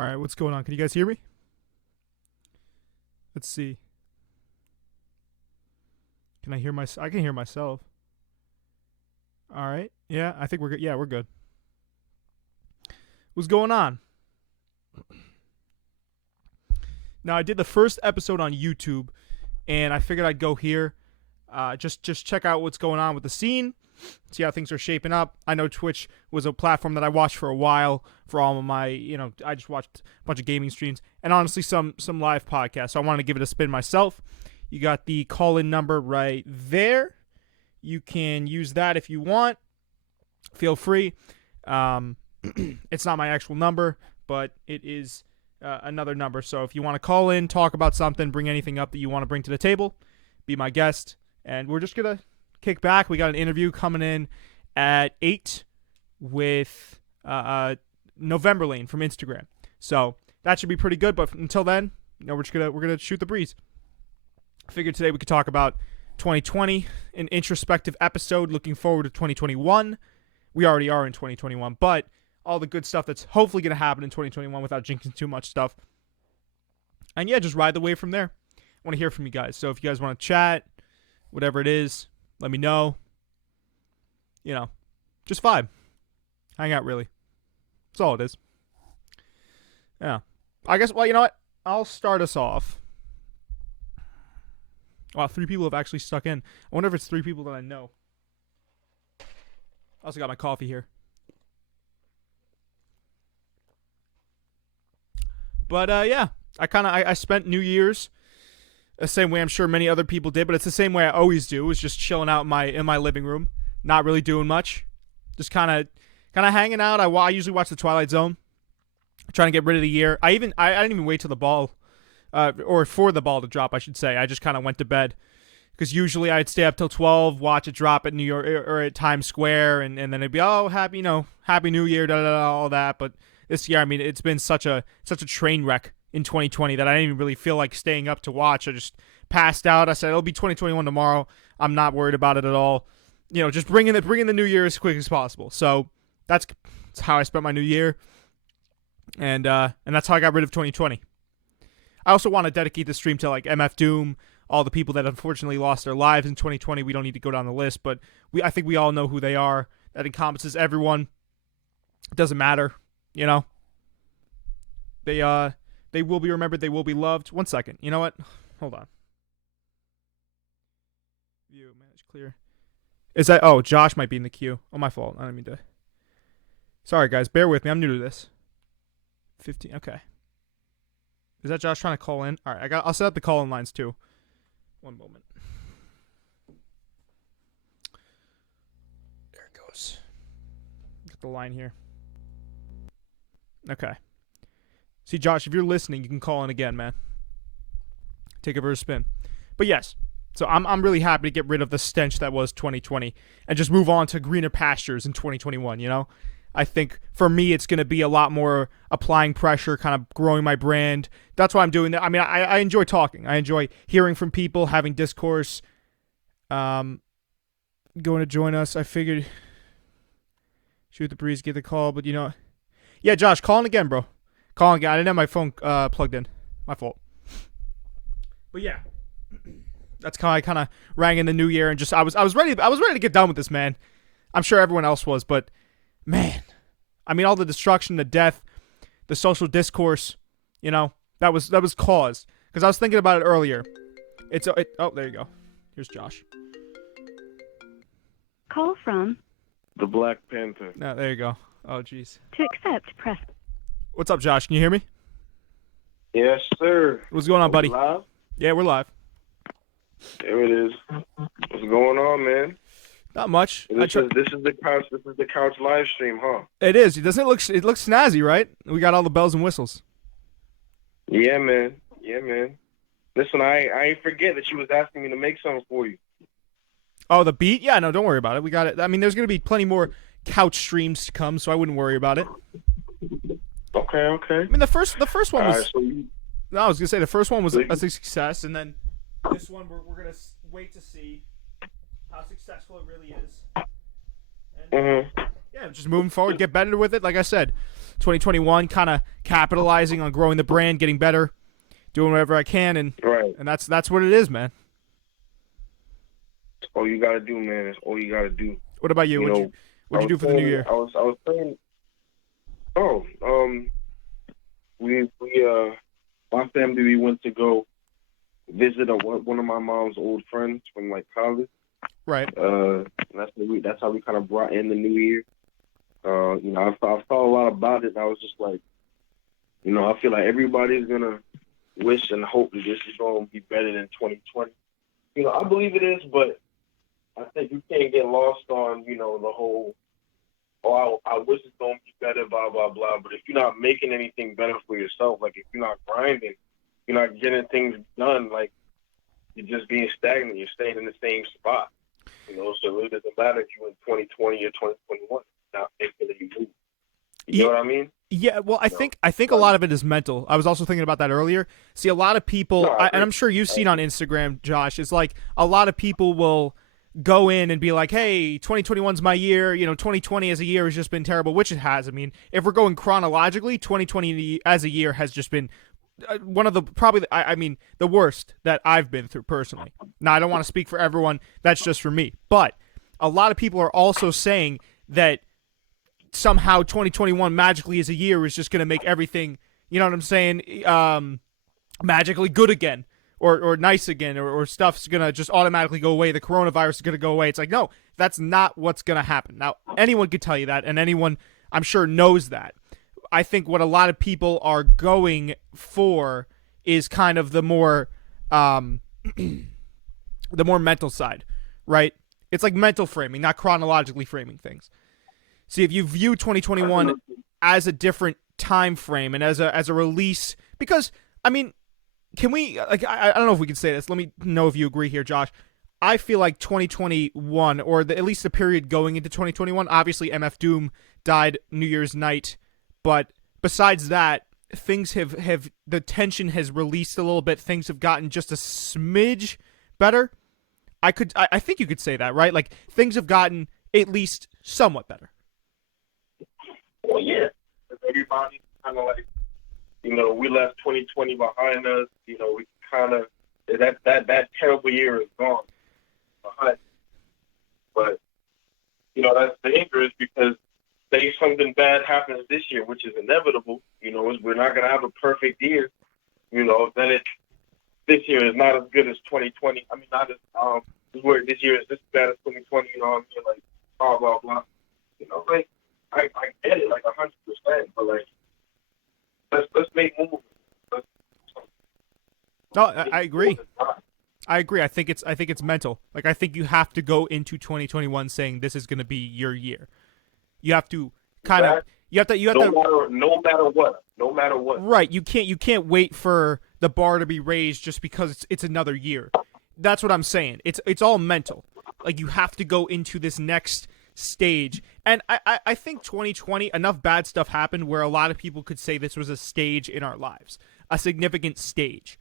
All right, what's going on? Can you guys hear me? Let's see. Can I hear myself? I can hear myself. All right. Yeah, I think we're good. Yeah, we're good. What's going on? Now, I did the first episode on YouTube, and I figured I'd go here. Just check out what's going on with the scene, see how things are shaping up. I know Twitch was a platform that I watched for a while for all of my, I just watched a bunch of gaming streams and honestly some live podcasts. So I wanted to give it a spin myself. You got the call-in number right there. You can use that if you want. Feel free. It's not my actual number, but it is another number. So if you want to call in, talk about something, bring anything up that you want to bring to the table, be my guest. And we're just going to kick back. We got an interview coming in at 8 with Novemberlane from Instagram. So that should be pretty good. But until then, we're gonna shoot the breeze. I figured today we could talk about 2020, an introspective episode looking forward to 2021. We already are in 2021, but all the good stuff that's hopefully going to happen in 2021 without jinxing too much stuff. And yeah, just ride the wave from there. I want to hear from you guys. So if you guys want to chat, whatever it is, let me know. Just vibe. Hang out, really. That's all it is. Yeah. I guess, well, you know what? I'll start us off. Wow, 3 people have actually stuck in. I wonder if it's 3 people that I know. I also got my coffee here. But, yeah. I spent New Year's the same way I'm sure many other people did, but it's the same way I always do. Is just chilling out in my living room, not really doing much, just kind of hanging out. I usually watch The Twilight Zone, trying to get rid of the year. I didn't even wait till the ball, or for the ball to drop, I should say. I just kind of went to bed because usually I'd stay up till 12, watch it drop at New York or at Times Square, and then it'd be happy New Year, all that. But this year, I mean, it's been such a train wreck in 2020 that I didn't even really feel like staying up to watch. I just passed out. I said it'll be 2021 tomorrow. I'm not worried about it at all. Just bringing the new year as quick as possible. So that's how I spent my new year, and that's how I got rid of 2020. I also want to dedicate the stream to like MF Doom, all the people that unfortunately lost their lives in 2020. We don't need to go down the list, but I think we all know who they are. That encompasses everyone. It doesn't matter, They will be remembered. They will be loved. 1 second. You know what? Hold on. View manage clear. Is that? Oh, Josh might be in the queue. Oh, my fault. I didn't mean to. Sorry, guys. Bear with me. I'm new to this. 15. Okay. Is that Josh trying to call in? All right. I'll set up the call-in lines too. 1 moment. There it goes. Got the line here. Okay. See, Josh, if you're listening, you can call in again, man. Take it for a spin. But yes, so I'm really happy to get rid of the stench that was 2020 and just move on to greener pastures in 2021, I think for me it's going to be a lot more applying pressure, kind of growing my brand. That's why I'm doing that. I mean, I enjoy talking. I enjoy hearing from people, having discourse. Going to join us. I figured shoot the breeze, get the call, but yeah, Josh, calling again, bro. Calling again. I didn't have my phone plugged in. My fault. But yeah, that's how I kind of rang in the new year and just I was ready to get done with this, man. I'm sure everyone else was, but man, I mean, all the destruction, the death, the social discourse, that was caused. Because I was thinking about it earlier. Oh, there you go. Here's Josh. Call from the Black Panther. No, there you go. Oh, jeez. To accept, press. What's up, Josh? Can you hear me? Yes, sir. What's going on, buddy? Live? Yeah, we're live. There it is. What's going on, man? Not much. This is the couch live stream, huh? It is. It looks snazzy, right? We got all the bells and whistles. Yeah, man. Listen, I ain't forget that you was asking me to make something for you. Oh, the beat? Yeah, no, don't worry about it. We got it. I mean, there's gonna be plenty more couch streams to come, so I wouldn't worry about it. Okay. I mean, the first one was. Right, No, I was gonna say the first one was a success, and then this one we're gonna wait to see how successful it really is. And, yeah, just moving forward, get better with it. Like I said, 2021, kind of capitalizing on growing the brand, getting better, doing whatever I can, and Right. and that's what it is, man. That's all you gotta do, man. That's all you gotta do. What about you? You know, What'd you do for the new year? I was saying. Oh, my family, we went to go visit one of my mom's old friends from like college. Right. That's how we kind of brought in the new year. I thought a lot about it, and I was just like, I feel like everybody's gonna wish and hope that this is gonna be better than 2020. I believe it is, but I think you can't get lost on, the whole, I wish it's gonna be better, blah blah blah. But if you're not making anything better for yourself, like if you're not grinding, you're not getting things done, like you're just being stagnant. You're staying in the same spot. So it really doesn't matter if you're in 2020 or 2021. Not making any move. You know what I mean? Yeah, well, I think a lot of it is mental. I was also thinking about that earlier. See, a lot of people, and I'm sure you've seen on Instagram, Josh, it's like a lot of people will go in and be like, hey, 2021's my year. 2020 as a year has just been terrible, which it has. I mean, if we're going chronologically, 2020 as a year has just been one of the the worst that I've been through personally. Now, I don't want to speak for everyone. That's just for me. But a lot of people are also saying that somehow 2021 magically as a year is just going to make everything, you know what I'm saying, magically good again or nice again or stuff's going to just automatically go away. The coronavirus is going to go away. It's like, no, that's not what's going to happen. Now, anyone could tell you that, and anyone, I'm sure, knows that. I think what a lot of people are going for is kind of the more mental side, right? It's like mental framing, not chronologically framing things. See, if you view 2021 as a different time frame and as a release, because I mean, can we I don't know if we can say this. Let me know if you agree here, Josh. I feel like 2021, or at least the period going into 2021. Obviously, MF Doom died New Year's night, but besides that, things have the tension has released a little bit. Things have gotten just a smidge better. I think you could say that, right? Like things have gotten at least somewhat better. Well, yeah. Everybody kind of like, we left 2020 behind us. We kind of that terrible year is gone behind. But that's dangerous because say something bad happens this year, which is inevitable. We're not gonna have a perfect year. Then this year is not as good as 2020. I mean, not as where this year is this bad as 2020. Like blah blah blah. Like I get it, like 100%. But like, let's make moves. No, I agree. I agree. I think it's mental. Like I think you have to go into 2021 saying this is going to be your year. You have to kind of no matter what. Right. You can't wait for the bar to be raised just because it's another year. That's what I'm saying. It's all mental. Like you have to go into this next stage. And I think 2020, enough bad stuff happened where a lot of people could say this was a stage in our lives, a significant stage.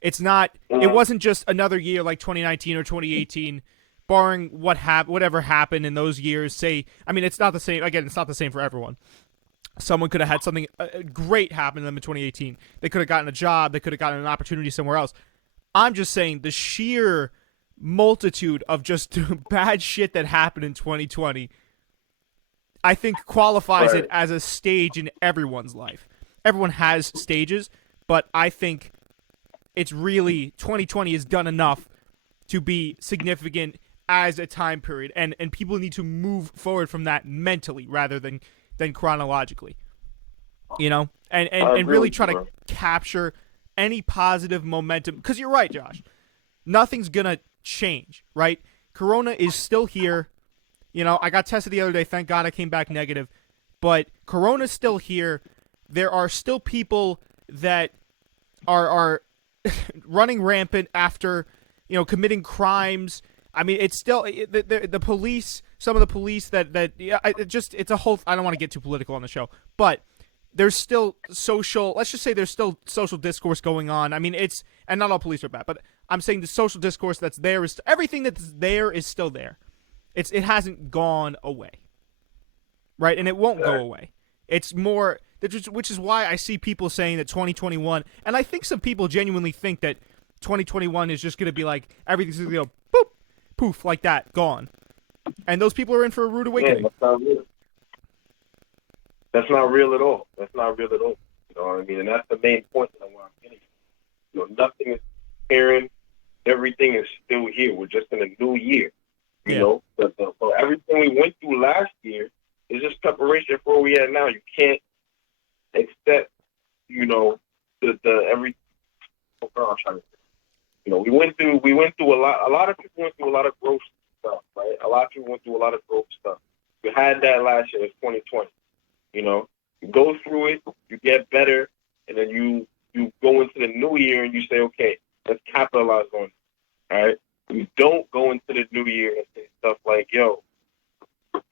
It's not. It wasn't just another year like 2019 or 2018, barring whatever happened in those years. It's not the same. Again, it's not the same for everyone. Someone could have had something great happen to them in 2018. They could have gotten a job. They could have gotten an opportunity somewhere else. I'm just saying the sheer multitude of just bad shit that happened in 2020, I think qualifies it as a stage in everyone's life. Everyone has stages, but I think it's really 2020 has done enough to be significant as a time period, and people need to move forward from that mentally rather than chronologically, and really try to capture any positive momentum. Because you're right, Josh, nothing's gonna change, right? Corona is still here. I got tested the other day. Thank God I came back negative, but Corona's still here. There are still people that are running rampant after, committing crimes. I mean, it's still the police. Some of the police it's a whole. I don't want to get too political on the show, but there's still social. Let's just say there's still social discourse going on. I mean, and not all police are bad, but I'm saying the social discourse that's there is everything that's there is still there. It hasn't gone away. right? And it won't go away. It's more, which is why I see people saying that 2021, and I think some people genuinely think that 2021 is just going to be like everything's going to go boop, poof, like that, gone. And those people are in for a rude awakening. Yeah, that's not real. That's not real at all. That's not real at all. You know what I mean? And that's the main point that I want to get. You know, nothing is disappearing. Everything is still here. We're just in a new year. You know, so everything we went through last year is just preparation for what we have now. You can't accept, you know, the every. I'm trying to say. You know, we went through a lot. A lot of people went through a lot of growth stuff, right? A lot of people went through a lot of growth stuff. We had that last year. It's 2020. You know, you go through it, you get better, and then you go into the new year and you say, okay, let's capitalize on it. All right? You don't go into the new year and say stuff like, yo,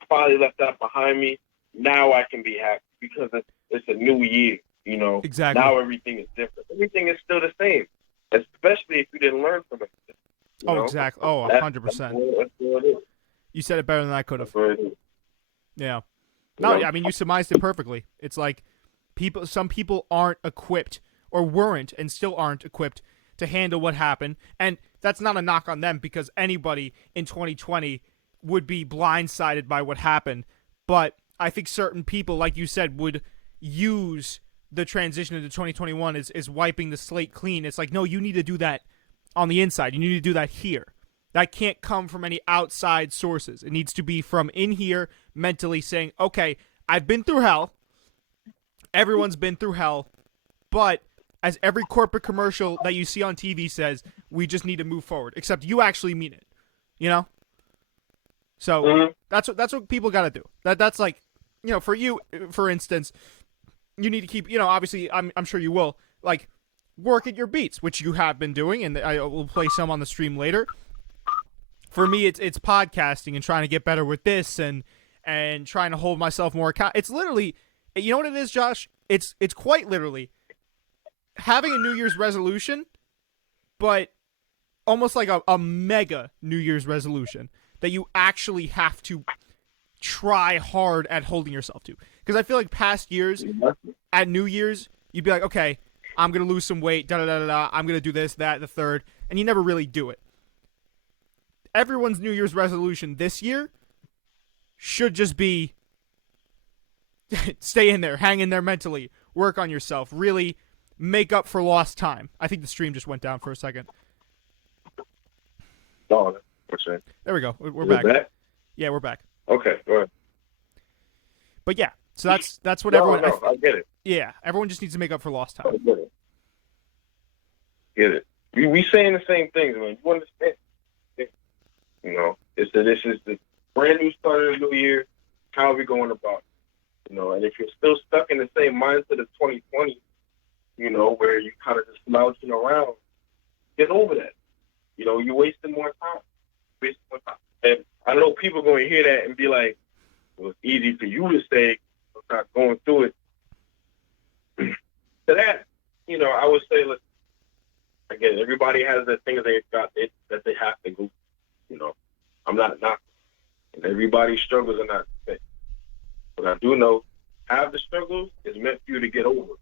finally left that behind me. Now I can be happy because it's a new year. You know, exactly. Now everything is different. Everything is still the same, especially if you didn't learn from it. Oh, exactly. Oh, 100%. You said it better than I could have. Yeah. No, I mean, you surmised it perfectly. It's like some people aren't equipped or weren't and still aren't equipped to handle what happened. And that's not a knock on them because anybody in 2020 would be blindsided by what happened. But I think certain people, like you said, would use the transition into 2021 as wiping the slate clean. It's like, no, you need to do that on the inside. You need to do that here. That can't come from any outside sources. It needs to be from in here, mentally saying, okay, I've been through hell. Everyone's been through hell. But as every corporate commercial that you see on TV says, we just need to move forward. Except you actually mean it. You know? So that's what people got to do. That's like, you know, for you, for instance, you need to keep, you know, obviously, I'm sure you will, like, work at your beats, which you have been doing, and I will play some on the stream later. For me, it's podcasting and trying to get better with this and trying to hold myself more accountable. It's literally, you know what it is, Josh? It's quite literally having a New Year's resolution, but almost like a mega New Year's resolution that you actually have to try hard at holding yourself to. Because I feel like past years, at New Year's, you'd be like, okay, I'm going to lose some weight, da-da-da-da-da, I'm going to do this, that, the third, and you never really do it. Everyone's New Year's resolution this year should just be stay in there, hang in there mentally, work on yourself, really make up for lost time. I think the stream just went down for a second. Oh, what's that? There we go. We're back. Yeah, we're back. Okay, go ahead. But yeah, so that's what everyone. I get it. Yeah, everyone just needs to make up for lost time. I get it. Get it. We saying the same things, man. You understand? You know, this is the brand new start of the new year. How are we going about it? You know, and if you're still stuck in the same mindset of 2020, you know, where you kind of just slouching around, get over that. You know, you're wasting more time. And I know people are going to hear that and be like, well, it's easy for you to say, I'm not going through it. To that, you know, I would say, look, again, everybody has the things that they have to go. You know, I'm not knocking. And everybody's struggles are not the same. But I do know, half the struggles is meant for you to get over.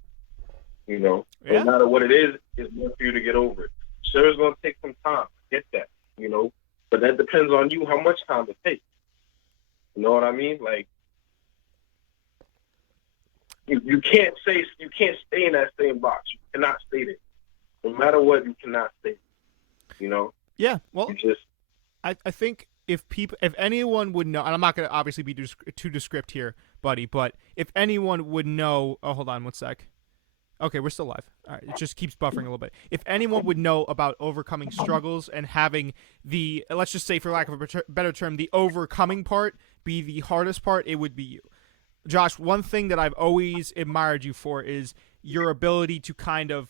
You know, no matter what it is, it's meant for you to get over it. Sure, it's going to take some time. I get that, you know, but that depends on you how much time it takes. You know what I mean? Like, you can't stay in that same box. You cannot stay there. No matter what, you cannot stay. You know? Yeah. Well, I think if anyone would know, and I'm not going to obviously be too descriptive here, buddy, but if anyone would know, oh, hold on one sec. Okay, we're still live. All right, it just keeps buffering a little bit. If anyone would know about overcoming struggles and having the, let's just say for lack of a better term, the overcoming part be the hardest part, it would be you. Josh, one thing that I've always admired you for is your ability to kind of,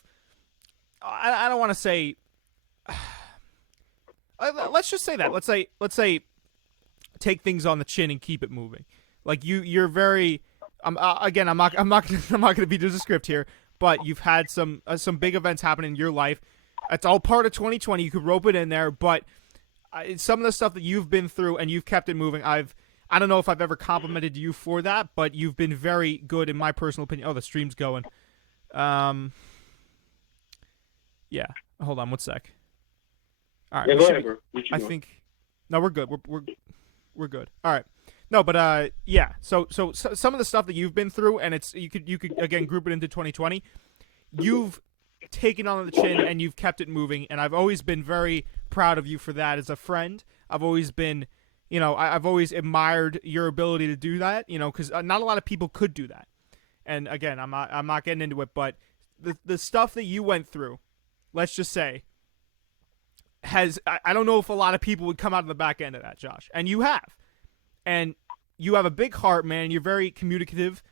I don't want to say, let's just say that. Let's say take things on the chin and keep it moving. Like you're very, again, I'm not going to be descriptive here, but you've had some big events happen in your life. It's all part of 2020. You could rope it in there, but some of the stuff that you've been through and you've kept it moving, I've I don't know if I've ever complimented you for that, but you've been very good in my personal opinion. Oh, the stream's going. Um, yeah. Hold on one sec. All right, Yeah, we go should ahead, be. bro. What you I doing? think. No, we're good. We're good. All right. No, but yeah. So some of the stuff that you've been through, and it's you could again group it into 2020. You've taken on the chin and you've kept it moving, and I've always been very proud of you for that as a friend. I've always been, I've always admired your ability to do that. Because not a lot of people could do that. And again, I'm not getting into it, but the stuff that you went through, let's just say, I don't know if a lot of people would come out of the back end of that, Josh, and you have, and you have a big heart, man. You're very communicative,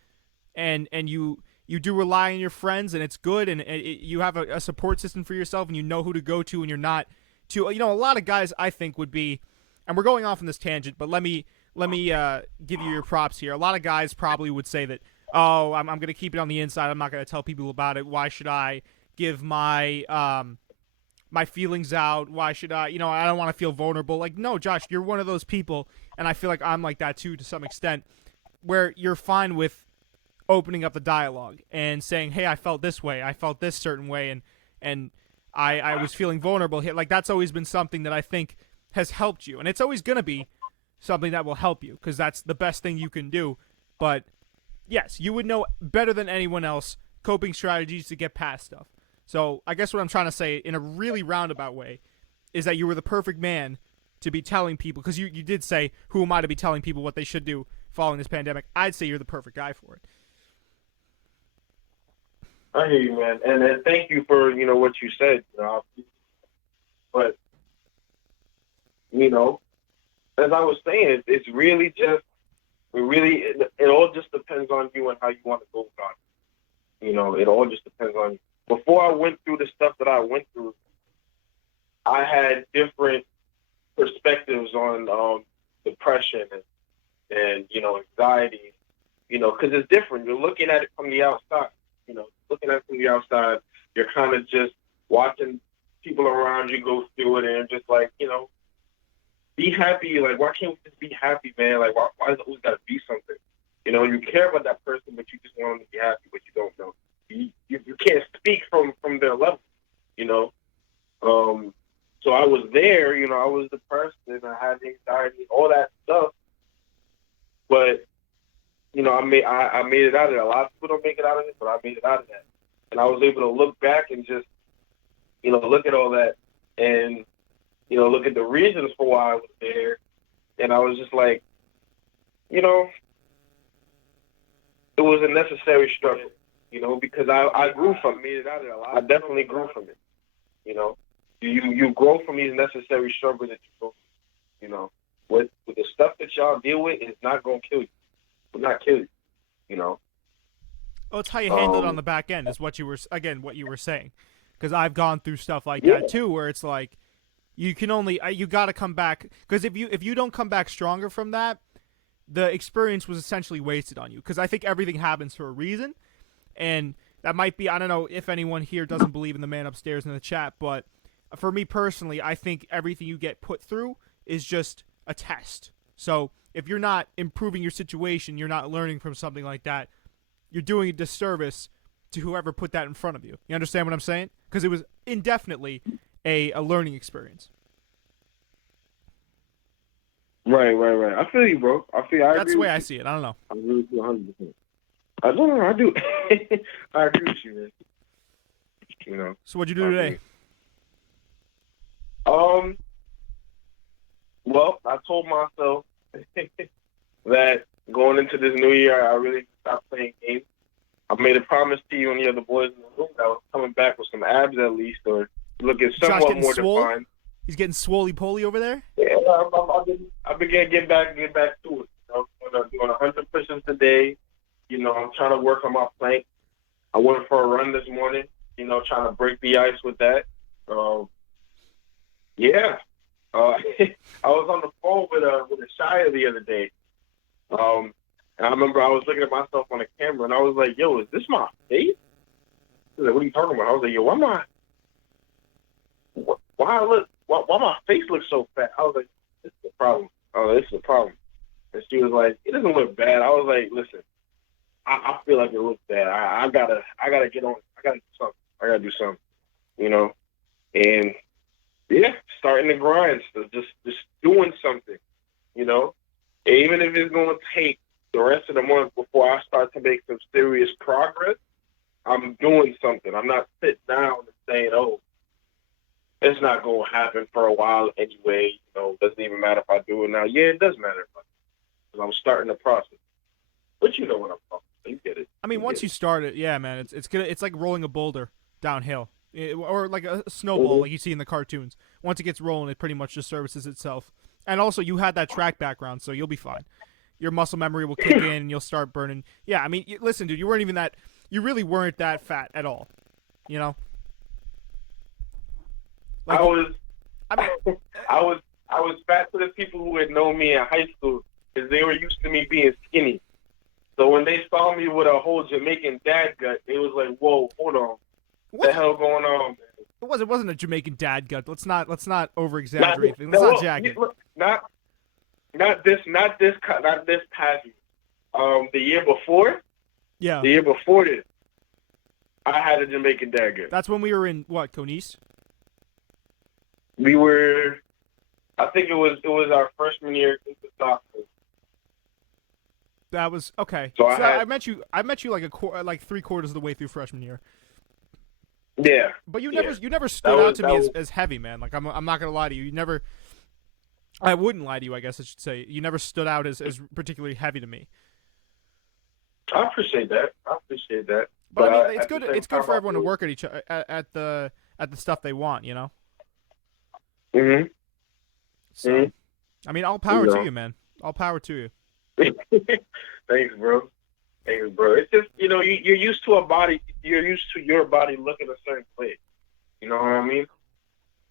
and you do rely on your friends, and it's good, and you have a support system for yourself, and you know who to go to, and you're not too. A lot of guys I think would be, and we're going off on this tangent, but let me give you your props here. A lot of guys probably would say that, oh, I'm going to keep it on the inside. I'm not going to tell people about it. Why should I give my my feelings out? Why should I? I don't want to feel vulnerable. Like, no, Josh, you're one of those people, and I feel like I'm like that too to some extent, where you're fine with opening up the dialogue and saying, hey, I felt this way. I felt this certain way, and I was feeling vulnerable here. Like, that's always been something that I think has helped you, and it's always going to be something that will help you because that's the best thing you can do. But yes, you would know better than anyone else coping strategies to get past stuff. So I guess what I'm trying to say in a really roundabout way is that you were the perfect man to be telling people, because you did say, who am I to be telling people what they should do following this pandemic? I'd say you're the perfect guy for it. I hear you, man, and thank you for what you said. But as I was saying, it's really just it all just depends on you and how you want to go about it. It all just depends on you. Before I went through the stuff that I went through, I had different perspectives on depression and anxiety. Because it's different. You're looking at it from the outside. Looking at it from the outside, you're kind of just watching people around you go through it, and just like, be happy. Like, why can't we just be happy, man? Like, why does it always got to be something? You care about that person, but you just want them to be happy, but you don't know. You can't speak from their level, So I was there, I was depressed and I had anxiety, all that stuff. But I made it out of it. A lot of people don't make it out of it, but I made it out of that. And I was able to look back and just, look at all that and, look at the reasons for why I was there. And I was just like, it was a necessary struggle, because I grew from it. Made it out of it a lot. I definitely grew from it, You grow from these necessary struggles that you go through, With the stuff that y'all deal with, it's not going to kill you. Will not kill you, Well, it's how you handle it on the back end is what you were saying, because I've gone through stuff like Yeah. that too, where it's like you can only you got to come back, because if you don't come back stronger from that, the experience was essentially wasted on you, because I think everything happens for a reason, and that might be, I don't know if anyone here doesn't believe in the man upstairs in the chat, but for me personally, I think everything you get put through is just a test. So if you're not improving your situation, you're not learning from something like that, you're doing a disservice to whoever put that in front of you. You understand what I'm saying? Because it was indefinitely a learning experience. Right. I feel you, bro. I That's agree the way with I you. see it. I don't know. I agree with you 100%. I don't know. I do. I agree with you, man. So what'd you do today? Well, I told myself that going into this new year, I really stopped playing games. I made a promise to you and the other boys in the room that I was coming back with some abs at least, or looking somewhat more defined. He's getting swoly-poly over there? Yeah, I began to get back to it. Doing 100 push-ups a day. I'm trying to work on my plank. I went for a run this morning, trying to break the ice with that. Yeah. I was on the phone with a Shia the other day. And I remember I was looking at myself on the camera, and I was like, yo, is this my face? He was like, what are you talking about? I was like, yo, why my face looks so fat? I was like, this is the problem. Oh, this is the problem. And she was like, it doesn't look bad. I was like, listen, I feel like it looks bad. I gotta get on. I gotta do something. I gotta do something. You know, and yeah, starting the grind, so just doing something. You know, and even if it's gonna take the rest of the month before I start to make some serious progress, I'm doing something. I'm not sitting down and saying, oh, it's not going to happen for a while anyway. You know, it doesn't even matter if I do it now. Yeah, it does matter if I do it, 'cause I'm starting the process. But you know what I'm talking about. You get it. I mean, once you start it, yeah, man, it's gonna it's like rolling a boulder downhill, or like a snowball, like you see in the cartoons. Once it gets rolling, it pretty much just services itself. And also, you had that track background, so you'll be fine. Your muscle memory will kick in, and you'll start burning. Yeah, I mean, listen, dude, you weren't even that. You really weren't that fat at all. You know. Like, I was, I mean, I was fat to the people who had known me in high school because they were used to me being skinny. So when they saw me with a whole Jamaican dad gut, they was like, "Whoa, hold on, what the hell going on, man?" It wasn't a Jamaican dad gut. Let's not over exaggerate things. Let's not jack it. Not this past year. The year before. Yeah. The year before this, I had a Jamaican dad gut. That's when we were in what, Conice? We were, I think it was our freshman year into sophomore. That was okay. So I met you like 3/4 of the way through freshman year. Yeah. But you never stood out to me as heavy, man. Like I'm not gonna lie to you. You never. I wouldn't lie to you, I guess I should say. You never stood out as particularly heavy to me. I appreciate that. But I mean, it's good. It's good for everyone to work at each at the stuff they want, you know. Mhm. So, I mean, all power to you, man. All power to you. Thanks, bro. It's just, you know, you're used to a body. You're used to your body looking a certain way. You know what I mean?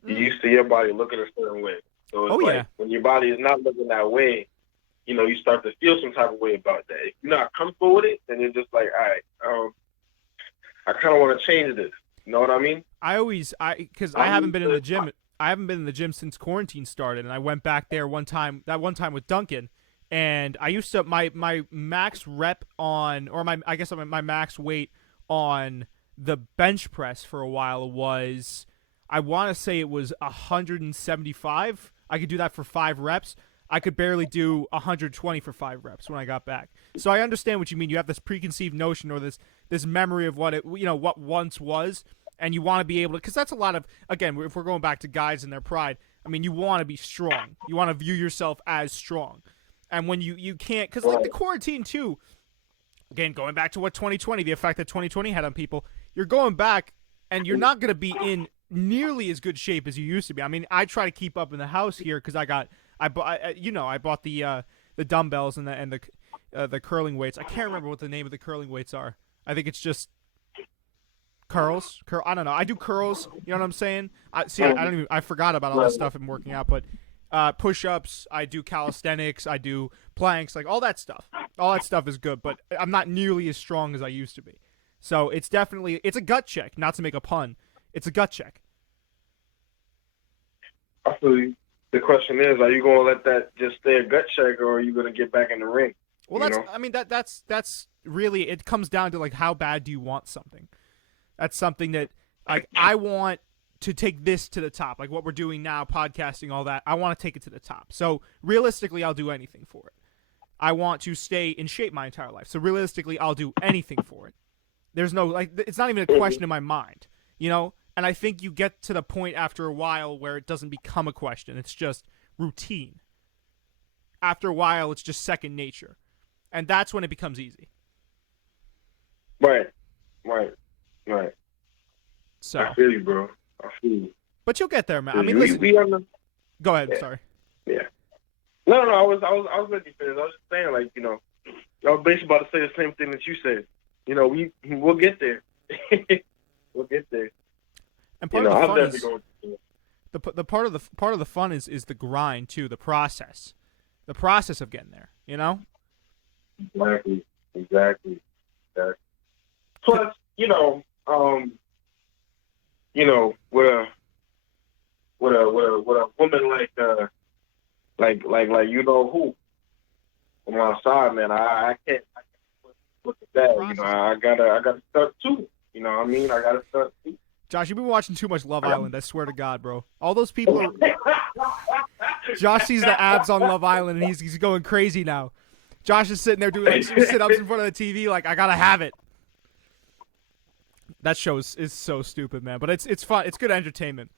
You're used to your body looking a certain way. So it's when your body is not looking that way, you know, you start to feel some type of way about that. If you're not comfortable with it, then you're just like, all right, I kind of want to change this. You know what I mean? Because I haven't been in the gym. I haven't been in the gym since quarantine started, and I went back there one time with Duncan, and I used to my max rep on, or my max weight on the bench press for a while was, I want to say it was 175. I could do that for 5 reps. I could barely do 120 for 5 reps when I got back. So I understand what you mean. You have this preconceived notion or this memory of what what once was, and you want to be able to, because that's a lot of, again, if we're going back to guys and their pride, I mean, you want to be strong. You want to view yourself as strong. And when you can't, because like the quarantine too, again, going back to what 2020, the effect that 2020 had on people, you're going back and you're not going to be in nearly as good shape as you used to be. I mean, I try to keep up in the house here because I bought the dumbbells and the curling weights. I can't remember what the name of the curling weights are. I think it's just curls. I don't know. I do curls. You know what I'm saying? I forgot about all this stuff in working out, but push-ups. I do calisthenics. I do planks. Like all that stuff. All that stuff is good, but I'm not nearly as strong as I used to be. So it's a gut check. Not to make a pun. It's a gut check. I feel you. The question is, are you going to let that just stay a gut check, or are you going to get back in the ring? Well, that's really, it comes down to like, how bad do you want something? That's something that, like, I want to take this to the top, like what we're doing now, podcasting, all that. I want to take it to the top. So realistically, I'll do anything for it. I want to stay in shape my entire life. So realistically, I'll do anything for it. There's no, like, it's not even a question in my mind, you know? And I think you get to the point after a while where it doesn't become a question. It's just routine. After a while, it's just second nature. And that's when it becomes easy. Right. So I feel you, bro. I feel you. But you'll get there, man. I mean, listen. Go ahead. Yeah. Sorry. Yeah. No. I was letting you finish. I was just saying, like, you know, I was basically about to say the same thing that you said. You know, we'll get there. We'll get there. And part of the fun is the part of the fun is the grind too, the process of getting there. You know. Exactly. Plus, with a woman like you know who, on my side, man. I can't look at that. You know, I gotta start too. You know what I mean? I gotta start too. Josh, you've been watching too much Love Island. I swear to God, bro. All those people are. Josh sees the abs on Love Island, and he's going crazy now. Josh is sitting there doing like sit-ups in front of the TV, like I gotta have it. That show is so stupid, man. But it's fun. It's good entertainment.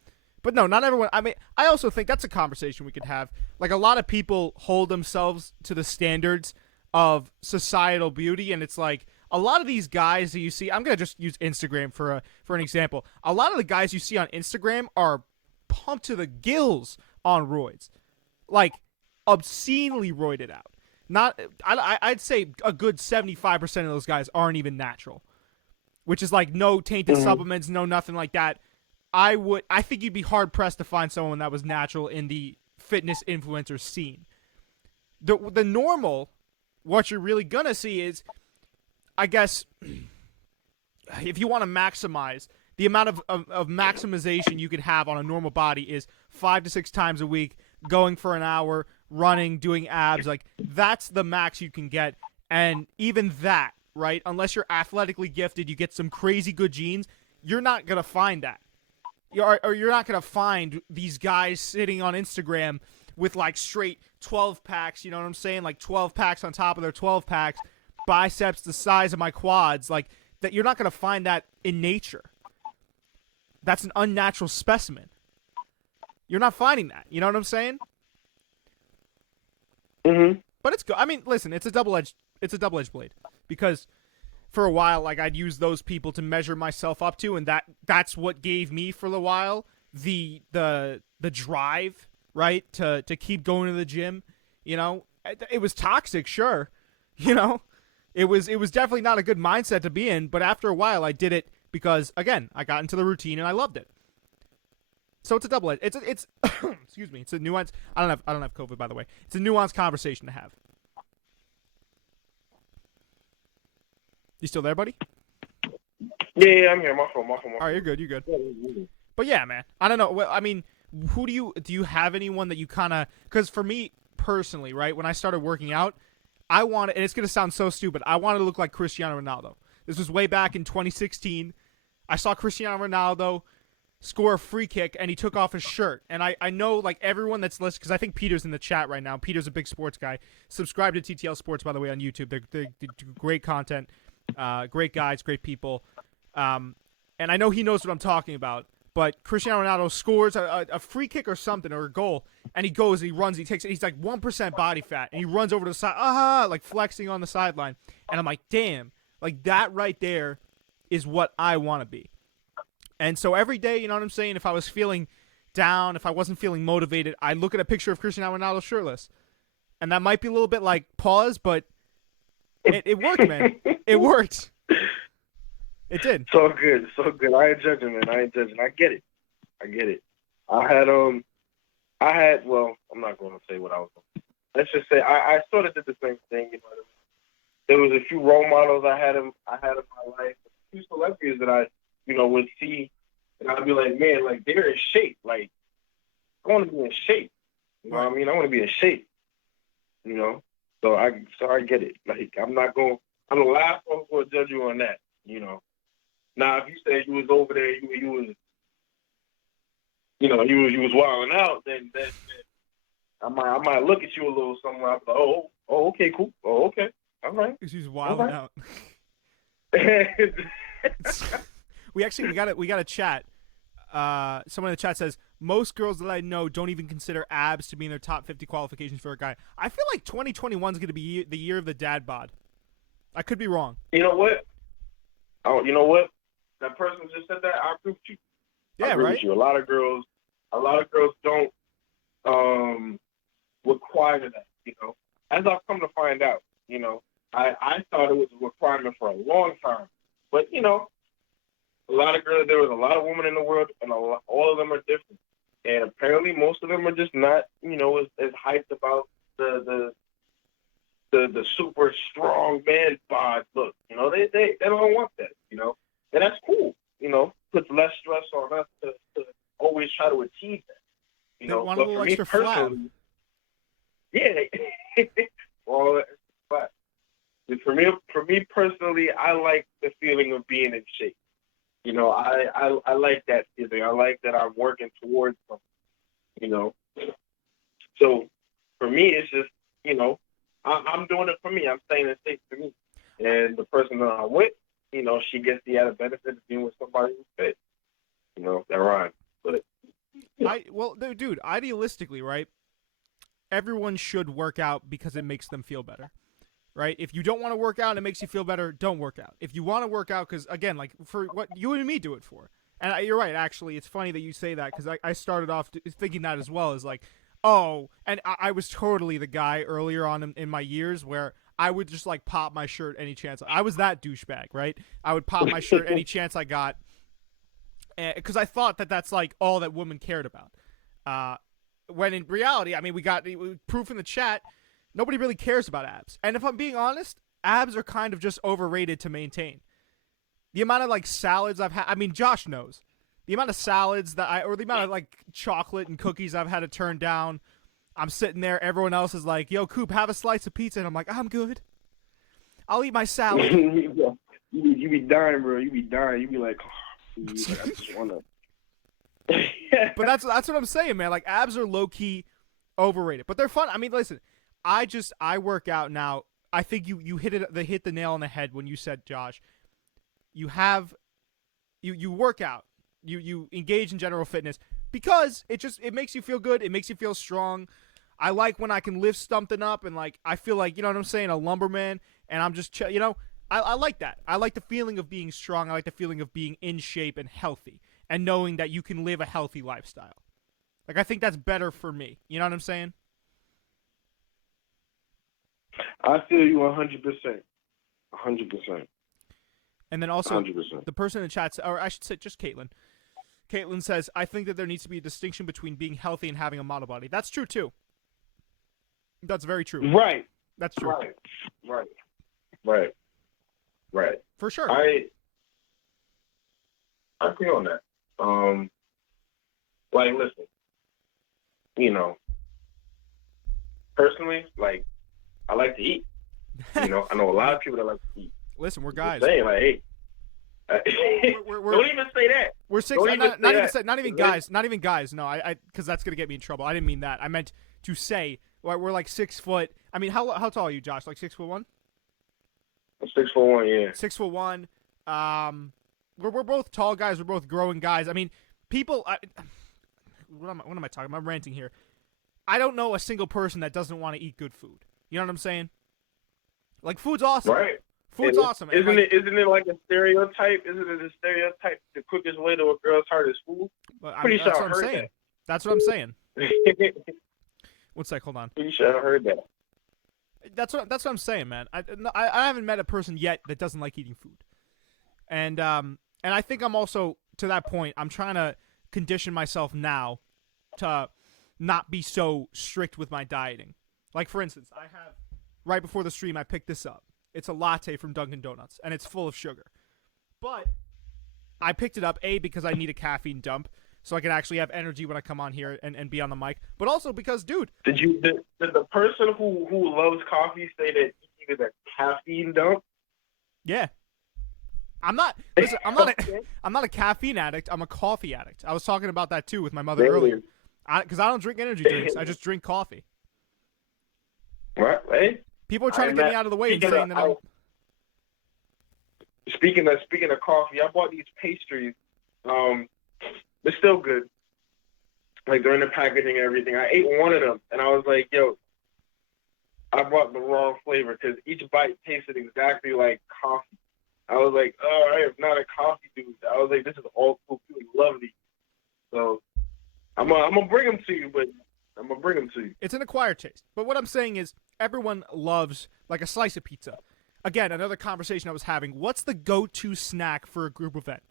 But no, not everyone. I mean, I also think that's a conversation we could have. Like a lot of people hold themselves to the standards of societal beauty, and it's like a lot of these guys that you see. I'm gonna just use Instagram for an example. A lot of the guys you see on Instagram are pumped to the gills on roids, like obscenely roided out. I'd say a good 75% of those guys aren't even natural, which is like no tainted supplements, no nothing like that. I think you'd be hard pressed to find someone that was natural in the fitness influencer scene. The normal, what you're really gonna see is, I guess, if you want to maximize the amount of maximization you could have on a normal body is 5 to 6 times a week, going for an hour, running, doing abs. Like that's the max you can get, and even that, right? Unless you're athletically gifted, you get some crazy good genes. You're not gonna find that. You're not going to find these guys sitting on Instagram with like straight 12 packs, you know what I'm saying? Like 12 packs on top of their 12 packs, biceps the size of my quads. Like that, you're not going to find that in nature. That's an unnatural specimen. You're not finding that. You know what I'm saying? But it's good. I mean, listen, it's a double-edged blade, because for a while, like I'd use those people to measure myself up to, and that's what gave me for a while the drive, right, to keep going to the gym. You know, it was toxic, sure. You know, it was definitely not a good mindset to be in. But after a while, I did it because again, I got into the routine and I loved it. So it's a double edge. It's excuse me. It's a nuance. I don't have COVID, by the way. It's a nuanced conversation to have. You still there, buddy? Yeah, I'm here. My phone. All right, you're good. But yeah, man, I don't know. Well, I mean, who do you have anyone that you kind of? Because for me personally, right, when I started working out, I wanted, and it's gonna sound so stupid, I wanted to look like Cristiano Ronaldo. This was way back in 2016. I saw Cristiano Ronaldo score a free kick, and he took off his shirt. And I know, like, everyone that's listening, because I think Peter's in the chat right now. Peter's a big sports guy. Subscribe to TTL Sports, by the way, on YouTube. They do great content. Great guys, great people. And I know he knows what I'm talking about. But Cristiano Ronaldo scores a free kick or something, or a goal, and he goes and he runs, he takes it. He's like 1% body fat, and he runs over to the side, like flexing on the sideline. And I'm like, damn, like that right there is what I want to be. And so every day, you know what I'm saying, if I was feeling down, if I wasn't feeling motivated, I look at a picture of Cristiano Ronaldo shirtless. And that might be a little bit like pause, but it worked, man. It worked. It did. So good. I ain't judging, man. I get it. I had, well, I'm not going to say what I was doing. Let's just say I sort of did the same thing. You know, there was a few role models I had in my life, a few celebrities that I, you know, would see, and I'd be like, man, like they're in shape. Like I want to be in shape. You know what I mean? I want to be in shape. You know, so I get it. Like I'm the last one who will judge you on that. You know. Now if you say you was over there, you was, you know, you was wilding out, then I might look at you a little somewhere. I'm like, oh, okay, cool. Oh, okay, all right. She's wilding out. We got a chat. Someone in the chat says most girls that I know don't even consider abs to be in their top 50 qualifications for a guy. I feel like 2021 is going to be the year of the dad bod. I could be wrong. You know what? Oh, you know what? That person just said that. I agree with you. Yeah, I agree right. with you. A lot of girls don't require that. You know, as I've come to find out, you know, I thought it was a requirement for a long time, but you know. A lot of girls, there was a lot of women in the world, and all of them are different. And apparently, most of them are just not, you know, as hyped about the super strong man bod look. You know, they don't want that. You know, and that's cool. You know, puts less stress on us to always try to achieve that. You know, want a little extra flab. Yeah. Well, me personally, I like the feeling of being in shape. You know, I like that feeling. I like that I'm working towards something. You know, so for me, it's just, you know, I'm doing it for me. I'm staying in shape for me, and the person that I'm with, you know, she gets the added benefit of being with somebody who's fit. You know, that rhymes. But dude, idealistically, right? Everyone should work out because it makes them feel better, right? If you don't want to work out and it makes you feel better, don't work out. If you want to work out, because again, like for what you and me do it for, and you're right. Actually, it's funny that you say that because I started off thinking that as well as like, oh, and I was totally the guy earlier on in my years where I would just like pop my shirt any chance. I was that douchebag, right? I would pop my shirt any chance I got because I thought that that's like all that women cared about. When in reality, I mean, we got proof in the chat. Nobody really cares about abs. And if I'm being honest, abs are kind of just overrated to maintain. The amount of like salads I've had, I mean, Josh knows. The amount of salads or the amount of like chocolate and cookies I've had to turn down. I'm sitting there, everyone else is like, yo, Coop, have a slice of pizza. And I'm like, I'm good. I'll eat my salad. you be dying, bro. You be dying. You be like, oh, I just want to. But that's what I'm saying, man. Like abs are low key overrated, but they're fun. I mean, listen, I work out now. I think you hit the nail on the head when you said, Josh, you work out, you engage in general fitness because it makes you feel good. It makes you feel strong. I like when I can lift something up and like I feel like, you know what I'm saying, a lumberman, and I'm just you know, I like that. I like the feeling of being strong. I like the feeling of being in shape and healthy. And knowing that you can live a healthy lifestyle. Like, I think that's better for me. You know what I'm saying? I feel you 100%. 100%. And then also, 100%. the person in the chat, or I should say just Caitlin. Caitlin says, I think that there needs to be a distinction between being healthy and having a model body. That's true, too. That's very true. Right. That's true. Right. For sure. I feel on that. Like, listen, you know, personally, like, I like to eat. You know, I know a lot of people that like to eat. Listen, we're guys. Saying like, hey, don't even say that. We're six. Not even guys. No, I because that's gonna get me in trouble. I didn't mean that. I meant to say we're like 6 foot. I mean, how tall are you, Josh? Like 6'1"? I'm 6'1", yeah. 6'1". We're both tall guys. We're both growing guys. I mean, people. What am I talking about? I'm ranting here. I don't know a single person that doesn't want to eat good food. You know what I'm saying? Like, food's awesome. Right. Food's awesome. Isn't it like a stereotype? Isn't it a stereotype? The quickest way to a girl's heart is food. Well, Pretty sure that's I what I'm heard saying. that. That's what I'm saying. One sec, hold on. Pretty sure I heard that. That's what I'm saying, man. I haven't met a person yet that doesn't like eating food, and I think I'm also to that point. I'm trying to condition myself now to not be so strict with my dieting. Like, for instance, I have right before the stream I picked this up. It's a latte from Dunkin' Donuts, and it's full of sugar. But I picked it up, A, because I need a caffeine dump, so I can actually have energy when I come on here and be on the mic. But also because, dude. Did the person who loves coffee say that you needed a caffeine dump? Yeah. I'm not a caffeine addict. I'm a coffee addict. I was talking about that, too, with my mother earlier. Because I don't drink energy drinks. I just drink coffee. Right, hey. People are trying to get me out of the way and saying that I'm... Speaking of coffee, I bought these pastries. They're still good. Like, during the packaging and everything. I ate one of them, and I was like, yo, I bought the wrong flavor because each bite tasted exactly like coffee. I was like, oh, I am not a coffee dude. I was like, this is all cool. People love these. So I'm gonna bring them to you, but I'm gonna bring them to you. It's an acquired taste. But what I'm saying is everyone loves, like, a slice of pizza. Again, another conversation I was having. What's the go-to snack for a group event?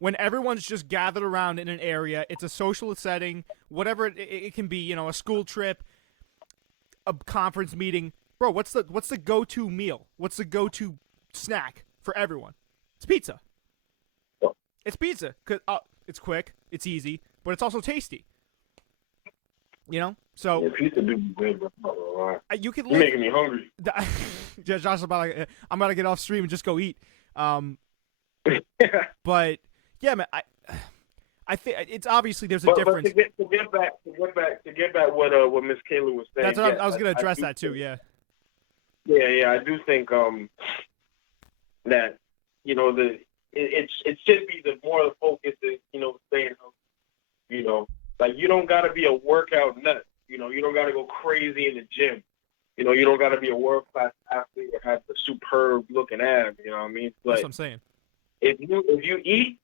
When everyone's just gathered around in an area, it's a social setting, whatever it can be, you know, a school trip, a conference meeting. Bro, what's the go-to meal? What's the go-to snack for everyone? It's pizza. It's pizza. 'Cause, it's quick, it's easy, but it's also tasty. You know? So yeah, pizza do be good, bro. you can You're making me hungry. Josh, I'm about to get off stream and just go eat. But yeah, man, I think it's obviously there's a difference. But to get back what Miss Kayla was saying. That's what I was going to address that too. Yeah. Yeah. I do think that it should be the more the focus is staying healthy. Like you don't got to be a workout nut. You don't got to go crazy in the gym. You don't got to be a world class athlete or have the superb looking abs. You know what I mean? But that's what I'm saying. If you eat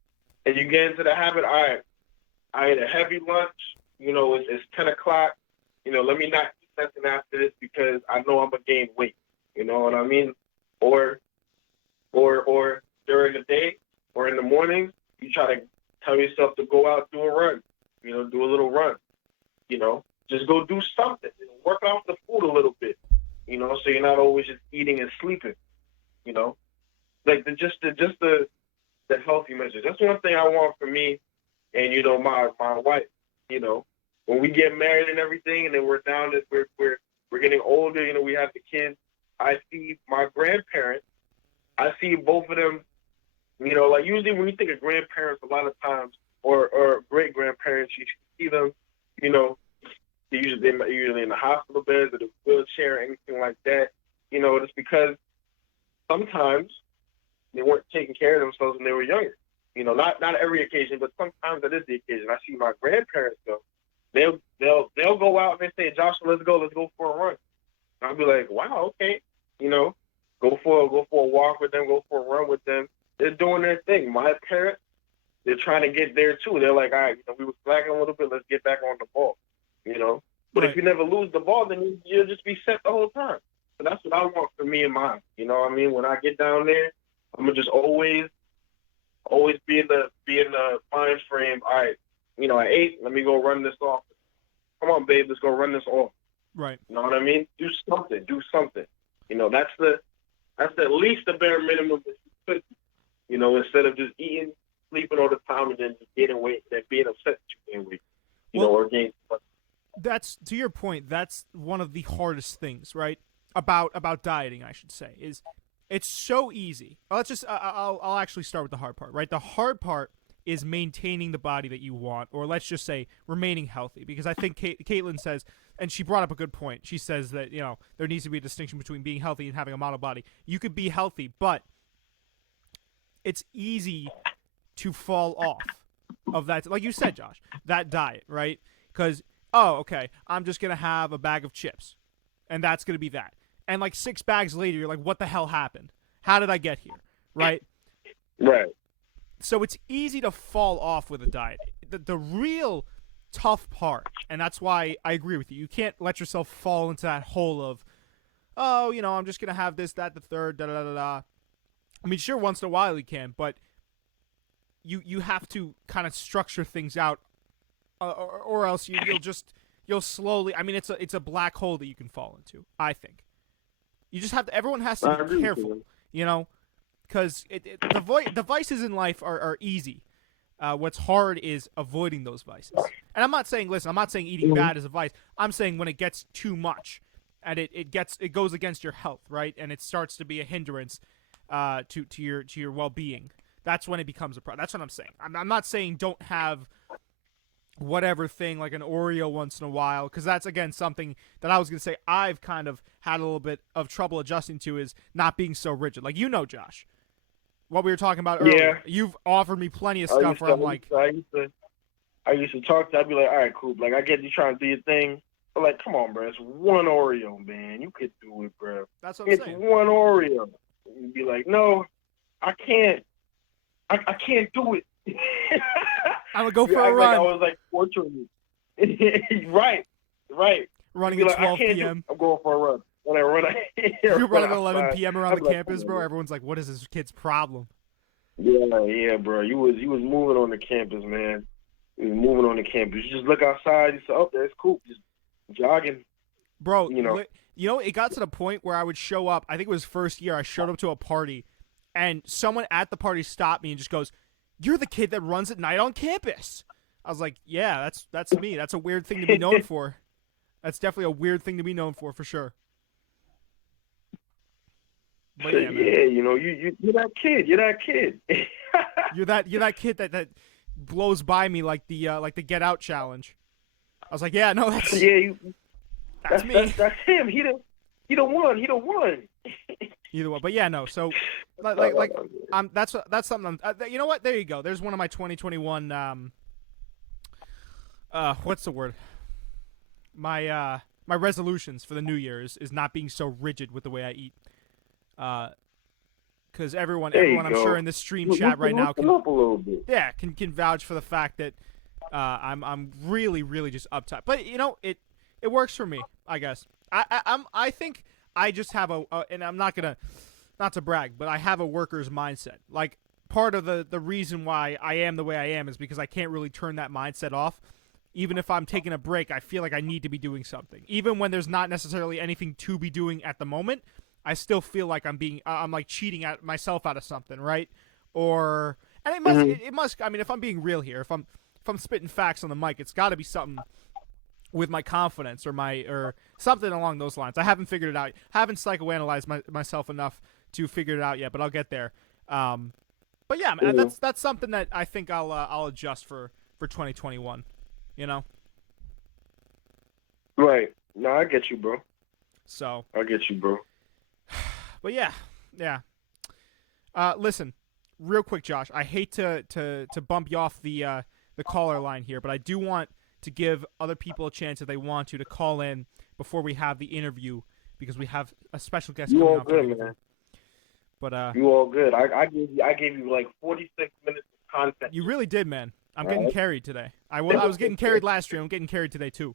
and you get into the habit, all right, I ate a heavy lunch. It's 10 o'clock. Let me not eat nothing after this because I know I'm gonna gain weight. You know what I mean? Or during the day or in the morning, you try to tell yourself to go out, do a run. Do a little run. Just go do something. Work off the food a little bit. So you're not always just eating and sleeping. Like the healthy measures. That's one thing I want for me and my wife. When we get married and everything, and then we're down to we're getting older. We have the kids. I see my grandparents. I see both of them. Like usually when you think of grandparents, a lot of times or great grandparents, you see them. They're usually in the hospital beds or the wheelchair or anything like that. It's because sometimes they weren't taking care of themselves when they were younger. Not every occasion, but sometimes that is the occasion. I see my grandparents though. They'll go out and they say, Joshua, let's go for a run. And I'll be like, wow, okay. Go for a walk with them, go for a run with them. They're doing their thing. My parents, they're trying to get there too. They're like, all right, we were slacking a little bit, let's get back on the ball. But right. If you never lose the ball, then you'll just be set the whole time. So that's what I want for me and mine. You know what I mean? When I get down there, I'm gonna just always be in the mind frame. All right, I ate. Let me go run this off. Come on, babe, let's go run this off. Right. You know what I mean? Do something. That's at least the bare minimum that you could. Instead of just eating, sleeping all the time, and then just gaining weight, and then being upset that you gain weight. Or gain. That's to your point. That's one of the hardest things, right? About dieting, I should say, is it's so easy. I'll actually start with the hard part, right? The hard part is maintaining the body that you want, or let's just say remaining healthy. Because I think Caitlin says, and she brought up a good point. She says that there needs to be a distinction between being healthy and having a model body. You could be healthy, but it's easy to fall off of that, like you said, Josh, that diet, right? Because okay, I'm just gonna have a bag of chips, and that's gonna be that. And like 6 bags later, you're like, what the hell happened? How did I get here? Right? Right. So it's easy to fall off with a diet. The real tough part, and that's why I agree with you, you can't let yourself fall into that hole of, I'm just gonna have this, that, the third, da-da-da-da-da. I mean, sure, once in a while you can, but you have to kind of structure things out, or else you'll slowly. I mean, it's a black hole that you can fall into. I think you just have to. Everyone has to be careful, because the vices in life are easy. What's hard is avoiding those vices. And I'm not saying eating bad is a vice. I'm saying when it gets too much, and it goes against your health, right, and it starts to be a hindrance to your well-being. That's when it becomes a problem. That's what I'm saying. I'm not saying don't have whatever thing like an Oreo once in a while, because that's again something that I was gonna say I've kind of had a little bit of trouble adjusting to, is not being so rigid. Like Josh, what we were talking about earlier. Yeah. You've offered me plenty of stuff where I'm like, I used to talk to. I'd be like, all right, Coop. Like I get you trying to do your thing, but like, come on, bro. It's one Oreo, man. You could do it, bro. That's what I'm saying. It's one Oreo. You'd be like, no, I can't. I can't do it. I'm gonna go for a run. Like I was like torturing you. Right. Running at 12 p.m. I'm going for a run. When I run, you run at 11 p.m. around the campus, bro. Everyone's like, "What is this kid's problem?" Yeah, bro. You was moving on the campus, man. You was moving on the campus. You just look outside. You say, "Oh, there's Coop, just jogging." Bro, it got to the point where I would show up. I think it was first year. I showed up to a party, and someone at the party stopped me and just goes, "You're the kid that runs at night on campus." I was like, "Yeah, that's me. That's a weird thing to be known for. That's definitely a weird thing to be known for sure." But yeah, man. Yeah, you're that kid. You're that kid. You're that kid that blows by me like the Get Out challenge. I was like, yeah, no, that's Yeah, that's me. that's him. He the one. He the one. Either way, but yeah, no. So that's something. You know what? There you go. There's one of my 2021. What's the word? My resolutions for the new year is not being so rigid with the way I eat. Because everyone I'm sure in this stream chat right now can up a little bit. yeah can vouch for the fact that I'm really just uptight. But it works for me, I guess. I think I just have and I'm not to brag, but I have a worker's mindset. Like, part of the reason why I am the way I am is because I can't really turn that mindset off. Even if I'm taking a break, I feel like I need to be doing something. Even when there's not necessarily anything to be doing at the moment, I still feel like I'm like cheating at myself out of something, right? And it must. I mean, if I'm being real here, if I'm spitting facts on the mic, it's got to be something with my confidence or something along those lines. I haven't figured it out. Haven't psychoanalyzed myself enough to figure it out yet, but I'll get there. But yeah, man, that's something that I think I'll adjust for 2021. Right. No, I get you, bro. So I get you, bro. But yeah. Listen, real quick, Josh. I hate to bump you off the caller line here, but I do want to give other people a chance if they want to call in before we have the interview, because we have a special guest coming on. Good, man. But you all good. I gave you like 46 minutes of content. You really did, man. I'm getting carried today. I was getting carried last stream. I'm getting carried today too.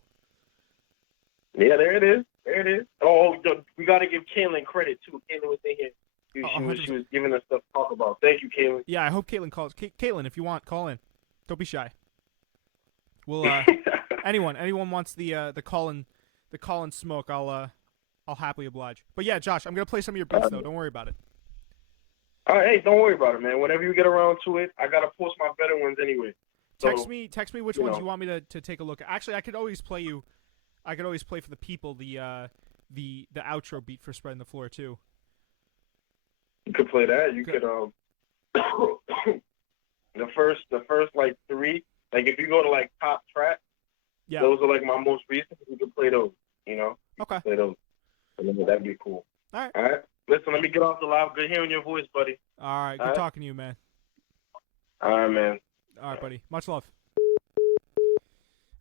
Yeah, there it is. There it is. Oh, we got to give Kaylin credit too. Kaylin was in here. She was giving us stuff to talk about. Thank you, Kaylin. Yeah, I hope Kaylin calls. Kaylin, if you want, call in. Don't be shy. We'll anyone wants the call in smoke, I'll happily oblige. But yeah, Josh, I'm gonna play some of your beats though. Don't worry about it. All right, hey, don't worry about it, man. Whenever you get around to it, I gotta post my better ones anyway. Text me which ones you want me to take a look at. Actually, I could always play for the people the outro beat for Spreading the Floor too. You could play that. You could the first like 3. Like, if you go to like top track, yeah, those are like my most recent. You can play those. Okay. Play those. That'd be cool. All right. Listen, let me get off the live. Good hearing your voice, buddy. All right. Good talking to you, man. All right, man. All right, buddy. Much love.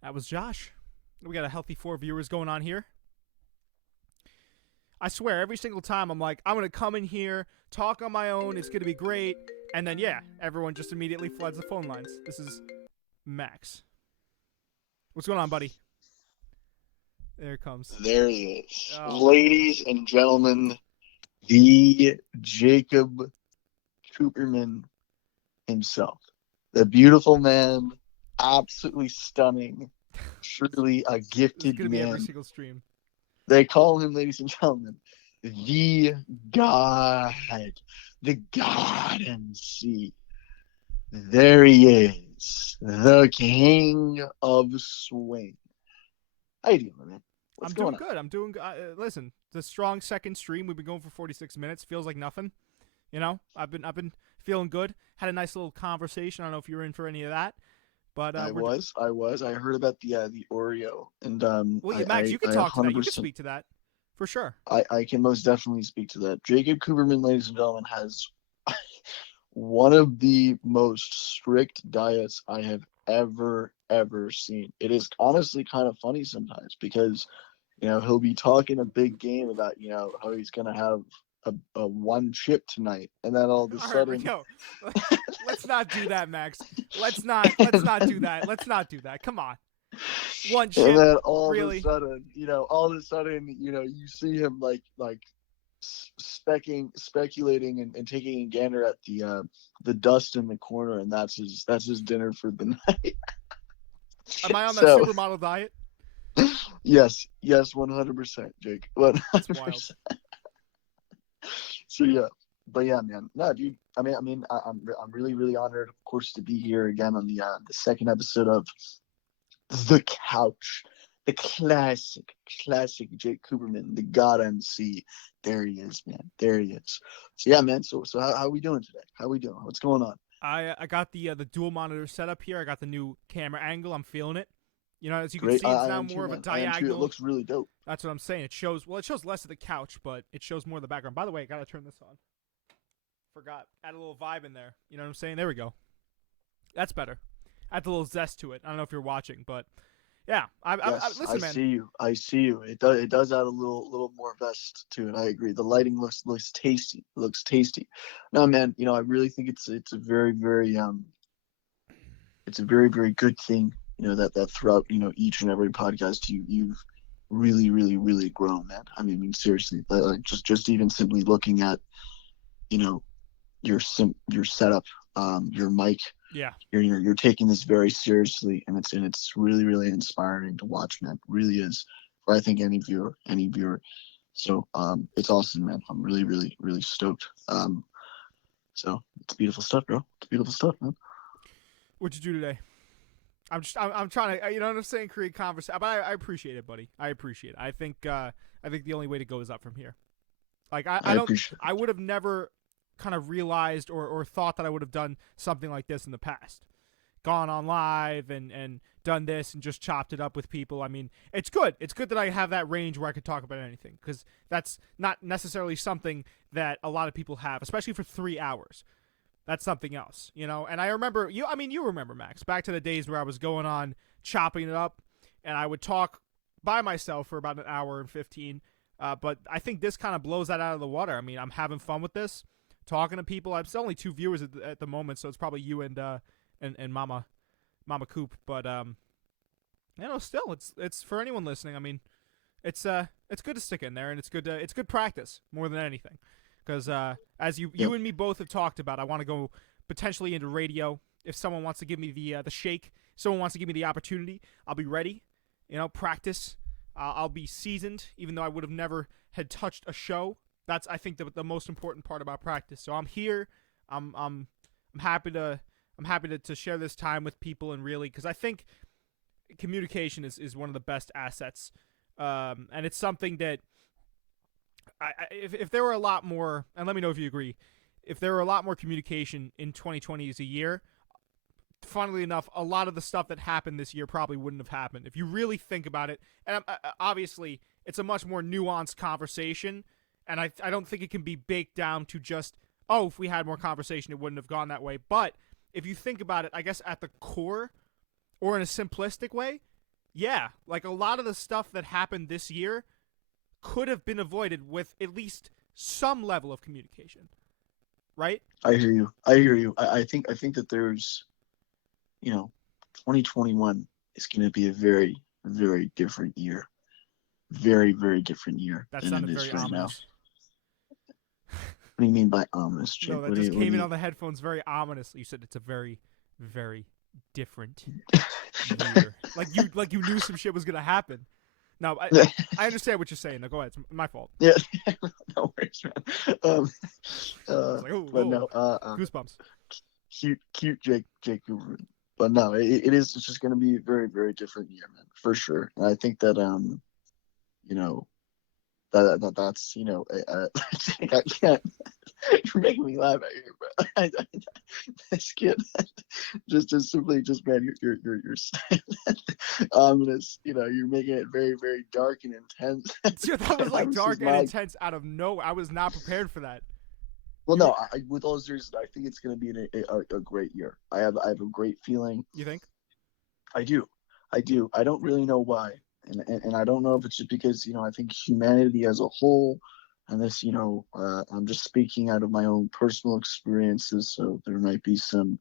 That was Josh. We got a healthy 4 viewers going on here. I swear, every single time I'm like, I'm going to come in here, talk on my own, it's going to be great. And then, yeah, everyone just immediately floods the phone lines. This is Max. What's going on, buddy? There it comes. There he is. Oh. Ladies and gentlemen, the Jacob Cooperman himself. The beautiful man, absolutely stunning, truly a gifted man. Be every single stream. They call him, ladies and gentlemen, the God MC. There he is, the king of swing. How you doing, man? I'm doing good. I'm doing good. Listen, the strong second stream. We've been going for 46 minutes. Feels like nothing. I've been feeling good. Had a nice little conversation. I don't know if you were in for any of that, but I was. I heard about the Oreo, and well, yeah, Max, you can talk to that. You can speak to that for sure. I can most definitely speak to that. Jacob Cooperman, ladies and gentlemen, has one of the most strict diets I have ever seen. It is honestly kind of funny sometimes because he'll be talking a big game about how he's gonna have a one chip tonight, and then all of a sudden, let's not do that, Max. Let's not do that. Let's not do that. Come on, one chip. And then all really? of a sudden, you see him like speculating and taking a gander at the dust in the corner, and that's his dinner for the night. Am I on that supermodel diet? Yes, 100%, Jake. 100%. That's wild. So yeah, but yeah, man. No, dude. I'm really honored, of course, to be here again on the second episode of The Couch. the classic Jake Cooperman, the God MC. There he is, man. There he is. So yeah, man. So how are we doing today? How we doing? What's going on? I got the dual monitor setup here. I got the new camera angle. I'm feeling it. You know, as you can Great. see, it's I now am too, more of a man. I am too. It diagonal. looks really dope. That's what I'm saying. It shows less of the couch, but it shows more of the background. By the way, I gotta turn this on. Forgot. Add a little vibe in there. You know what I'm saying? There we go. That's better. Add a little zest to it. I don't know if you're watching, but yeah. Yes, Listen, I man. see you. I see you. It does add a little more vest to it. I agree. The lighting looks tasty. Looks tasty. No, man. I really think it's a very good thing. That throughout each and every podcast you've really grown, man. I mean seriously. Like just even simply looking at you know your setup, your mic. Yeah. You're taking this very seriously, and it's really inspiring to watch, man. It really is for I think any viewer. So it's awesome, man. I'm really stoked. So it's beautiful stuff, bro. It's beautiful stuff, man. What'd you do today? I'm trying to, you know what I'm saying, create conversation. But I appreciate it, buddy. I appreciate it. I think the only way to go is up from here. Like I don't appreciate I would have never kind of realized or thought that I would have done something like this in the past. Gone on live and done this and just chopped it up with people. I mean, it's good. It's good that I have that range where I could talk about anything, because that's not necessarily something that a lot of people have, especially for 3 hours. That's something else, you know? And I remember, you remember, Max, back to the days where I was going on chopping it up, and I would talk by myself for about an hour and 15. But I think this kind of blows that out of the water. I mean, I'm having fun with this, talking to people. I'm still only 2 viewers at the moment, so it's probably you and Mama Coop. But still, it's for anyone listening. I mean, it's good to stick in there, and it's good practice more than anything. Because as you and me both have talked about, I want to go potentially into radio. If someone wants to give me the shake, someone wants to give me the opportunity, I'll be ready. Practice. I'll be seasoned, even though I would have never had touched a show. That's, I think, the most important part about practice. So I'm here. I'm happy to share this time with people, and really, because I think communication is one of the best assets, and it's something that. If there were a lot more, and let me know if you agree, if there were a lot more communication in 2020 as a year, funnily enough, a lot of the stuff that happened this year probably wouldn't have happened. If you really think about it, and obviously it's a much more nuanced conversation, and I don't think it can be baked down to just, oh, if we had more conversation, it wouldn't have gone that way. But if you think about it, I guess at the core, or in a simplistic way, yeah, like a lot of the stuff that happened this year could have been avoided with at least some level of communication, right? I hear you. I think that there's, 2021 is going to be a very different year, very different year That than it sounded is very right now. ominous. What do you mean by ominous, Jake? No, that just came in on the headphones very ominously. You said it's a very different year. Like you knew some shit was gonna happen. No, I understand what you're saying. Now go ahead. It's my fault. Yeah, no worries, man. Like, ooh, but whoa, no, goosebumps. cute Jake Hoover. But no, it's just going to be a very different year, man, for sure. And I think that that's I can't. You're making me laugh out here, bro. This kid, just simply, man, you're ominous. You're making it very dark and intense. Dude, that was like I'm dark just and not. intense out of nowhere. I was not prepared for that. Well, no, with all seriousness, I think it's going to be a great year. I have a great feeling. You think? I do. I don't really know why, and I don't know if it's just because I think humanity as a whole, and this I'm just speaking out of my own personal experiences, so there might be some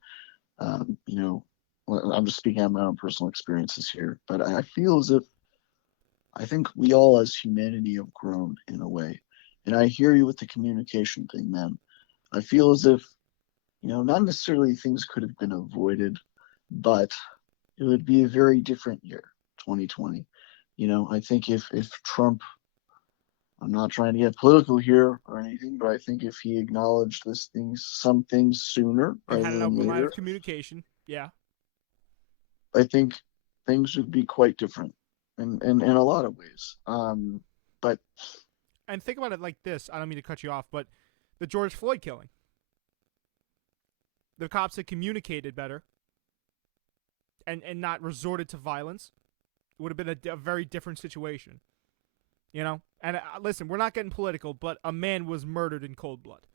well, I'm just speaking out of my own personal experiences here, but I feel as if I think we all as humanity have grown in a way, and I hear you with the communication thing, man. I feel as if not necessarily things could have been avoided, but it would be a very different year, 2020. I think if Trump, I'm not trying to get political here or anything, but I think if he acknowledged some things sooner And rather had an than open line later, of communication. Yeah. I think things would be quite different. in a lot of ways. But And think about it like this. I don't mean to cut you off, but the George Floyd killing. The cops had communicated better and not resorted to violence. It would have been a very different situation. You know? And listen, we're not getting political, but a man was murdered in cold blood.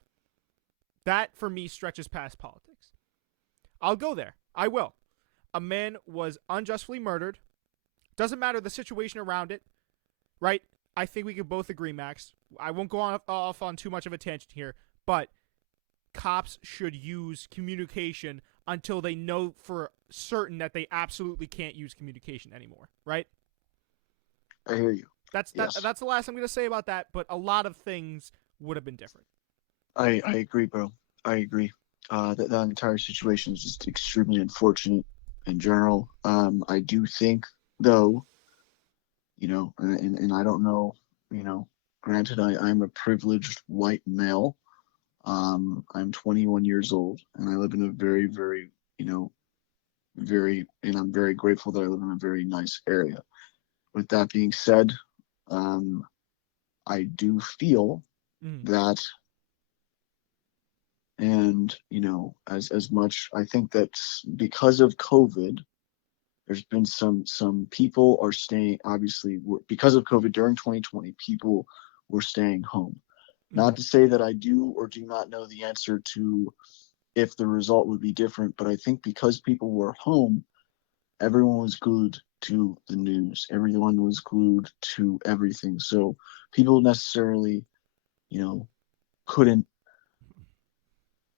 That, for me, stretches past politics. I'll go there. I will. A man was unjustly murdered. Doesn't matter the situation around it, right? I think we could both agree, Max. I won't go off on too much of a tangent here, but cops should use communication until they know for certain that they absolutely can't use communication anymore, right? I hear you. That's the last I'm going to say about that, but a lot of things would have been different. I agree, bro. I agree. That entire situation is just extremely unfortunate in general. I do think, though, and I don't know, granted, I'm a privileged white male. I'm 21 years old, and I live in a very, very, and I'm very grateful that I live in a very nice area. With that being said, I do feel that, and as much, I think that because of COVID, there's been some people are staying, obviously because of COVID during 2020, people were staying home. Not to say that I do or do not know the answer to if the result would be different, but I think because people were home, everyone was glued to the news. Everyone was glued to everything. So people necessarily, couldn't,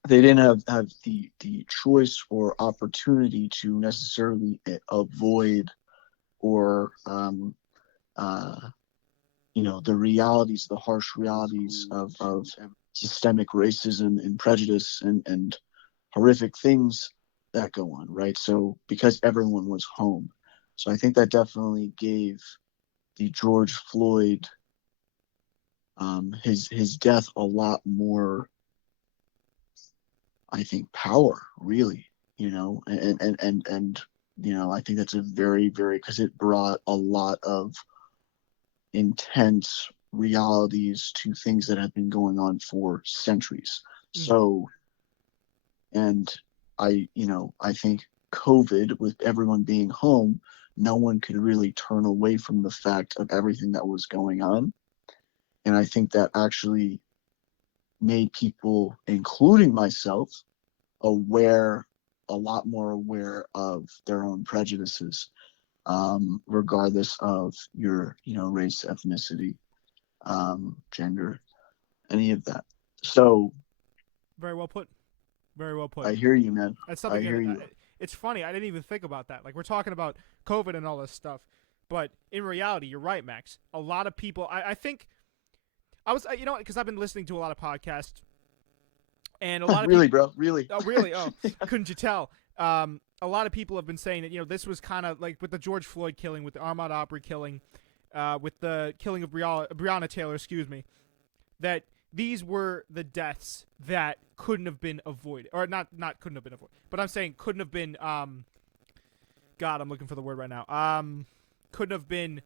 they didn't have the choice or opportunity to necessarily avoid or the realities, the harsh realities of systemic racism and prejudice and horrific things that go on, right? So because everyone was home. So I think that definitely gave the George Floyd his death a lot more, I think, power, really, and I think that's a very, very, because it brought a lot of intense realities to things that have been going on for centuries. So, and I think COVID, with everyone being home, no one could really turn away from the fact of everything that was going on. And I think that actually made people, including myself, a lot more aware of their own prejudices, regardless of your, race, ethnicity, gender, any of that. So, very well put. Very well put. I hear you, man. That's something. I hear you. It's funny. I didn't even think about that. Like, we're talking about COVID and all this stuff, but in reality, you're right, Max. A lot of people. I think I was, because I've been listening to a lot of podcasts, and a lot of really, people, bro, really. Oh, really? Oh, couldn't you tell? A lot of people have been saying that this was kind of like with the George Floyd killing, with the Ahmaud Arbery killing, with the killing of Breonna Taylor, that these were the deaths that couldn't have been avoided, or not couldn't have been avoided, but I'm saying couldn't have been. God, I'm looking for the word right now. Couldn't have been,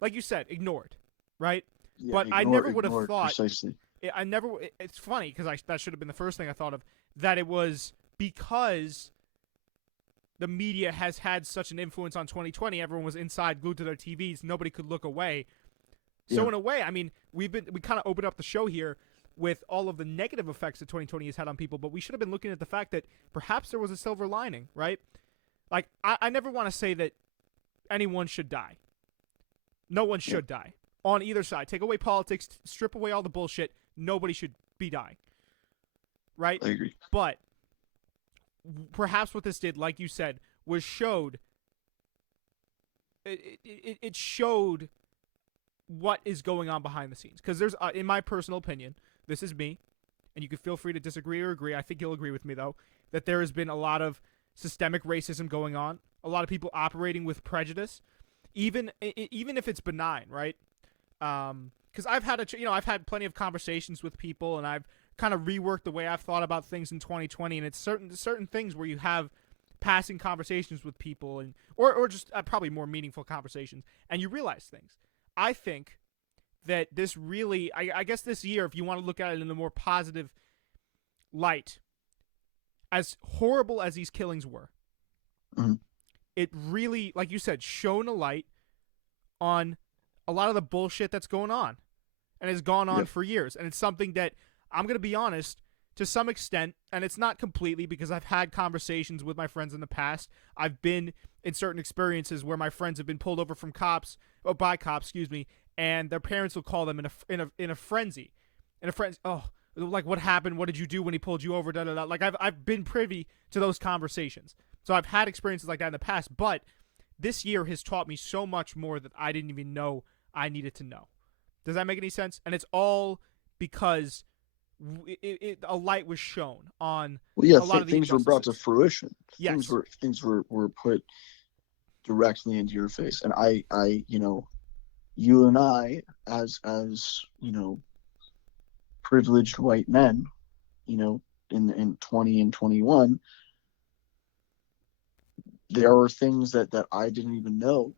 like you said, ignored, right? Yeah, but I never would have thought. Precisely. It's funny because that should have been the first thing I thought of, that it was because the media has had such an influence on 2020. Everyone was inside, glued to their TVs. Nobody could look away. So Yeah. in a way, I mean, we kind of opened up the show here with all of the negative effects that 2020 has had on people, but we should have been looking at the fact that perhaps there was a silver lining, right? Like, I never want to say that anyone should die. No one should die. On either side. Take away politics, strip away all the bullshit. Nobody should be dying. Right? I agree. But perhaps what this did, like you said, was showed it showed what is going on behind the scenes. Because there's, in my personal opinion, this is me, and you can feel free to disagree or agree. I think you'll agree with me, though, that there has been a lot of systemic racism going on, a lot of people operating with prejudice, even if it's benign, right? Because I've had plenty of conversations with people, and I've kind of reworked the way I've thought about things in 2020, and it's certain things where you have passing conversations with people, and or just probably more meaningful conversations, and you realize things. I think that this really, I guess this year, if you want to look at it in a more positive light, as horrible as these killings were, Mhm. it really, like you said, shone a light on a lot of the bullshit that's going on and has gone on Yep. for years. And it's something that, I'm going to be honest, to some extent, and it's not completely, because I've had conversations with my friends in the past. I've been in certain experiences where my friends have been pulled over from cops, or by cops, excuse me, and their parents will call them in a frenzy. Oh, like, what happened? What did you do when he pulled you over? Da, da, da. Like, I've been privy to those conversations. So I've had experiences like that in the past, but this year has taught me so much more that I didn't even know I needed to know. Does that make any sense? And it's all because a light was shown on Well, yeah, a lot of the things were brought to injustices. fruition. Yes. Things were put directly into your face, and I, you and I, as privileged white men, in 20 and 21, there are things that I didn't even know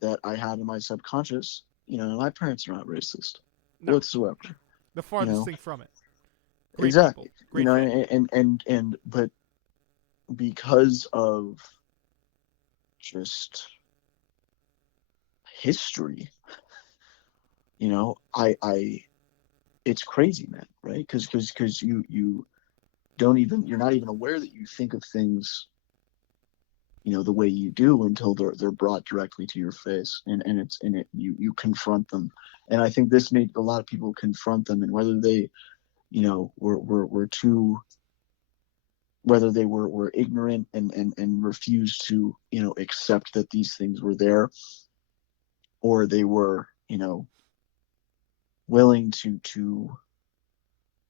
that I had in my subconscious. My parents are not racist No. whatsoever. The farthest thing from it. Great Exactly. people. Great family. But because of just history, I it's crazy, man, right? Because you don't even, you're not even aware that you think of things the way you do until they're brought directly to your face, and you confront them. And I think this made a lot of people confront them, and whether they were too, whether they were ignorant and refused to accept that these things were there, or they were willing to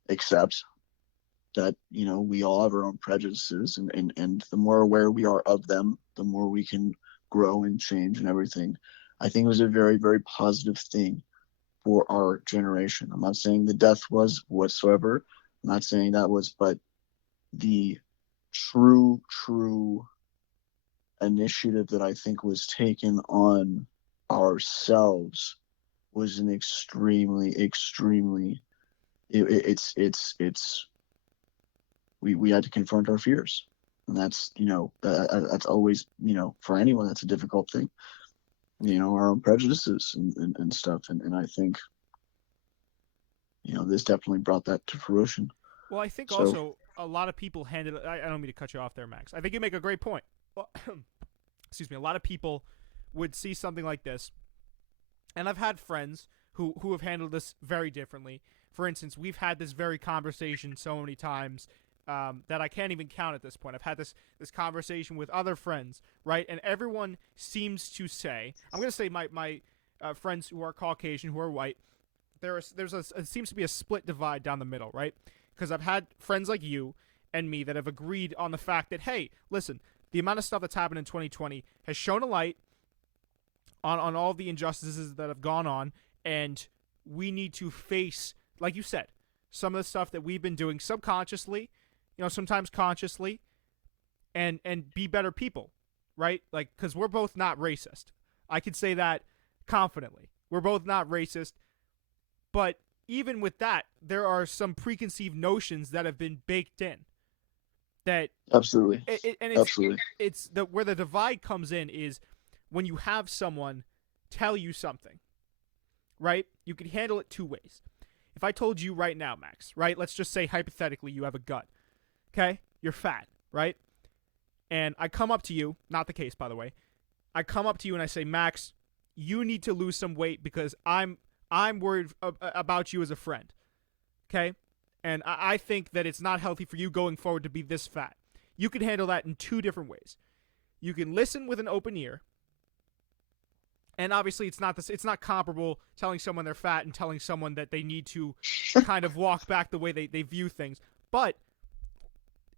accept that we all have our own prejudices, and the more aware we are of them, the more we can grow and change and everything. I think it was a very, very positive thing for our generation. I'm not saying the death was whatsoever. I'm not saying that was, but the true initiative that I think was taken on ourselves was an extremely it's we had to confront our fears, and that's that's always for anyone, that's a difficult thing, our own prejudices and stuff, and I think this definitely brought that to fruition. Well, I think So, also a lot of people handed it. I don't mean to cut you off there, Max. I think you make a great point. Well, excuse me. A lot of people would see something like this, and I've had friends who have handled this very differently. For instance, we've had this very conversation so many times that I can't even count at this point. I've had this conversation with other friends, right? And everyone seems to say, I'm going to say my friends who are Caucasian, who are white, it seems to be a split divide down the middle, right? Because I've had friends like you and me that have agreed on the fact that, hey, listen, the amount of stuff that's happened in 2020 has shown a light on all the injustices that have gone on, and we need to face, like you said, some of the stuff that we've been doing subconsciously, sometimes consciously, and be better people, right? Like, because we're both not racist. I could say that confidently. We're both not racist, but even with that, there are some preconceived notions that have been baked in. That absolutely, absolutely. It's where the divide comes in is when you have someone tell you something, right? You can handle it two ways. If I told you right now, Max, right? Let's just say hypothetically you have a gut, okay? You're fat, right? And I come up to you, not the case, by the way. I come up to you and I say, Max, you need to lose some weight because I'm worried about you as a friend, okay? And I think that it's not healthy for you going forward to be this fat. You can handle that in two different ways. You can listen with an open ear, and obviously it's not comparable telling someone they're fat and telling someone that they need to kind of walk back the way they view things. But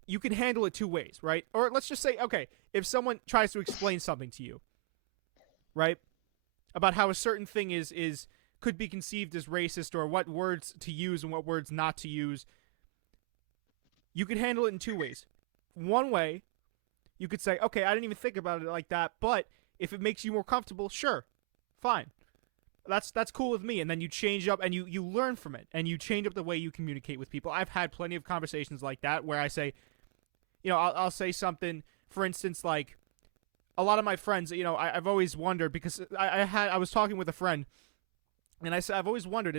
you can handle it two ways, right? Or let's just say, okay, if someone tries to explain something to you, right, about how a certain thing is could be conceived as racist, or what words to use and what words not to use, you can handle it in two ways. One way, you could say, okay, I didn't even think about it like that, but if it makes you more comfortable, sure, fine. That's cool with me. And then you change up and you learn from it and you change up the way you communicate with people. I've had plenty of conversations like that where I say, I'll say something, for instance, like a lot of my friends, I've always wondered because I was talking with a friend and I said, I've always wondered,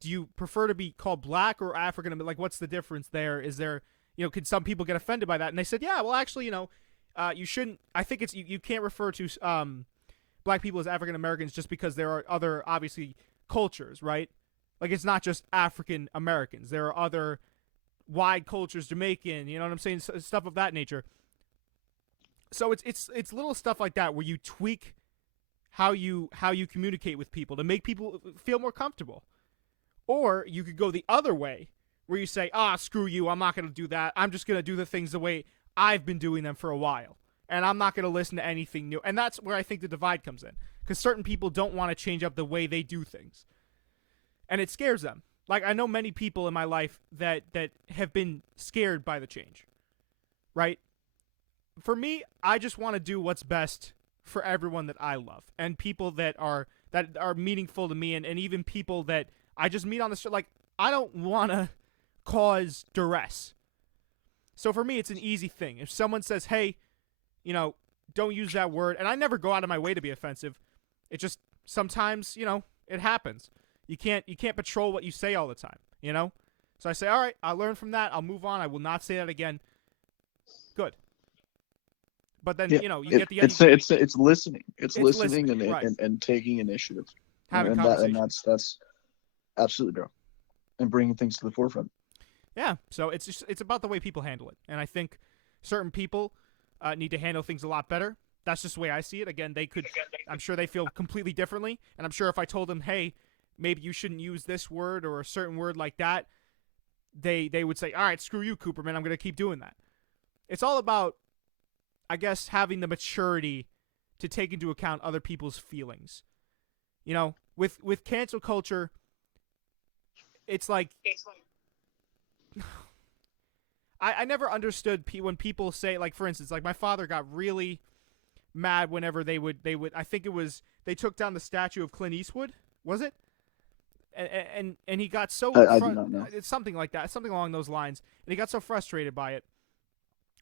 do you prefer to be called black or African? Like, what's the difference there? Is there, could some people get offended by that? And they said, yeah, well, actually, you shouldn't. I think it's you can't refer to black people as African Americans just because there are other obviously cultures, right? Like it's not just African Americans. There are other wide cultures, Jamaican, you know what I'm saying, stuff of that nature. So it's little stuff like that where you tweak how you communicate with people to make people feel more comfortable. Or you could go the other way where you say, screw you, I'm not going to do that. I'm just going to do the things the way I've been doing them for a while. And I'm not going to listen to anything new. And that's where I think the divide comes in. Because certain people don't want to change up the way they do things. And it scares them. Like, I know many people in my life that have been scared by the change. Right? For me, I just want to do what's best for everyone that I love. And people that are meaningful to me. And even people that I just meet on the street. Like, I don't want to cause duress. So for me, it's an easy thing. If someone says, hey, don't use that word. And I never go out of my way to be offensive. It just sometimes, it happens. You can't patrol what you say all the time, So I say, all right, I'll learn from that. I'll move on. I will not say that again. Good. But then, you get the it's listening. It's listening and, right. and taking initiative. Having and conversations. That's absolutely, bro. And bringing things to the forefront. Yeah. So it's about the way people handle it. And I think certain people need to handle things a lot better. That's just the way I see it. Again, I'm sure they feel completely differently. And I'm sure if I told them, hey, maybe you shouldn't use this word or a certain word like that, they would say, all right, screw you, Cooperman. I'm going to keep doing that. It's all about, I guess, having the maturity to take into account other people's feelings. With cancel culture, it's like I never understood when people say, like, for instance, like my father got really mad whenever they would I think it was they took down the statue of Clint Eastwood, was it? And he got so I do not know. It's something like that, something along those lines, and he got so frustrated by it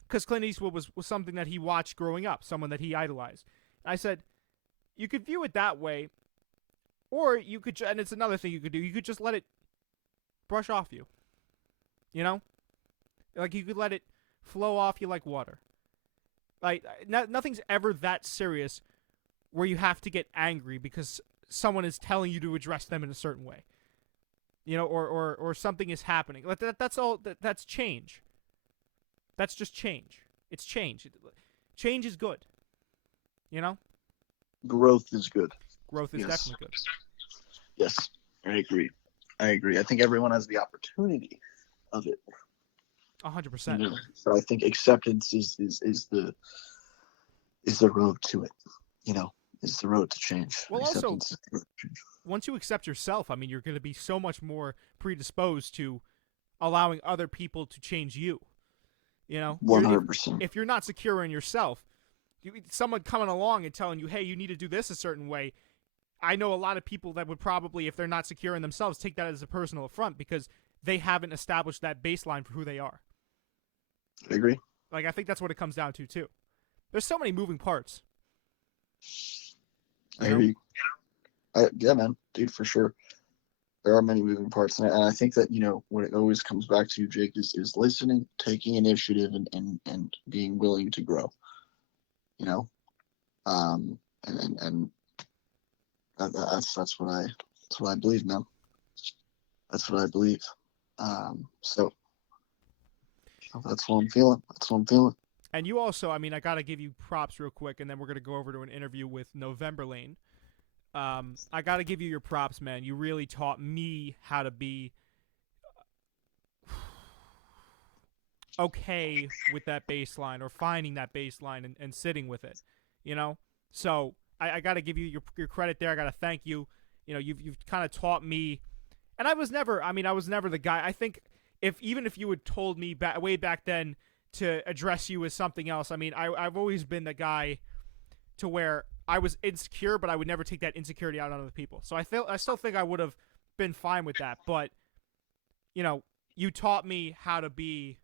because Clint Eastwood was something that he watched growing up, someone that he idolized. And I said, you could view it that way, or you could, and it's another thing you could do. You could just let it brush off you. Like you could let it flow off you like water. Like nothing's ever that serious where you have to get angry because someone is telling you to address them in a certain way. Or something is happening. That's all. That's change. That's just change. It's change. Change is good. Growth is good. Growth is definitely good. Yes, I agree. I think everyone has the opportunity of it. 100%. So I think acceptance is the road to it. Is the road to change. Well, also, is the road to change. Once you accept yourself, I mean, you're going to be so much more predisposed to allowing other people to change you. 100%. If you're not secure in yourself, someone coming along and telling you, hey, you need to do this a certain way. I know a lot of people that would probably, if they're not secure in themselves, take that as a personal affront because they haven't established that baseline for who they are. I agree. Like, I think that's what it comes down to, too. There's so many moving parts. I agree. Yeah, man. Dude, for sure. There are many moving parts. And I think that, what it always comes back to, Jake, is listening, taking initiative, and being willing to grow. And that's what I believe, man. That's what I believe. So that's what I'm feeling. And you also, I mean, I got to give you props real quick, and then we're going to go over to an interview with Novemberlane. I got to give you your props, man. You really taught me how to be okay with that baseline or finding that baseline and sitting with it, So I got to give you your credit there. I got to thank you. You've kind of taught me, and I was never the guy. I think if you had told me way back then to address you as something else. I mean, I've always been the guy to where I was insecure, but I would never take that insecurity out on other people. So I still think I would have been fine with that. But you taught me how to be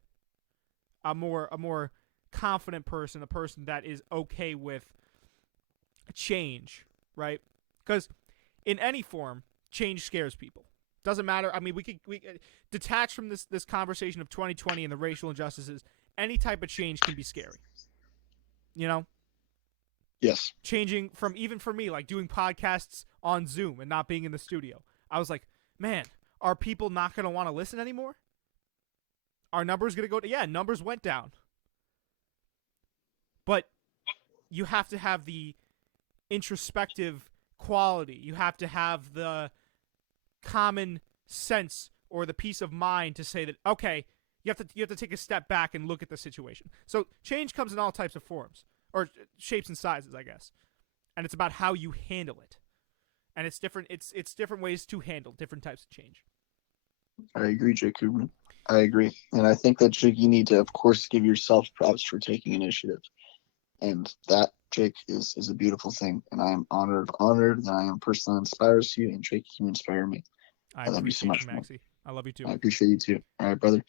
a more confident person, a person that is okay with change, right? Because in any form, change scares people. Doesn't matter. I mean, we could detach from this conversation of 2020 and the racial injustices. Any type of change can be scary. Yes. Changing from, even for me, like doing podcasts on Zoom and not being in the studio. I was like, man, are people not going to want to listen anymore? Are numbers going to go? Yeah, numbers went down. But you have to have the introspective quality. You have to have the common sense or the peace of mind to say that, okay, you have to take a step back and look at the situation. So change comes in all types of forms, or shapes and sizes, I guess. And it's about how you handle it. And it's different. It's different ways to handle different types of change. I agree, Jake Cooperman. I agree. And I think that, Jake, you need to, of course, give yourself props for taking initiative. And that, Jake, is a beautiful thing. And I am honored that I am a person that inspires you. And, Jake, you inspire me. I love you so much, Maxie. Man. I love you too. I appreciate you too. All right, brother.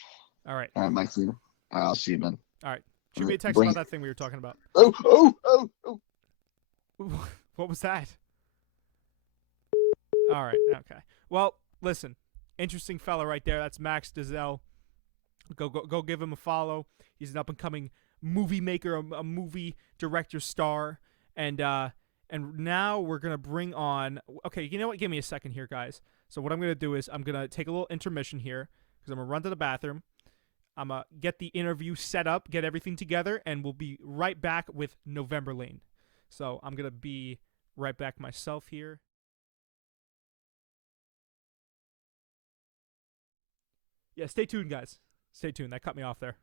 All right, Mike. I'll see you, man. All right. Shoot me a text about that thing we were talking about. Oh. What was that? All right. Okay. Well, listen. Interesting fella right there. That's Max Dazelle. Go give him a follow. He's an up and coming movie maker, a movie director star, and now we're gonna bring on. Okay, you know what? Give me a second here, guys. So what I'm gonna do is I'm gonna take a little intermission here because I'm gonna run to the bathroom. I'm gonna get the interview set up, get everything together, and we'll be right back with Novemberlane. So I'm gonna be right back myself here. Yeah, stay tuned, guys. Stay tuned. That cut me off there.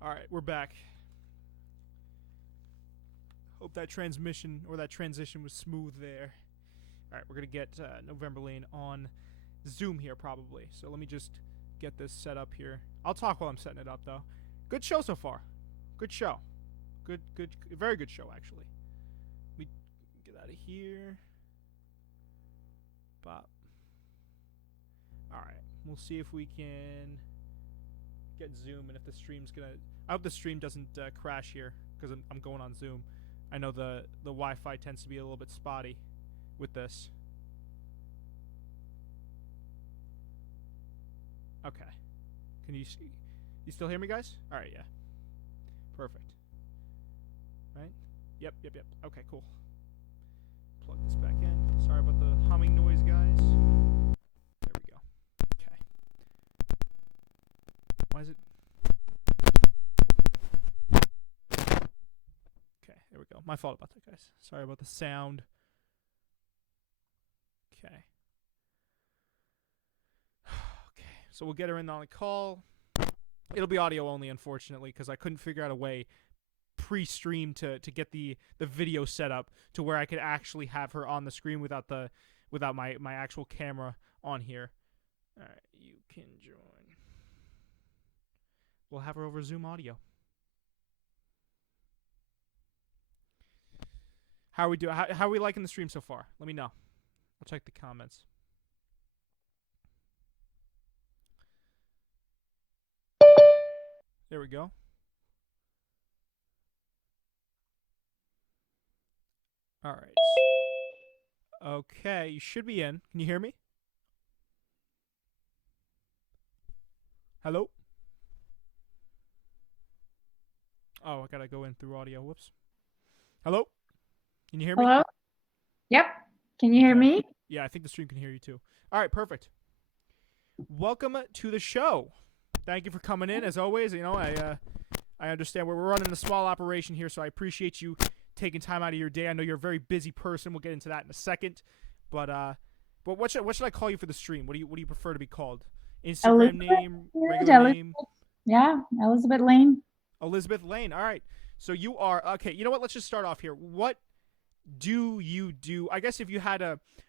All right, we're back. Hope that transmission or that transition was smooth there. All right, we're going to get Novemberlane on Zoom here probably. So let me just get this set up here. I'll talk while I'm setting it up, though. Good show so far. Good show. Very good show, actually. Let me get out of here. Bop. All right, we'll see if we can get Zoom, and if the stream's gonna. I hope the stream doesn't crash here because I'm going on Zoom. I know the Wi-Fi tends to be a little bit spotty with this. Okay. Can you still hear me, guys? All right, yeah. Perfect. Right? Yep. Okay, cool. Plug this back in. Sorry about the humming noise, guys. There we go. Okay. Why is it? Okay, there we go. My fault about that, guys. Sorry about the sound. Okay. Okay, so we'll get her in on the call. It'll be audio only, unfortunately, because I couldn't figure out a way pre-stream to get the video set up to where I could actually have her on the screen without my actual camera on here. All right, you can join. We'll have her over Zoom audio. How are we doing? How are we liking the stream so far? Let me know. I'll check the comments. There we go. All right. Okay, you should be in. Can you hear me? Hello? Oh, I gotta go in through audio. Whoops. Hello? Can you hear me? Hello? Yep. Can you hear me? Yeah, I think the stream can hear you too. All right, perfect. Welcome to the show. Thank you for coming in. As always, you know, I understand we're running a small operation here, so I appreciate you taking time out of your day. I know you're a very busy person. We'll get into that in a second. But what should I call you for the stream? What do you prefer to be called? Instagram name, regular name? Yeah, Elizabeth Lane. Elizabeth Lane. All right. So you are okay. You know what? Let's just start off here. What do you do? I guess if you had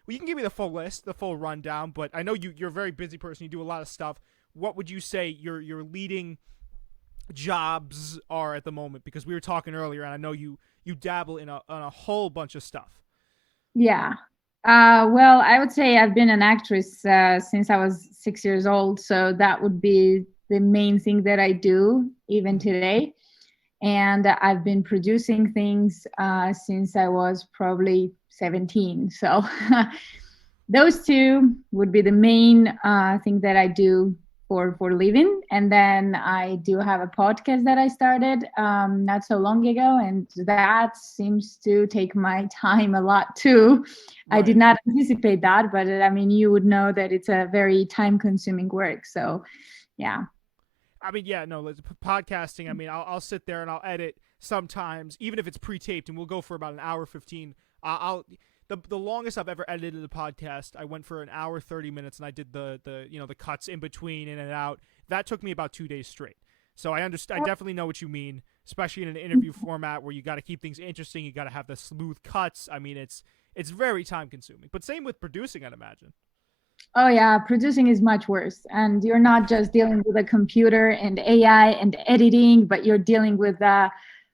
you can give me the full list, the full rundown. But I know you're a very busy person. You do a lot of stuff. What would you say your leading jobs are at the moment? Because we were talking earlier, and I know you dabble in a whole bunch of stuff. Yeah. Well, I would say I've been an actress since I was 6 years old. So that would be the main thing that I do even today. And I've been producing things since I was probably 17. So those two would be the main thing that I do for living. And then I do have a podcast that I started not so long ago, and that seems to take my time a lot too. Right. I did not anticipate that, but I mean, you would know that it's a very time-consuming work. So, yeah. I mean, yeah, no, podcasting, I mean, I'll sit there and I'll edit sometimes, even if it's pre-taped, and we'll go for about an hour 15. The longest I've ever edited a podcast, I went for an hour 30 minutes, and I did the cuts in between, in and out. That took me about 2 days straight. So I understand. I definitely know what you mean, especially in an interview format where you got to keep things interesting. You got to have the smooth cuts. I mean, it's very time consuming. But same with producing, I'd imagine. Oh yeah, producing is much worse. And you're not just dealing with a computer and AI and editing, but you're dealing with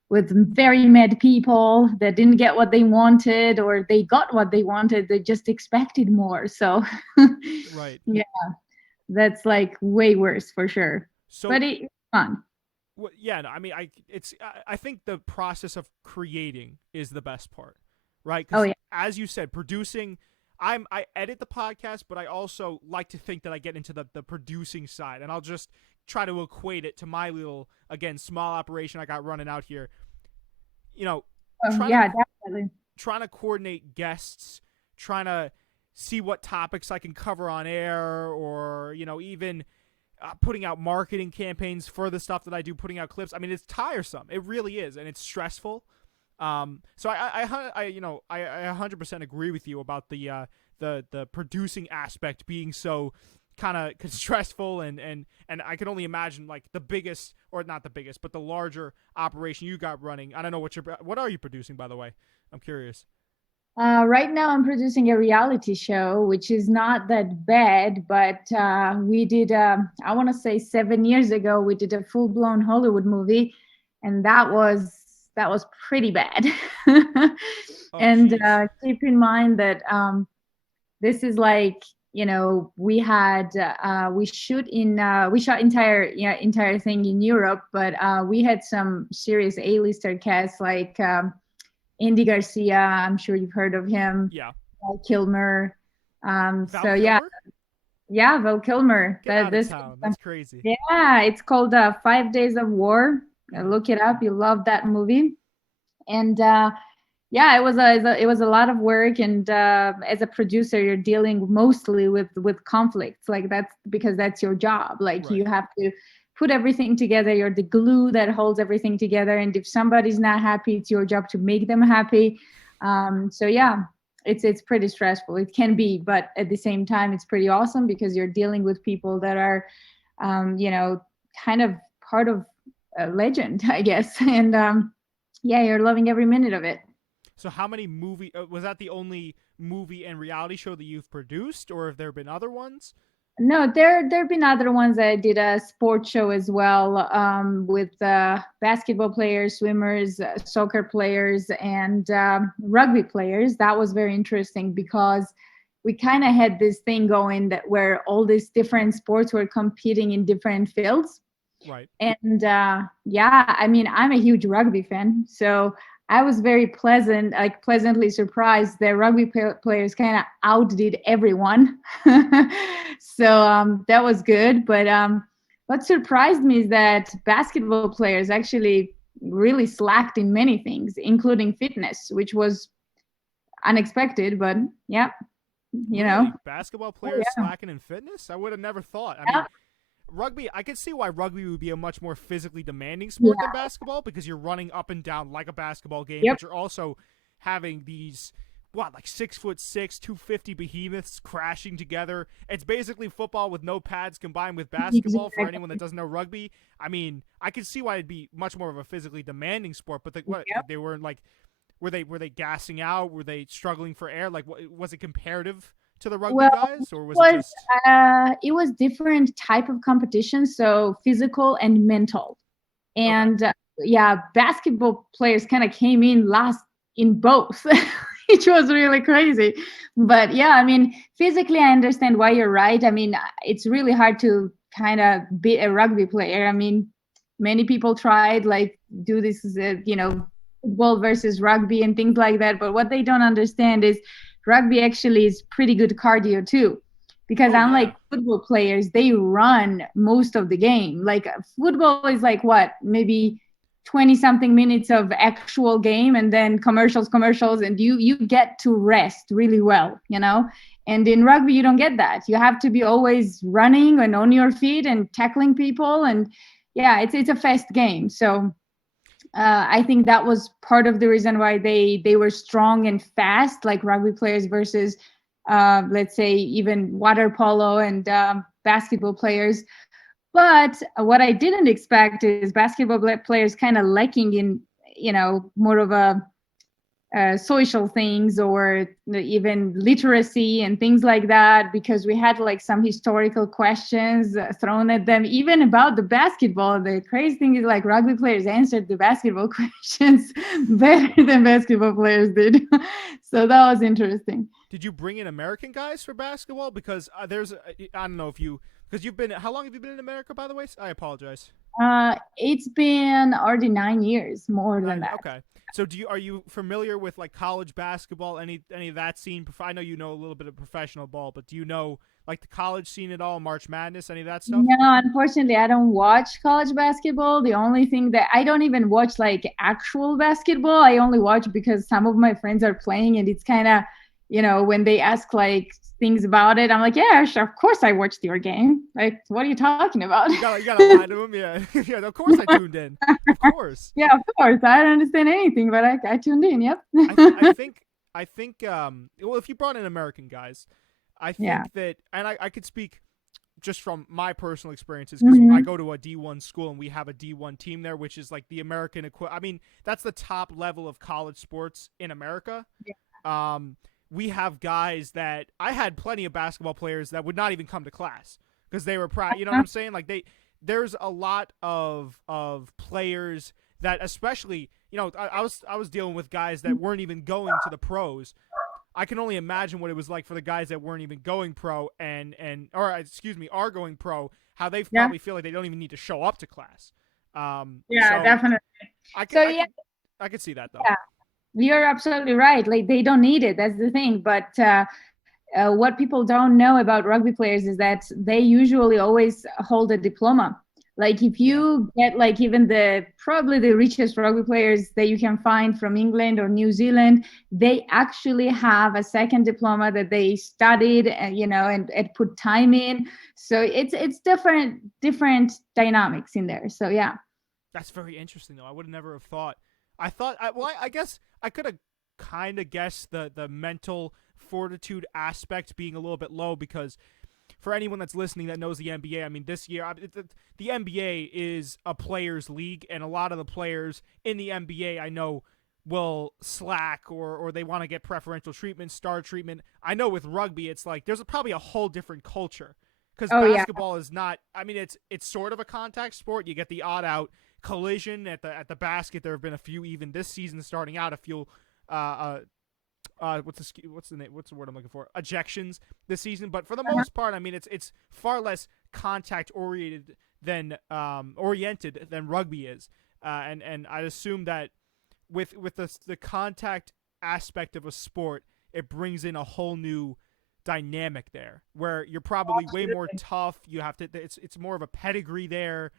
very mad people that didn't get what they wanted, or they got what they wanted. They just expected more. So right. Yeah, that's like way worse for sure. So, but it's fun. Well, yeah, no, I mean, I think the process of creating is the best part, right? Because as you said, producing, I edit the podcast, but I also like to think that I get into the producing side, and I'll just try to equate it to my little, again, small operation I got running out here. You know, definitely. Trying to coordinate guests, trying to see what topics I can cover on air, or, you know, even putting out marketing campaigns for the stuff that I do, putting out clips. I mean, it's tiresome. It really is, and it's stressful. So I 100% agree with you about the producing aspect being so kind of stressful, and I can only imagine like the biggest, or not the biggest, but the larger operation you got running. I don't know what are you producing, by the way? I'm curious. Right now I'm producing a reality show, which is not that bad, but we did, I want to say 7 years ago, we did a full-blown Hollywood movie, and that was pretty bad. And keep in mind that this is like, you know, we shot entire thing in Europe, but we had some serious A-lister casts like Andy Garcia. I'm sure you've heard of him. Yeah. Kilmer. Val Kilmer? Yeah, Val Kilmer. Get out of town. That's crazy. Yeah, it's called 5 Days of War. Look it up. You love that movie. And yeah, it was a lot of work. And as a producer, you're dealing mostly with conflicts. Like that's because that's your job. Like Right. you have to put everything together. You're the glue that holds everything together. And if somebody's not happy, it's your job to make them happy. So yeah, it's pretty stressful. It can be, but at the same time, it's pretty awesome because you're dealing with people that are, you know, kind of part of a legend, I guess. And yeah, you're loving every minute of it. So how many was that the only movie and reality show that you've produced, or have there been other ones? No, there've been other ones. I did a sports show as well, with basketball players, swimmers, soccer players, and rugby players. That was very interesting because we kind of had this thing going that where all these different sports were competing in different fields. Right. And yeah, I mean, I'm a huge rugby fan, so I was very pleasantly surprised that rugby players kind of outdid everyone. So that was good. But what surprised me is that basketball players actually really slacked in many things, including fitness, which was unexpected. But yeah, you Really? know, Basketball oh, players yeah. slacking in fitness? I would have never thought. I Yeah. mean, rugby, I could see why rugby would be a much more physically demanding sport Yeah. than basketball because you're running up and down like a basketball game, Yep. but you're also having these, what, like 6'6", 250 behemoths crashing together. It's basically football with no pads combined with basketball for anyone that doesn't know rugby. I mean, I could see why it'd be much more of a physically demanding sport, but Yep. they weren't like, were they gassing out? Were they struggling for air? Like, was it comparative to the rugby Well, guys, or was it just it was different type of competition, so physical and mental. okay? And yeah, basketball players kind of came in last in both, which was really crazy. But yeah, I mean, physically, I understand why you're right. I mean, it's really hard to kind of be a rugby player. I mean, many people tried like do this, you know, football versus rugby and things like that. But what they don't understand is rugby actually is pretty good cardio too, because Oh yeah, unlike football players, they run most of the game. Like football is like what, maybe 20 something minutes of actual game and then commercials, and you get to rest really well, you know. And in rugby you don't get that. You have to be always running and on your feet and tackling people. And yeah, it's a fast game. So I think that was part of the reason why they were strong and fast, like rugby players versus, let's say, even water polo and basketball players. But what I didn't expect is basketball players kind of lacking in, you know, more of a social things or even literacy and things like that, because we had like some historical questions thrown at them even about the basketball. The crazy thing is like rugby players answered the basketball questions better than basketball players did. So that was interesting. did you bring in American guys for basketball? Because I don't know if you, because you've been, how long have you been in America, by the way? I apologize. It's been already 9 years, more than that. Okay. So are you familiar with like college basketball, any of that scene? I know you know a little bit of professional ball, but do you know like the college scene at all, March Madness, any of that stuff? No, unfortunately, I don't watch college basketball. The only thing that I don't even watch like actual basketball. I only watch because some of my friends are playing, and it's kind of, you know, when they ask like things about it, I'm like, yeah, sure, of course I watched your game. Like, what are you talking about? You gotta lie to them, yeah. Yeah, of course I tuned in. Of course. Yeah, of course. I don't understand anything, but I tuned in. Yep. I think well, if you brought in American guys, I think Yeah. that, and I could speak just from my personal experiences because I go to a D1 school and we have a D1 team there, which is like the American I mean, that's the top level of college sports in America. Yeah. We have guys that I had plenty of basketball players that would not even come to class because they were proud. You know what I'm saying? Like there's a lot of players that, especially, you know, I was dealing with guys that weren't even going to the pros. I can only imagine what it was like for the guys that weren't even going pro or excuse me, are going pro, how they probably feel like they don't even need to show up to class. Yeah, so definitely. I could see that though. Yeah. You're absolutely right. Like they don't need it. That's the thing. But what people don't know about rugby players is that they usually always hold a diploma. Like if you get like even probably the richest rugby players that you can find from England or New Zealand, they actually have a second diploma that they studied, and put time in. So it's different dynamics in there. So yeah. That's very interesting, though. I would never have thought. I guess I could have kind of guessed the mental fortitude aspect being a little bit low, because for anyone that's listening that knows the NBA, I mean, this year, the NBA is a players' league, and a lot of the players in the NBA I know will slack or they want to get preferential treatment, star treatment. I know with rugby, it's like there's probably a whole different culture, because basketball is not. I mean, it's sort of a contact sport. You get the odd out collision at the basket. There have been a few even this season starting out. A few what's the name? What's the word I'm looking for? Ejections this season, but for the most part, I mean, it's far less contact oriented than rugby is, and I'd assume that with the contact aspect of a sport, it brings in a whole new dynamic there, where you're probably way more tough. You have to. It's more of a pedigree there.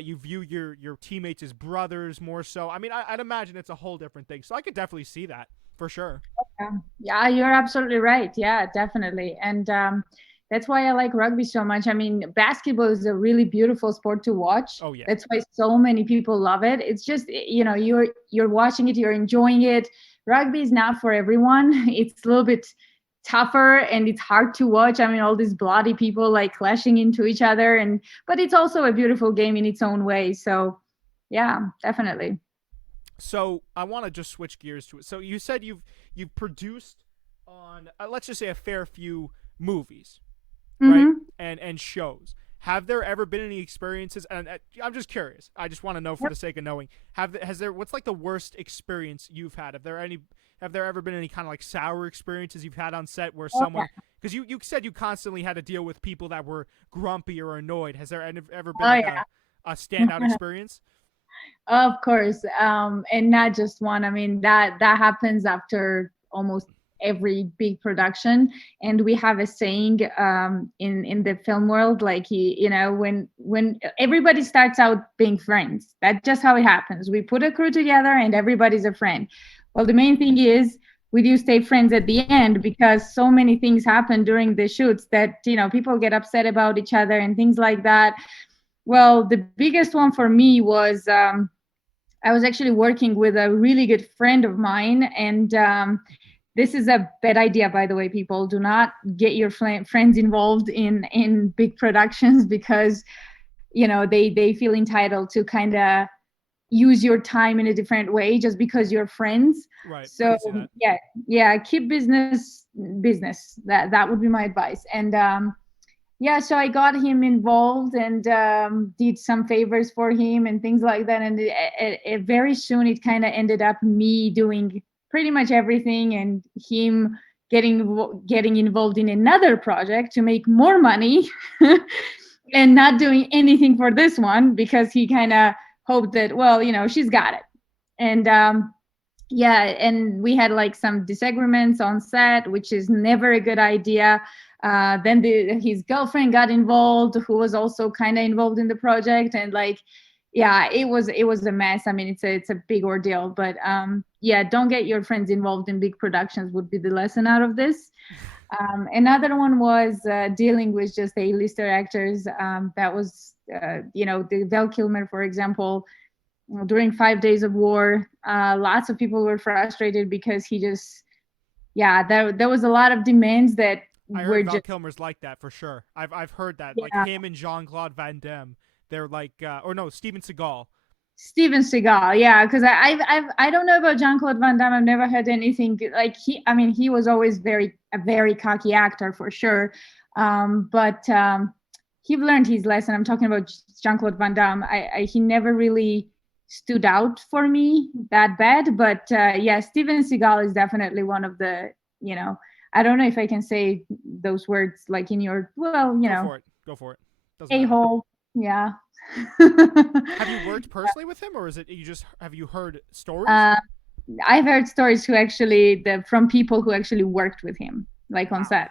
You view your teammates as brothers more so. I mean, I'd imagine it's a whole different thing. So I could definitely see that for sure. Yeah, you're absolutely right. Yeah, definitely. And that's why I like rugby so much. I mean, basketball is a really beautiful sport to watch. Oh yeah. That's why so many people love it. It's just, you're watching it, you're enjoying it. Rugby is not for everyone. It's a little bit tougher and it's hard to watch. I mean, all these bloody people like clashing into each other, but it's also a beautiful game in its own way. So yeah, definitely. So I want to just switch gears to it. So you said you've produced on let's just say a fair few movies, right? And shows. Have there ever been any experiences? And I'm just curious. I just want to know for the sake of knowing. What's like the worst experience you've had? Have there ever been any kind of like sour experiences you've had on set where someone, because you said you constantly had to deal with people that were grumpy or annoyed. Has there ever been a standout experience? Of course, and not just one. I mean, that happens after almost every big production, and we have a saying in the film world, like when everybody starts out being friends, that's just how it happens. We put a crew together, and everybody's a friend. Well, the main thing is we do stay friends at the end, because so many things happen during the shoots that people get upset about each other and things like that. Well, the biggest one for me was I was actually working with a really good friend of mine, and this is a bad idea, by the way. People, do not get your friends involved in big productions, because they feel entitled to kind of use your time in a different way just because you're friends. Right. So yeah, keep business. That would be my advice. And yeah, so I got him involved and did some favors for him and things like that. And very soon it kind of ended up me doing pretty much everything, and him getting involved in another project to make more money and not doing anything for this one, because he kind of hoped that, well, she's got it. And yeah, and we had like some disagreements on set, which is never a good idea. Then his girlfriend got involved, who was also kind of involved in the project, and like, yeah, it was a mess. I mean, it's a big ordeal, but yeah, don't get your friends involved in big productions would be the lesson out of this. Another one was dealing with just A-lister actors. That was, the Val Kilmer, for example, during 5 Days of War. Lots of people were frustrated because he just, there was a lot of demands that I heard Val Kilmer's like that for sure. I've heard that, like him and Jean-Claude Van Damme. They're like, or no, Steven Seagal. Steven Seagal, yeah, because I don't know about Jean-Claude Van Damme. I've never heard anything like he was always a very cocky actor for sure, but he learned his lesson. I'm talking about Jean-Claude Van Damme. He never really stood out for me that bad, but yeah, Steven Seagal is definitely one of the, I don't know if I can say those words like in your, well, Go for it. A-hole. Yeah. Have you worked personally with him, or is it have you heard stories? I've heard stories from people who actually worked with him. like on Wow. set.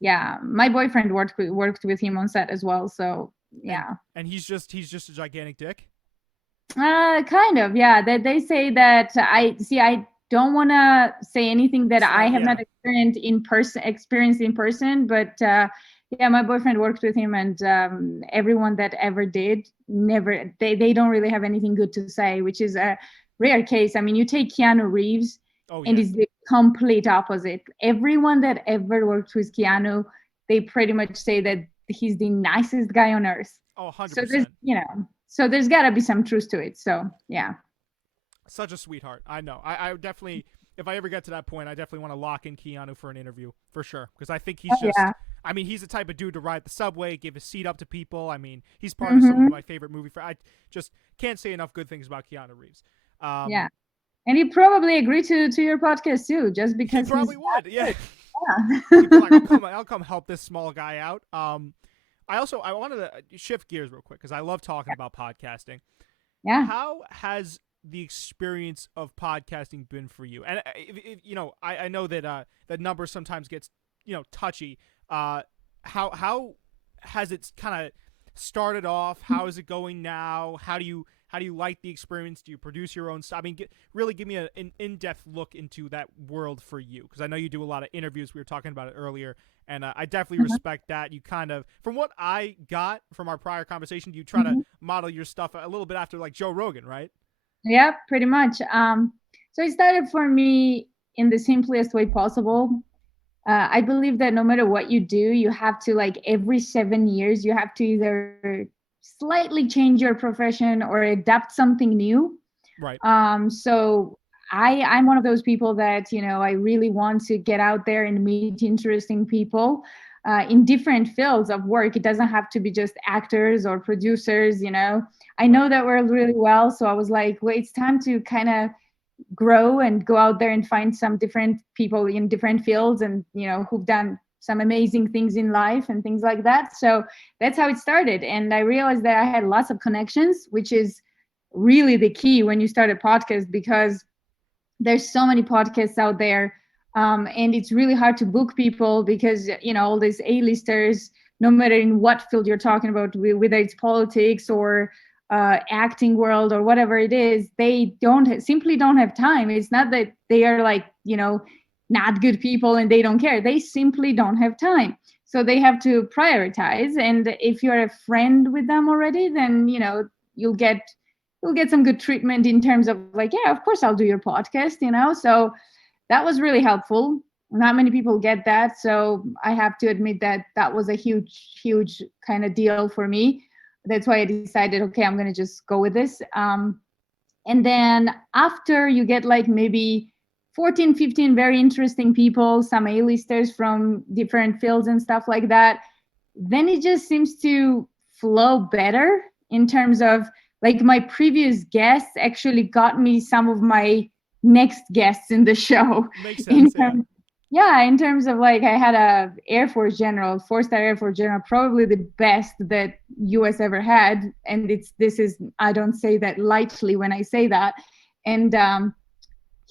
Yeah, my boyfriend worked with him on set as well. So yeah, And he's just a gigantic dick. kind of. Yeah, they say that I don't want to say anything that I have not experienced in person, but yeah, my boyfriend worked with him, and everyone that ever did never they don't really have anything good to say, which is a rare case. I mean, you take Keanu Reeves, Oh and yeah. it's the complete opposite. Everyone that ever worked with Keanu, they pretty much say that he's the nicest guy on earth. Oh, 100%. So there's, so there's got to be some truth to it. So yeah. Such a sweetheart. I know. I definitely, if I ever get to that point, I definitely want to lock in Keanu for an interview for sure, because I think he's just. Yeah. I mean, he's the type of dude to ride the subway, give his seat up to people. I mean, he's part of some of my favorite movie. I just can't say enough good things about Keanu Reeves. Yeah, and he probably agreed to your podcast too, just because he probably would. Yeah. Yeah. He'd be like, I'll come help this small guy out. I wanted to shift gears real quick because I love talking about podcasting. Yeah. How has the experience of podcasting been for you? And if I know that that number sometimes gets touchy. How has it kind of started off? How is it going now? How do you like the experience? Do you produce your own stuff? I mean, really give me an in-depth look into that world for you, because I know you do a lot of interviews. We were talking about it earlier, and I definitely respect that. You kind of, from what I got from our prior conversation, you try to model your stuff a little bit after like Joe Rogan, right? Yeah, pretty much. So it started for me in the simplest way possible. I believe that no matter what you do, you have to, like, every 7 years, you have to either slightly change your profession or adapt something new. Right. So I'm one of those people that, I really want to get out there and meet interesting people in different fields of work. It doesn't have to be just actors or producers, I know that world really well. So I was like, well, it's time to kind of grow and go out there and find some different people in different fields and, who've done some amazing things in life and things like that. So that's how it started. And I realized that I had lots of connections, which is really the key when you start a podcast, because there's so many podcasts out there. And it's really hard to book people because, all these A-listers, no matter in what field you're talking about, whether it's politics or acting world or whatever it is, they simply don't have time. It's not that they are like, not good people and they don't care. They simply don't have time. So they have to prioritize. And if you're a friend with them already, then, you'll get some good treatment in terms of like, yeah, of course I'll do your podcast, So that was really helpful. Not many people get that. So I have to admit that was a huge kind of deal for me. That's why I decided, okay, I'm going to just go with this. And then after you get like maybe 14, 15 very interesting people, some A-listers from different fields and stuff like that, then it just seems to flow better in terms of, like, my previous guests actually got me some of my next guests in the show. Makes sense. In terms of, like, I had a Air Force general, 4-star Air Force general, probably the best that US ever had. And I don't say that lightly when I say that. And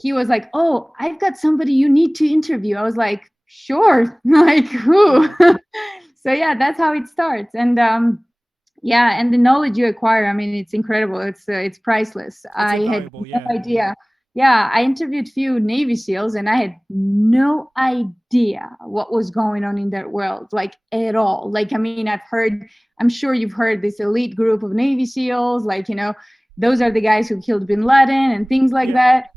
he was like, oh, I've got somebody you need to interview. I was like, sure. Like, who? So yeah, that's how it starts. And and the knowledge you acquire, I mean, it's incredible. It's priceless. I had no idea. Yeah, I interviewed few Navy SEALs and I had no idea what was going on in that world, like, at all. Like, I mean, I'm sure you've heard this elite group of Navy SEALs, like, those are the guys who killed bin Laden and things like that.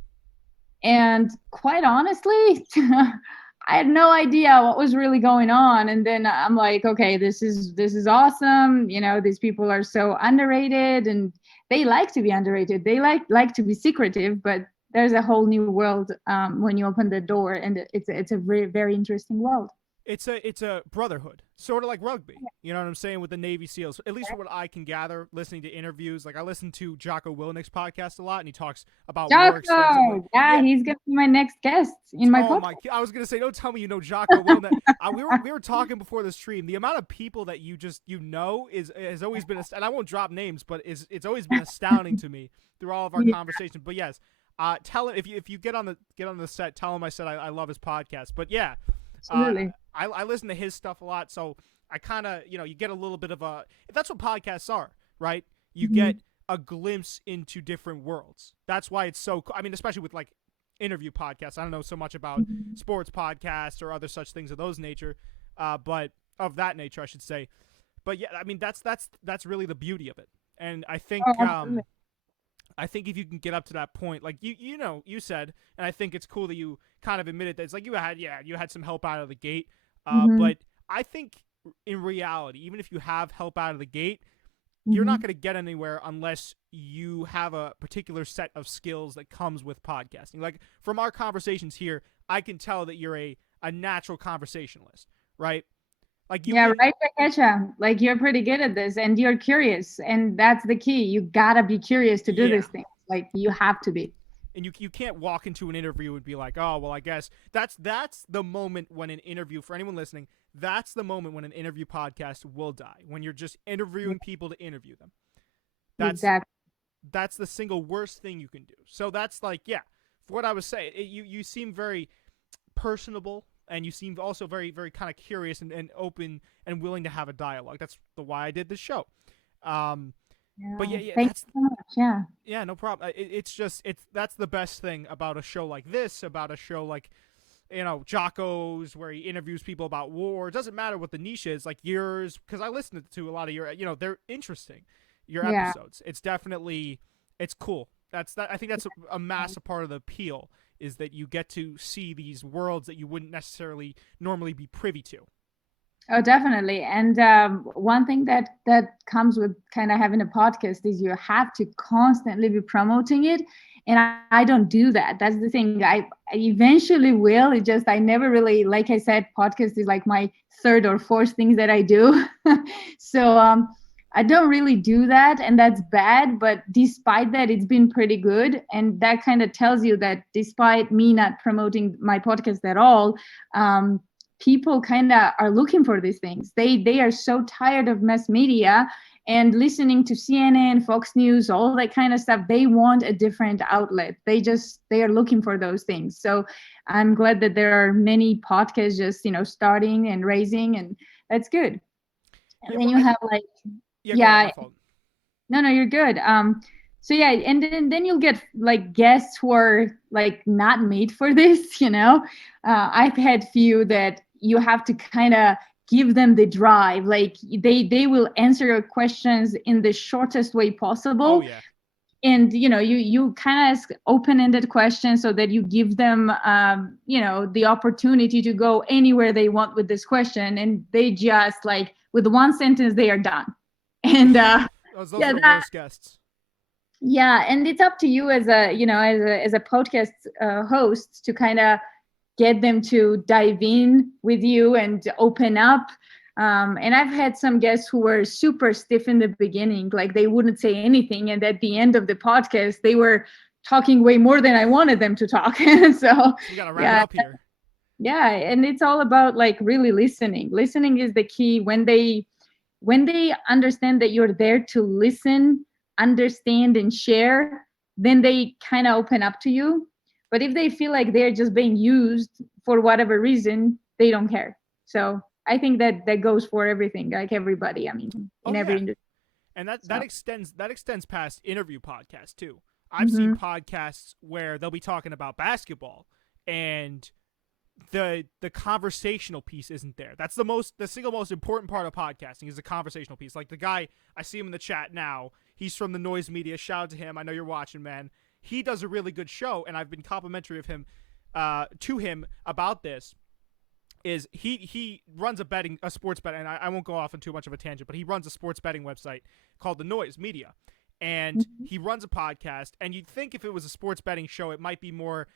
And quite honestly, I had no idea what was really going on. And then I'm like, okay, this is awesome. These people are so underrated and they like to be underrated. They like to be secretive, but there's a whole new world when you open the door, and it's a very, very interesting world. It's a brotherhood, sort of like rugby. You know what I'm saying, with the Navy SEALs. At least from what I can gather, listening to interviews. Like, I listen to Jocko Willenick's podcast a lot, and he talks about war extensively. Yeah, he's gonna be my next guest in my podcast. I was gonna say, don't tell me you know Jocko Willenick. we were talking before the stream. The amount of people that you has always been, and I won't drop names, but it's always been astounding to me through all of our conversations. But yes, tell him if you get on the set, tell him I said I love his podcast. But yeah. Absolutely. I listen to his stuff a lot, so I kind of, you get a little bit of a. That's what podcasts are, right? You Mhm. get a glimpse into different worlds. That's why it's so. I mean, especially with like interview podcasts. I don't know so much about Mhm. sports podcasts or other such things of those nature, but of that nature, I should say. But yeah, I mean, that's really the beauty of it, and Oh, absolutely. I think if you can get up to that point, like you said, and I think it's cool that you kind of admitted that it's like you had some help out of the gate, Mhm. but I think in reality, even if you have help out of the gate, you're not Mhm. going to get anywhere unless you have a particular set of skills that comes with podcasting. Like from our conversations here, I can tell that you're a natural conversationalist, right? Like you Yeah, didn't, right, Kesha. Like you're pretty good at this, and you're curious, and that's the key. You gotta be curious to do yeah. this thing. Like you have to be. And you can't walk into an interview and be like, oh well, I guess that's the moment when an interview, for anyone listening, that's the moment when an interview podcast will die, when you're just interviewing people to interview them. That's Exactly. that's the single worst thing you can do. So that's like, yeah, for what I was saying, you seem very personable, and you seem also very very kind of curious and open and willing to have a dialogue. That's the why I did this show. Um, but Yeah. yeah, Thank that's you so much. Yeah. yeah, no problem. It's just that's the best thing about a show like this, about a show like Jocko's, where he interviews people about war. It doesn't matter what the niche is, like yours, because I listened to a lot of your, they're interesting. Your Yeah. episodes, it's cool. I think that's a massive part of the appeal, is that you get to see these worlds that you wouldn't necessarily normally be privy to. Oh, definitely. And one thing that comes with kind of having a podcast is you have to constantly be promoting it. And I don't do that. That's the thing. I eventually will. It just I never really, like I said, podcast is like my third or fourth thing that I do. So I don't really do that, and that's bad. But despite that, it's been pretty good, and that kind of tells you that despite me not promoting my podcast at all, people kind of are looking for these things. They are so tired of mass media and listening to CNN, Fox News, all that kind of stuff. They want a different outlet. They are looking for those things. So I'm glad that there are many podcasts just starting and raising, and that's good. Yeah, And then well, you have like, yeah, go ahead. yeah, My fault. no, you're good. So yeah, and then you'll get like guests who are like not made for this. I've had few that you have to kind of give them the drive. Like they will answer your questions in the shortest way Oh possible, yeah. and you kind of ask open-ended questions so that you give them the opportunity to go anywhere they want with this question, and they just like with one sentence they are done. And Those are yeah, the worst guests. yeah, and it's up to you as a as a podcast host to kind of get them to dive in with you and open up. And I've had some guests who were super stiff in the beginning, like they wouldn't say anything, and at the end of the podcast, they were talking way more than I wanted them to talk. So We gotta wrap it yeah, up here. yeah, and it's all about like really listening. Listening is the key. When they understand that you're there to listen, understand, and share, then they kind of open up to you. But if they feel like they're just being used for whatever reason, they don't care. So I think that goes for everything, like everybody. I mean, in Oh every yeah. industry. And that So extends past interview podcasts too. I've seen hmm podcasts where they'll be talking about basketball, and the conversational piece isn't there. That's the single most important part of podcasting, is the conversational piece. Like the guy, I see him in the chat now. He's from the Noise Media. Shout out to him. I know you're watching, man. He does a really good show, and I've been complimentary of him to him about this. Is he runs a sports betting, and I won't go off on too much of a tangent, but he runs a sports betting website called the Noise Media, and he runs a podcast. And you'd think if it was a sports betting show, it might be more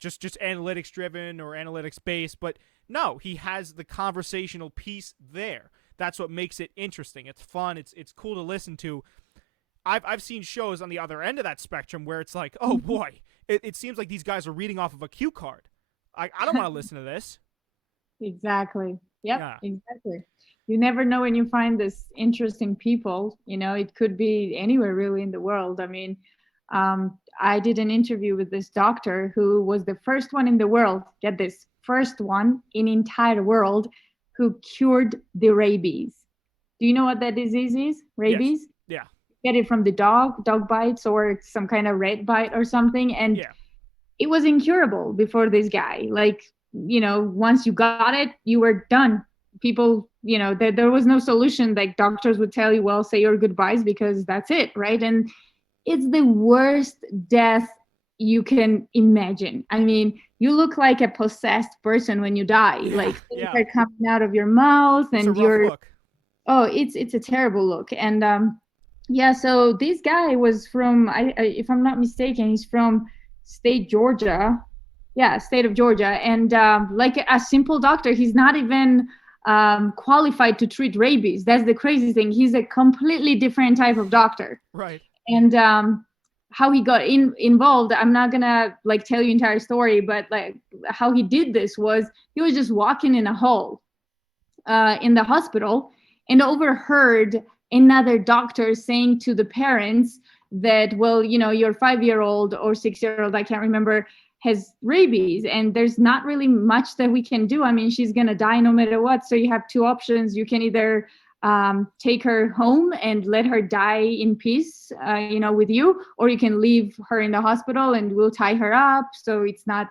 just analytics driven or analytics based, but no, he has the conversational piece there. That's what makes it interesting. It's fun. It's cool to listen to. I've seen shows on the other end of that spectrum where it's like, oh boy, it seems like these guys are reading off of a cue card. I don't want to listen to this. exactly. Yep, Yeah. exactly. You never know when you find this interesting people. It could be anywhere really in the world. I mean, I did an interview with this doctor who was the first one in the world, get this, first one in entire world who cured the rabies. Do you know what that disease is? Rabies? Yes. Get it from the dog bites or some kind of rat bite or something. And Yeah. it was incurable before this guy. Like, once you got it, you were done. People, there was no solution. Like doctors would tell you, well, say your goodbyes because that's it, right? And it's the worst death you can imagine. I mean, you look like a possessed person when you die. Like things are coming out of your mouth, and it's a rough look. Oh, it's a terrible look. And yeah, so this guy was from, if I'm not mistaken, he's from state Georgia. Yeah, state of Georgia. And like a simple doctor, he's not even qualified to treat rabies. That's the crazy thing. He's a completely different type of doctor. Right. And how he got involved, I'm not gonna like tell you entire story, but like how he did this was he was just walking in a hall in the hospital and overheard another doctor saying to the parents that, well, your 5-year-old or 6-year-old, I can't remember, has rabies, and there's not really much that we can do. I mean, she's gonna die no matter what. So you have two options. You can either take her home and let her die in peace, with you, or you can leave her in the hospital and we'll tie her up so it's not,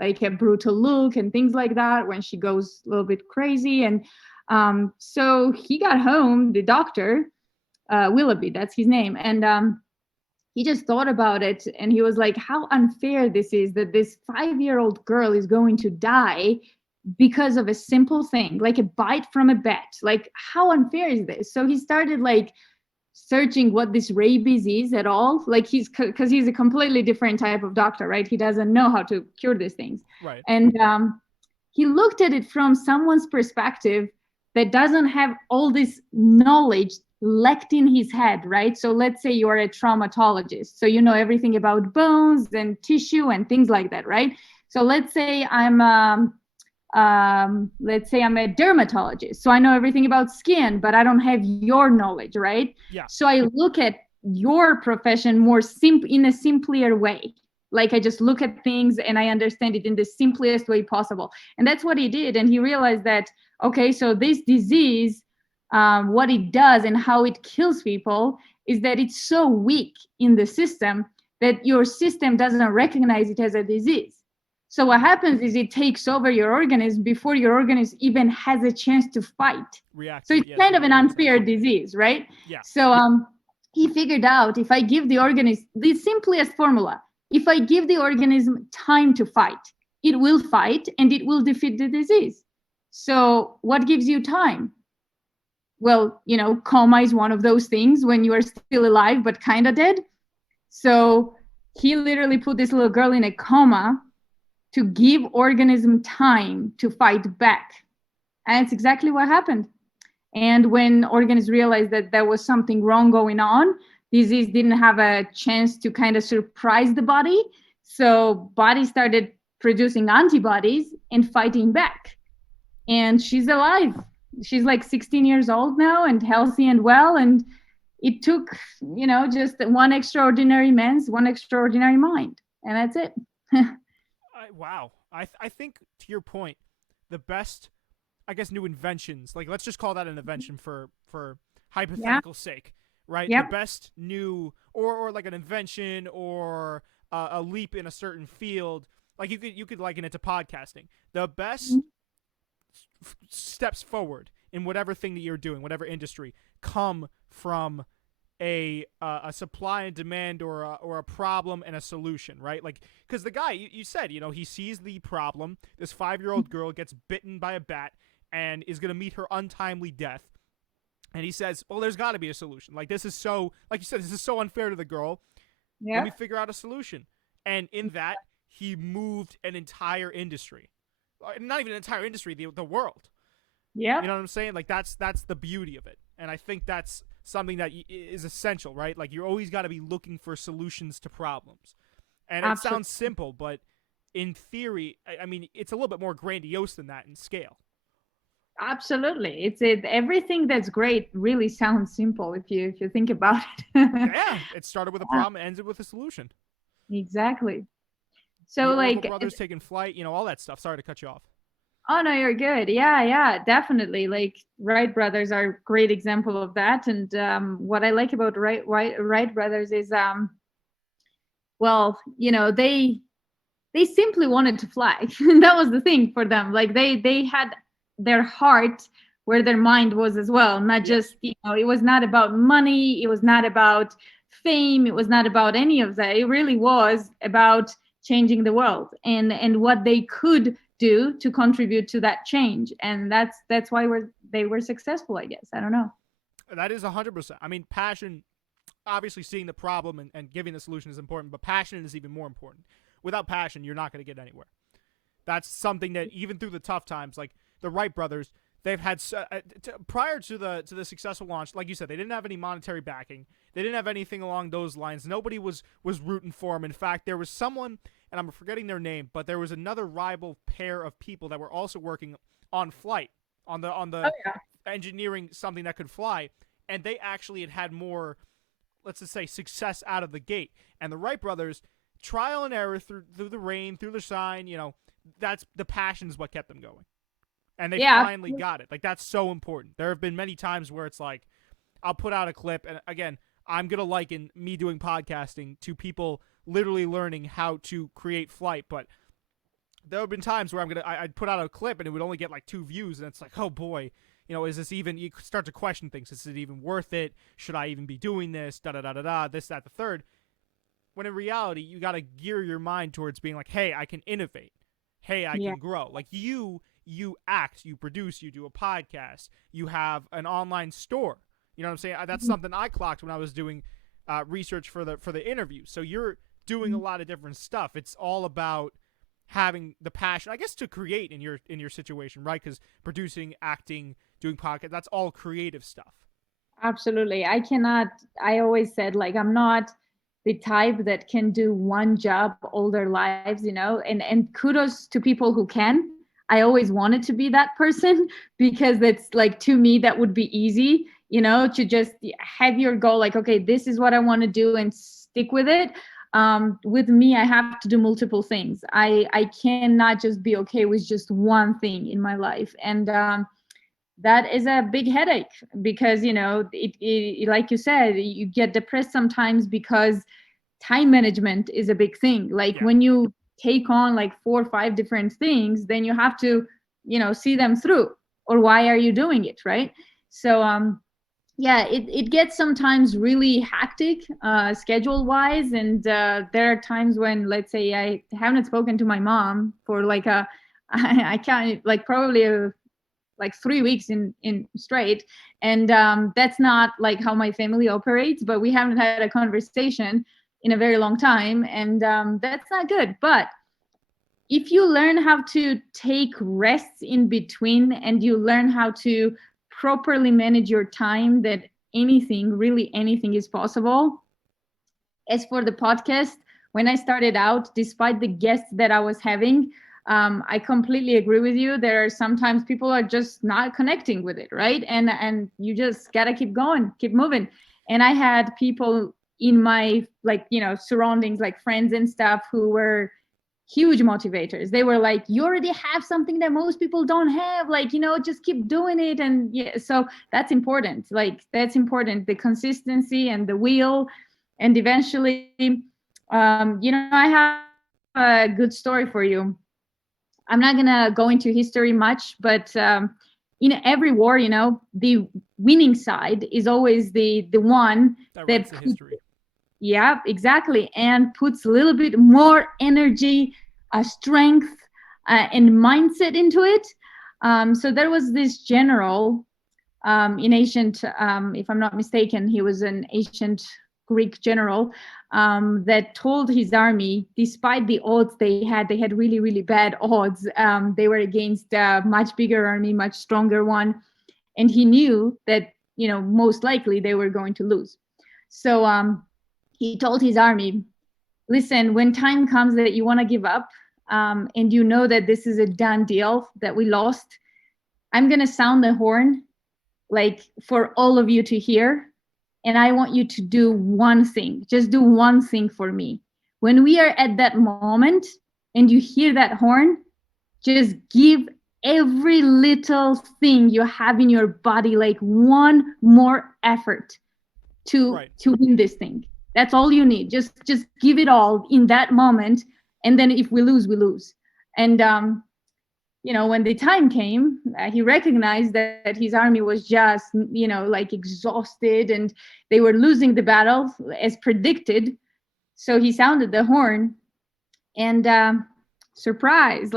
like a brutal look and things like that when she goes a little bit crazy. And so he got home, the doctor, Willoughby, that's his name. And he just thought about it and he was like, how unfair this is that this 5-year-old girl is going to die because of a simple thing, like a bite from a bat. Like, how unfair is this? So he started like searching what this rabies is at all. Like because he's a completely different type of doctor, right? He doesn't know how to cure these things. Right. And he looked at it from someone's perspective that doesn't have all this knowledge lacked in his head, right? So let's say you're a traumatologist. So you know everything about bones and tissue and things like that, right? So let's say I'm a dermatologist. So I know everything about skin, but I don't have your knowledge, right? Yeah. So I look at your profession more in a simpler way. Like I just look at things and I understand it in the simplest way possible. And that's what he did. And he realized that, okay, so this disease, what it does and how it kills people is that it's so weak in the system that your system doesn't recognize it as a disease. So what happens is it takes over your organism before your organism even has a chance to fight. So it's kind of an unfair disease, right? Yeah. So he figured out, if I give the organism the simplest formula, if I give the organism time to fight, it will fight and it will defeat the disease. So what gives you time? Well, coma is one of those things when you are still alive but kind of dead. So he literally put this little girl in a coma to give organism time to fight back. And it's exactly what happened. And when organisms realized that there was something wrong going on, disease didn't have a chance to kind of surprise the body. So body started producing antibodies and fighting back. And she's alive. She's like 16 years old now and healthy and well. And it took, just one extraordinary mind. And that's it. Wow. I think, to your point, the best, I guess, new inventions, like let's just call that an invention for hypothetical sake, right? Yep. The best new, or like an invention or a leap in a certain field, like you could liken it to podcasting. The best steps forward in whatever thing that you're doing, whatever industry, come from a supply and demand or a problem and a solution, right? Like, because the guy, you said, he sees the problem. This 5-year-old girl gets bitten by a bat and is going to meet her untimely death. And he says, well, there's got to be a solution. Like, this is so, like you said, this is so unfair to the girl. Yeah. Let me figure out a solution. And in that, he moved an entire industry. Not even an entire industry, the world. Yeah. You know what I'm saying? Like, that's the beauty of it. And I think that's something that is essential, right? Like, you always got to be looking for solutions to problems. And it sounds simple, but in theory, I mean, it's a little bit more grandiose than that in scale. Absolutely. Everything that's great really sounds simple if you think about it. Yeah, it started with a problem, and ended with a solution. Exactly. The So Oracle like, brothers taking flight, all that stuff. Sorry to cut you off. oh no, you're good. Yeah, yeah, definitely. Like Wright brothers are a great example of that. And what I like about Wright brothers is, well, they simply wanted to fly. That was the thing for them. Like they had their heart where their mind was as well. Not Yes. just, it was not about money. It was not about fame. It was not about any of that. It really was about changing the world and what they could do to contribute to that change. And that's why they were successful, I guess. I don't know. That is 100%. I mean, passion, obviously seeing the problem and giving the solution is important, but passion is even more important. Without passion, you're not going to get anywhere. That's something that even through the tough times, like the Wright brothers, they've had prior to the successful launch. Like you said, they didn't have any monetary backing. They didn't have anything along those lines. Nobody was rooting for them. In fact, there was someone, and I'm forgetting their name, but there was another rival pair of people that were also working on flight on the Oh, yeah. engineering something that could fly, and they actually had more, let's just say, success out of the gate. And the Wright brothers, trial and error through the rain, through the shine, that's the passion is what kept them going. And they Yeah. finally got it. Like, that's so important. There have been many times where it's like, I'll put out a clip, and again, I'm going to liken me doing podcasting to people literally learning how to create flight, but there have been times where I'd put out a clip and it would only get like 2 views, and it's like, oh boy, is this even, you start to question things. Is it even worth it? Should I even be doing this? Da-da-da-da-da, this, that, the third. When in reality, you got to gear your mind towards being like, hey, I can innovate. Hey, I Yeah. can grow. Like you act, you produce, you do a podcast, you have an online store. You know what I'm saying? That's something I clocked when I was doing research for the interview. So you're doing a lot of different stuff. It's all about having the passion, I guess, to create in your situation, right? Because producing, acting, doing podcast, that's all creative stuff. Absolutely. I always said, like, I'm not the type that can do one job all their lives, and kudos to people who can. I always wanted to be that person because that's like, to me, that would be easy, to just have your goal, like, okay, this is what I want to do and stick with it. With me, I have to do multiple things. I cannot just be okay with just one thing in my life. And that is a big headache because it like you said, you get depressed sometimes because time management is a big thing. Like, Yeah. when you take on like 4 or 5 different things, then you have to see them through, or why are you doing it, right? So yeah, it gets sometimes really hectic schedule wise. And there are times when, let's say, I haven't spoken to my mom for like I can't, like, probably like 3 weeks in straight. And that's not like how my family operates, but we haven't had a conversation in a very long time. And that's not good. But if you learn how to take rests in between, and you learn how to properly manage your time, that really anything is possible. As for the podcast, when I started out, despite the guests that I was having, I completely agree with you. There are sometimes people are just not connecting with it, right? And you just gotta keep going, keep moving. And I had people in my, like, surroundings, like friends and stuff, who were huge motivators. They were like, you already have something that most people don't have, like, just keep doing it. And yeah, so that's important. Like, that's important, the consistency and the will. And eventually, I have a good story for you. I'm not gonna go into history much, but in every war, the winning side is always the one That that writes the history. yeah, exactly, and puts a little bit more energy, strength, and mindset into it. So there was this general in ancient, if I'm not mistaken, he was an ancient Greek general that told his army, despite the odds they had really, really bad odds. They were against a much bigger army, much stronger one. And he knew that, most likely they were going to lose. So he told his army, listen, when time comes that you want to give up, and you know that this is a done deal, that we lost, I'm going to sound the horn, like for all of you to hear. And I want you to do one thing. Just do one thing for me. When we are at that moment and you hear that horn, just give every little thing you have in your body like one more effort to win this thing. That's all you need. Just give it all in that moment, and then if we lose, we lose. And when the time came, he recognized that his army was just like exhausted and they were losing the battle as predicted. So he sounded the horn, and surprise,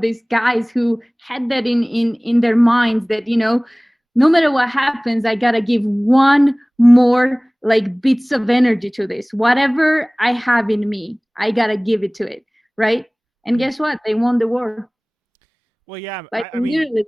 these guys who had that in their minds that no matter what happens, I gotta give one more like bits of energy to this. Whatever I have in me, I gotta give it to it, right? And guess what? They won the war. Well, yeah, Like, I mean, literally.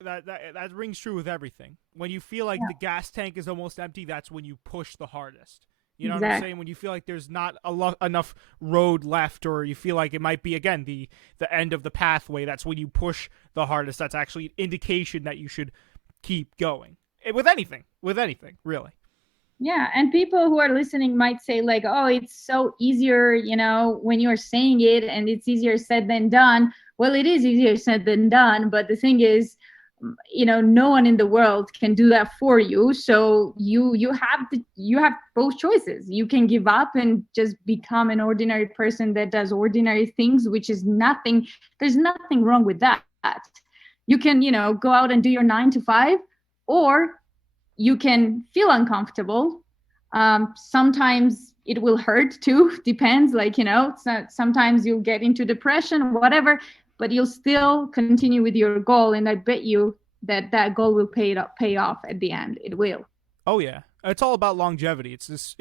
that rings true with everything. When you feel like the gas tank is almost empty, that's when you push the hardest. You know what I'm saying? When you feel like there's not enough road left, or you feel like it might be, again, the end of the pathway, that's when you push the hardest. That's actually an indication that you should keep going. With anything, really. Yeah, and people who are listening might say like, oh, it's so easier, when you're saying it, and it's easier said than done. Well, it is easier said than done, but the thing is, no one in the world can do that for you. So you have both choices. You can give up and just become an ordinary person that does ordinary things, which is nothing. There's nothing wrong with that. You can, go out and do your 9 to 5, or you can feel uncomfortable. Sometimes it will hurt too. Depends, sometimes you'll get into depression, whatever, but you'll still continue with your goal. And I bet you that goal will pay off at the end. It will. Oh yeah. It's all about longevity. It's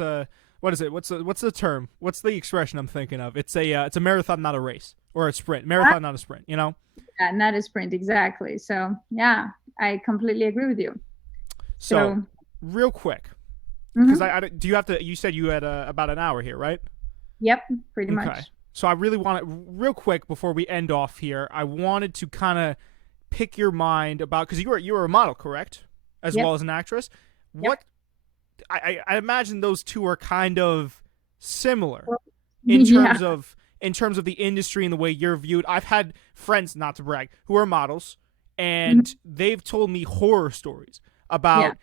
a what is it? What's the term? What's the expression I'm thinking of? It's a marathon, not a race, or a sprint. Marathon, not a sprint, Yeah, not a sprint, exactly. So yeah, I completely agree with you. So real quick, because do you have to? You said you had about an hour here, right? Yep, pretty much. So I really want to, real quick before we end off here, I wanted to kind of pick your mind about, because you were a model, correct, as well as an actress. What I imagine those two are kind of similar in terms of the industry and the way you're viewed. I've had friends, not to brag, who are models, and they've told me horror stories about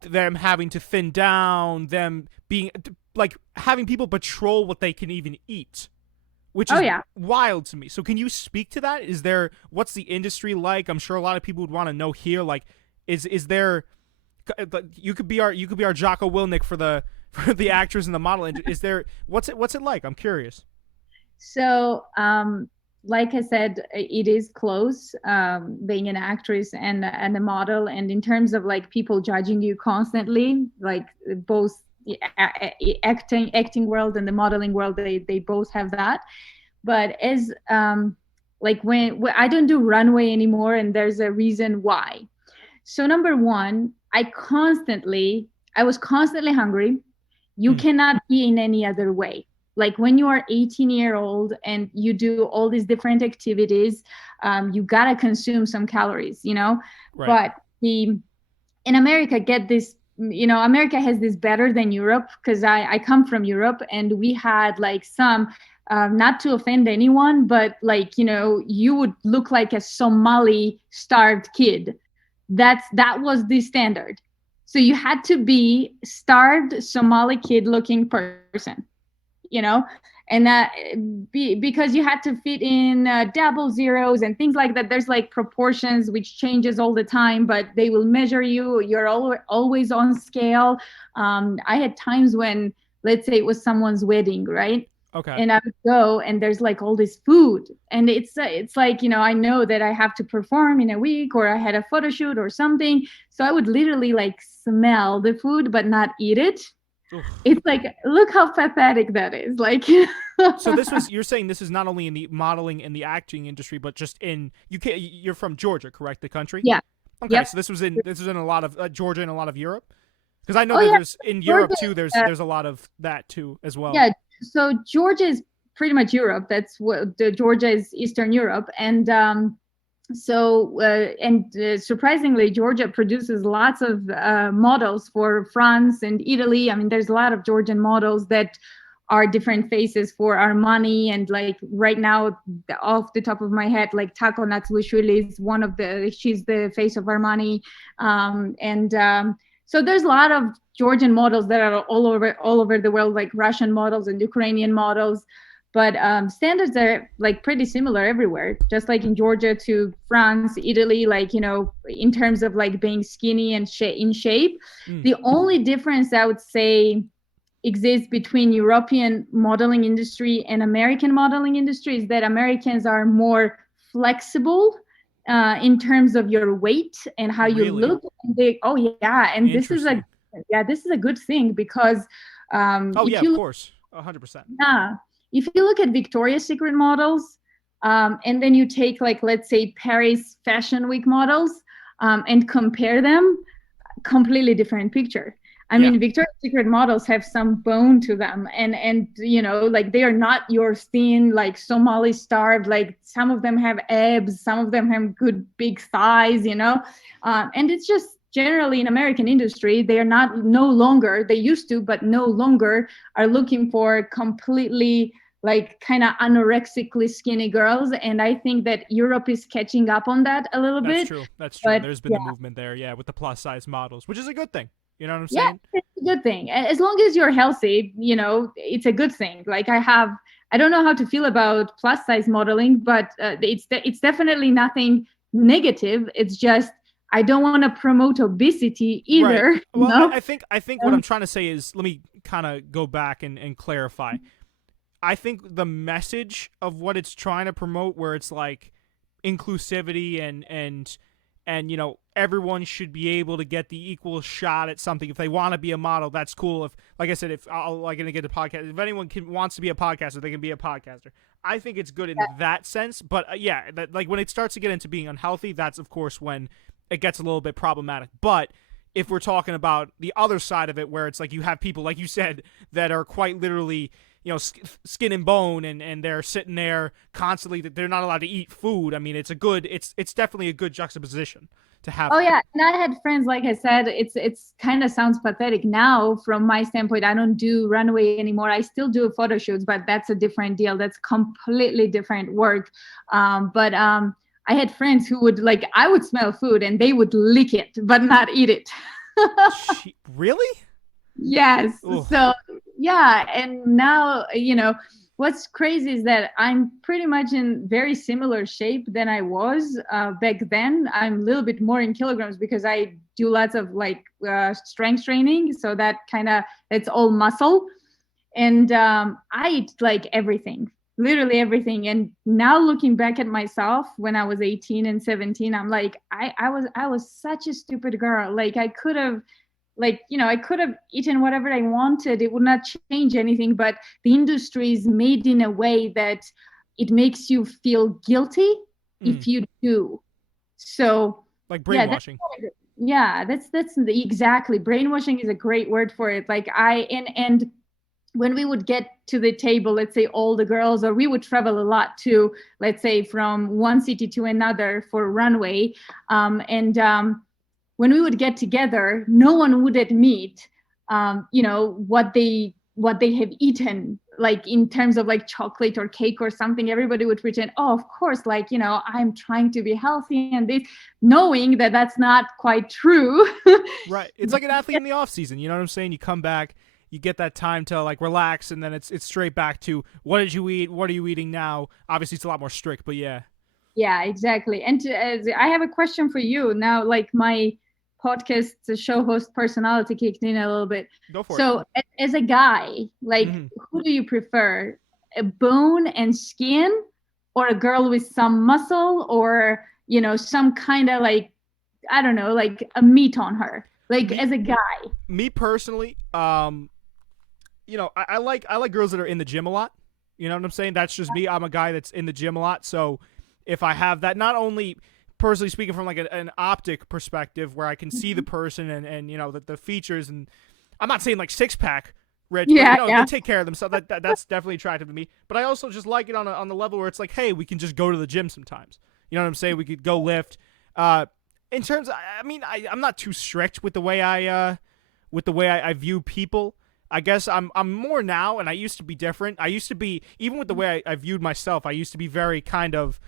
them having to thin down, them being like having people patrol what they can even eat, which is wild to me. So can you speak to that? What's the industry like? I'm sure a lot of people would want to know here. Like, is there? You could be our Jocko Willnick for the actors and the model. Is there? What's it like? I'm curious. So, like I said, it is close, being an actress and a model. And in terms of like people judging you constantly, like both the acting world and the modeling world, they both have that. But as like when I don't do runway anymore, and there's a reason why. So number one, I was constantly hungry. You cannot be in any other way. Like when you are 18-year-old and you do all these different activities, you gotta consume some calories, Right. But in America, America has this better than Europe, because I come from Europe, and we had like some, not to offend anyone, but like, you would look like a Somali starved kid. That was the standard. So you had to be starved Somali kid looking person. And that because you had to fit in double zeros and things like that. There's like proportions which changes all the time, but they will measure you. You're always on scale. I had times when, let's say it was someone's wedding, right? Okay. And I would go, and there's like all this food, and it's like, I know that I have to perform in a week, or I had a photo shoot or something. So I would literally like smell the food, but not eat it. Oof. It's like, look how pathetic that is. Like, so you're saying this is not only in the modeling and the acting industry, but just you're from Georgia, correct? The country? Yeah. Okay. Yep. So this was in a lot of Georgia and a lot of Europe. Because I know there's in Europe too. There's a lot of that too as well. Yeah. So Georgia is pretty much Europe. That's what Georgia is Eastern Europe. And So surprisingly, Georgia produces lots of models for France and Italy. I mean, there's a lot of Georgian models that are different faces for Armani, and like right now, off the top of my head, like Taco Natsuishvili is one of she's the face of Armani, so there's a lot of Georgian models that are all over the world, like Russian models and Ukrainian models. But standards are like pretty similar everywhere, just like in Georgia to France, Italy, like, in terms of like being skinny and in shape. The only difference I would say exists between European modeling industry and American modeling industry is that Americans are more flexible in terms of your weight and how you look. Oh yeah, and this is a good thing because of course, 100%. Yeah, if you look at Victoria's Secret models, and then you take, like, let's say Paris Fashion Week models, and compare them, completely different picture. I mean, Victoria's Secret models have some bone to them, and like, they are not your thin, like, Somali starved. Like, some of them have abs, some of them have good big thighs, and it's just generally in American industry, they are no longer, they used to, but no longer are looking for completely, like, kind of anorexically skinny girls. And I think that Europe is catching up on that a little bit. That's true. There's been the movement there, with the plus size models, which is a good thing. You know what I'm saying? Yeah, it's a good thing. As long as you're healthy, it's a good thing. Like, I don't know how to feel about plus size modeling, but it's definitely nothing negative. It's just, I don't want to promote obesity either. Right. Well, I think what I'm trying to say is, let me kind of go back and clarify. I think the message of what it's trying to promote, where it's like inclusivity and everyone should be able to get the equal shot at something. If they want to be a model, that's cool. If, like I said, if I'll gonna get a podcast, if anyone wants to be a podcaster, they can be a podcaster. I think it's good in that sense. But like when it starts to get into being unhealthy, that's of course when it gets a little bit problematic. But if we're talking about the other side of it, where it's like you have people, like you said, that are quite literally, skin and bone, and they're sitting there constantly, that they're not allowed to eat food. I mean, it's definitely a good juxtaposition to have. Oh yeah, and I had friends, like I said, it's kind of sounds pathetic now from my standpoint. I don't do runway anymore. I still do photo shoots, but that's a different deal. That's completely different work. But I had friends who would, like, I would smell food and they would lick it, but not eat it. Really? Yes. Ooh. So yeah, and now, what's crazy is that I'm pretty much in very similar shape than I was back then. I'm a little bit more in kilograms because I do lots of like strength training. So it's all muscle. And I eat like everything, literally everything. And now looking back at myself when I was 18 and 17, I'm like, I was such a stupid girl. Like, I could have eaten whatever I wanted. It would not change anything, but the industry is made in a way that it makes you feel guilty if you do. So, like brainwashing. That's exactly. Brainwashing is a great word for it. Like, and when we would get to the table, let's say all the girls, or we would travel a lot too, let's say from one city to another for runway, when we would get together, no one would admit, what they have eaten, like in terms of like chocolate or cake or something. Everybody would pretend, oh, of course, like, I'm trying to be healthy and this, knowing that that's not quite true. Right. It's like an athlete in the off season. You know what I'm saying? You come back, you get that time to like relax, and then it's straight back to, what did you eat? What are you eating now? Obviously, it's a lot more strict, but yeah. Yeah, exactly. And I have a question for you now. Like, my podcast show host personality kicked in a little bit. Go for it. So as a guy, like, who do you prefer, a bone and skin, or a girl with some muscle, or some kind of like, I don't know, like a meat on her, like, as a guy? Me personally, I like girls that are in the gym a lot. You know what I'm saying? That's just me. I'm a guy that's in the gym a lot. So if I have that, not only personally speaking from like an optic perspective where I can see the person and the features, and I'm not saying like six pack rich, but they take care of themselves. That's definitely attractive to me. But I also just like it on the level where it's like, hey, we can just go to the gym sometimes. You know what I'm saying? We could go lift. In terms, I mean, I'm not too strict with the way I view people. I guess I'm more now, and I used to be different. I used to be, even with the way I viewed myself, I used to be very kind of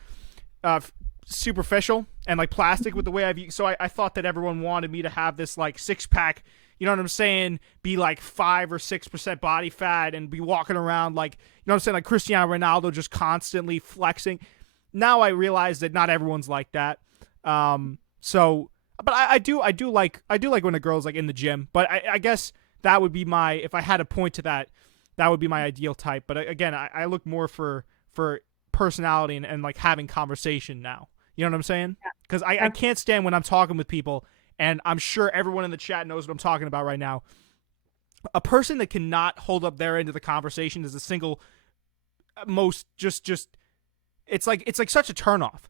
superficial and like plastic with the way I view. So I thought that everyone wanted me to have this like 6-pack, you know what I'm saying, be like 5 or 6% body fat and be walking around like, you know what I'm saying, like Cristiano Ronaldo, just constantly flexing. Now I realize that not everyone's like that. So, but I do like when a girl's like in the gym, but I guess that would be my, if I had a point to that, that would be my ideal type. But again, I look more for personality and like having conversation now. You know what I'm saying? Because I can't stand when I'm talking with people, and I'm sure everyone in the chat knows what I'm talking about right now. A person that cannot hold up their end of the conversation is the single most just it's like such a turnoff.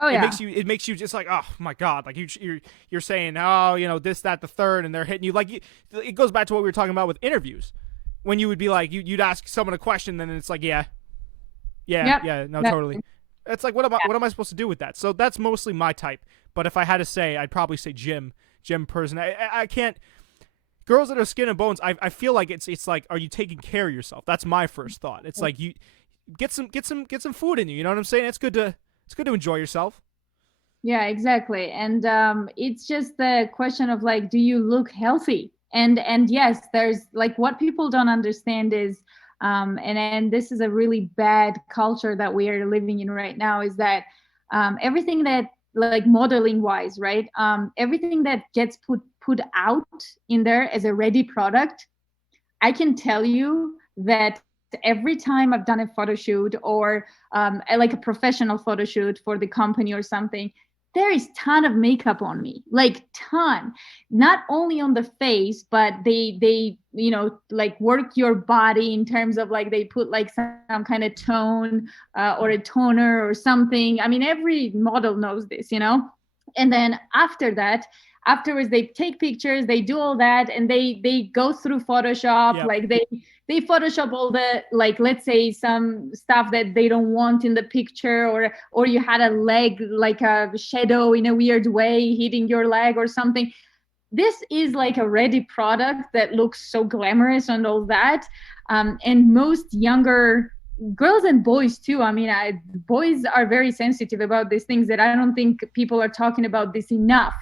Oh yeah. It makes you just like, oh my god, like you're saying, oh, you know, this, that, the third, and they're hitting you like it goes back to what we were talking about with interviews, when you would be like, you'd ask someone a question, and then it's like, no, totally. It's like, what am I supposed to do with that? So that's mostly my type. But if I had to say, I'd probably say gym person. I can't. Girls that are skin and bones, I feel like it's like, are you taking care of yourself? That's my first thought. It's like, you get some food in you. You know what I'm saying? It's good to enjoy yourself. Yeah, exactly. And it's just the question of like, do you look healthy? And yes, there's like, what people don't understand is, and this is a really bad culture that we are living in right now, is that everything that, like modeling wise, right? Everything that gets put out in there as a ready product, I can tell you that every time I've done a photo shoot or like a professional photo shoot for the company or something, there is ton of makeup on me, like ton, not only on the face, but they you know, like work your body in terms of like, they put like some kind of tone or a toner or something. I mean, every model knows this, you know. And then afterwards they take pictures, they do all that, and they go through Photoshop. Yep. Like they Photoshop all the, like, let's say some stuff that they don't want in the picture, or you had a leg, like a shadow in a weird way hitting your leg or something. This is like a ready product that looks so glamorous and all that. And most younger girls and boys too. I mean, boys are very sensitive about these things that I don't think people are talking about this enough.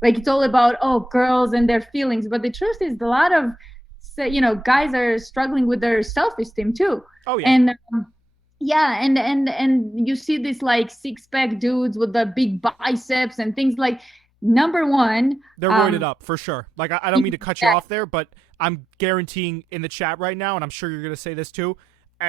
Like, it's all about, oh, girls and their feelings. But the truth is, a lot of, you know, guys are struggling with their self-esteem too. Oh yeah. And and you see this like 6-pack dudes with the big biceps and things. Like, number one, they're roided up for sure. Like, I don't mean to cut you off there, but I'm guaranteeing in the chat right now, and I'm sure you're going to say this too,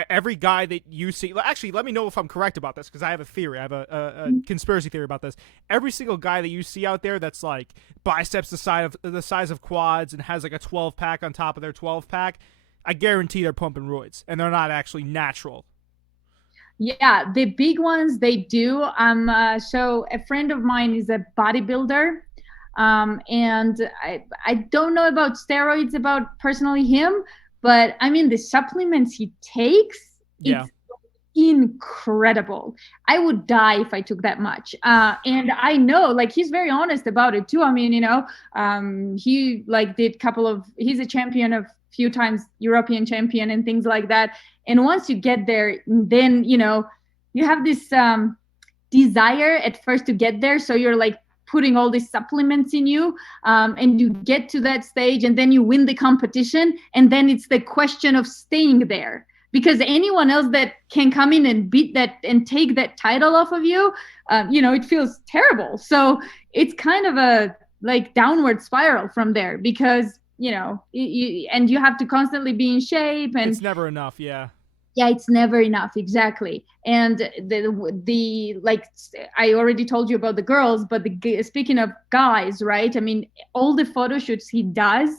every guy that you see, actually, let me know if I'm correct about this, because I have a theory. I have a conspiracy theory about this. Every single guy that you see out there that's like biceps the size of quads and has like a 12-pack on top of their 12-pack, I guarantee they're pumping roids, and they're not actually natural. Yeah, the big ones, they do. So a friend of mine is a bodybuilder, and I don't know about steroids, about personally him, but I mean, the supplements he takes, it's incredible. I would die if I took that much. And I know, like, he's very honest about it too. I mean, you know, he like did he's a champion of few times, European champion and things like that. And once you get there, then, you know, you have this desire at first to get there. So you're like putting all these supplements in you, and you get to that stage, and then you win the competition. And then it's the question of staying there, because anyone else that can come in and beat that and take that title off of you, you know, it feels terrible. So it's kind of a like downward spiral from there, because, you know, and you have to constantly be in shape, and it's never enough. Yeah, it's never enough. Exactly. And the like, I already told you about the girls, but speaking of guys, right? I mean, all the photo shoots he does,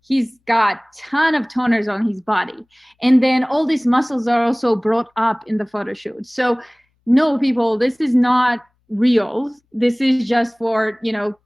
he's got ton of toners on his body, and then all these muscles are also brought up in the photo shoot. So no, people, this is not real. This is just for, you know,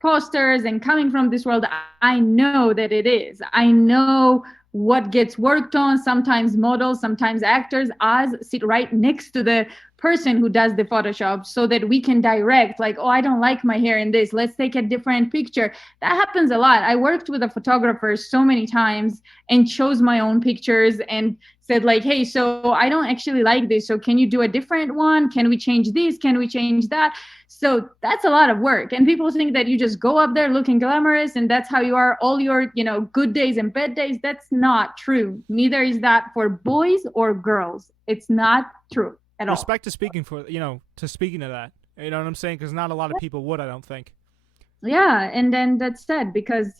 posters and coming from this world, I know that it is. I know what gets worked on. Sometimes models, sometimes actors, us sit right next to the person who does the Photoshop so that we can direct, like, oh, I don't like my hair in this. Let's take a different picture. That happens a lot. I worked with a photographer so many times and chose my own pictures and said like, hey, so I don't actually like this. So can you do a different one? Can we change this? Can we change that? So that's a lot of work. And people think that you just go up there looking glamorous and that's how you are all your, good days and bad days. That's not true. Neither is that for boys or girls. It's not true at all. Respect to speaking to that. You know what I'm saying? Because not a lot of people would, I don't think. Yeah, and then that's sad because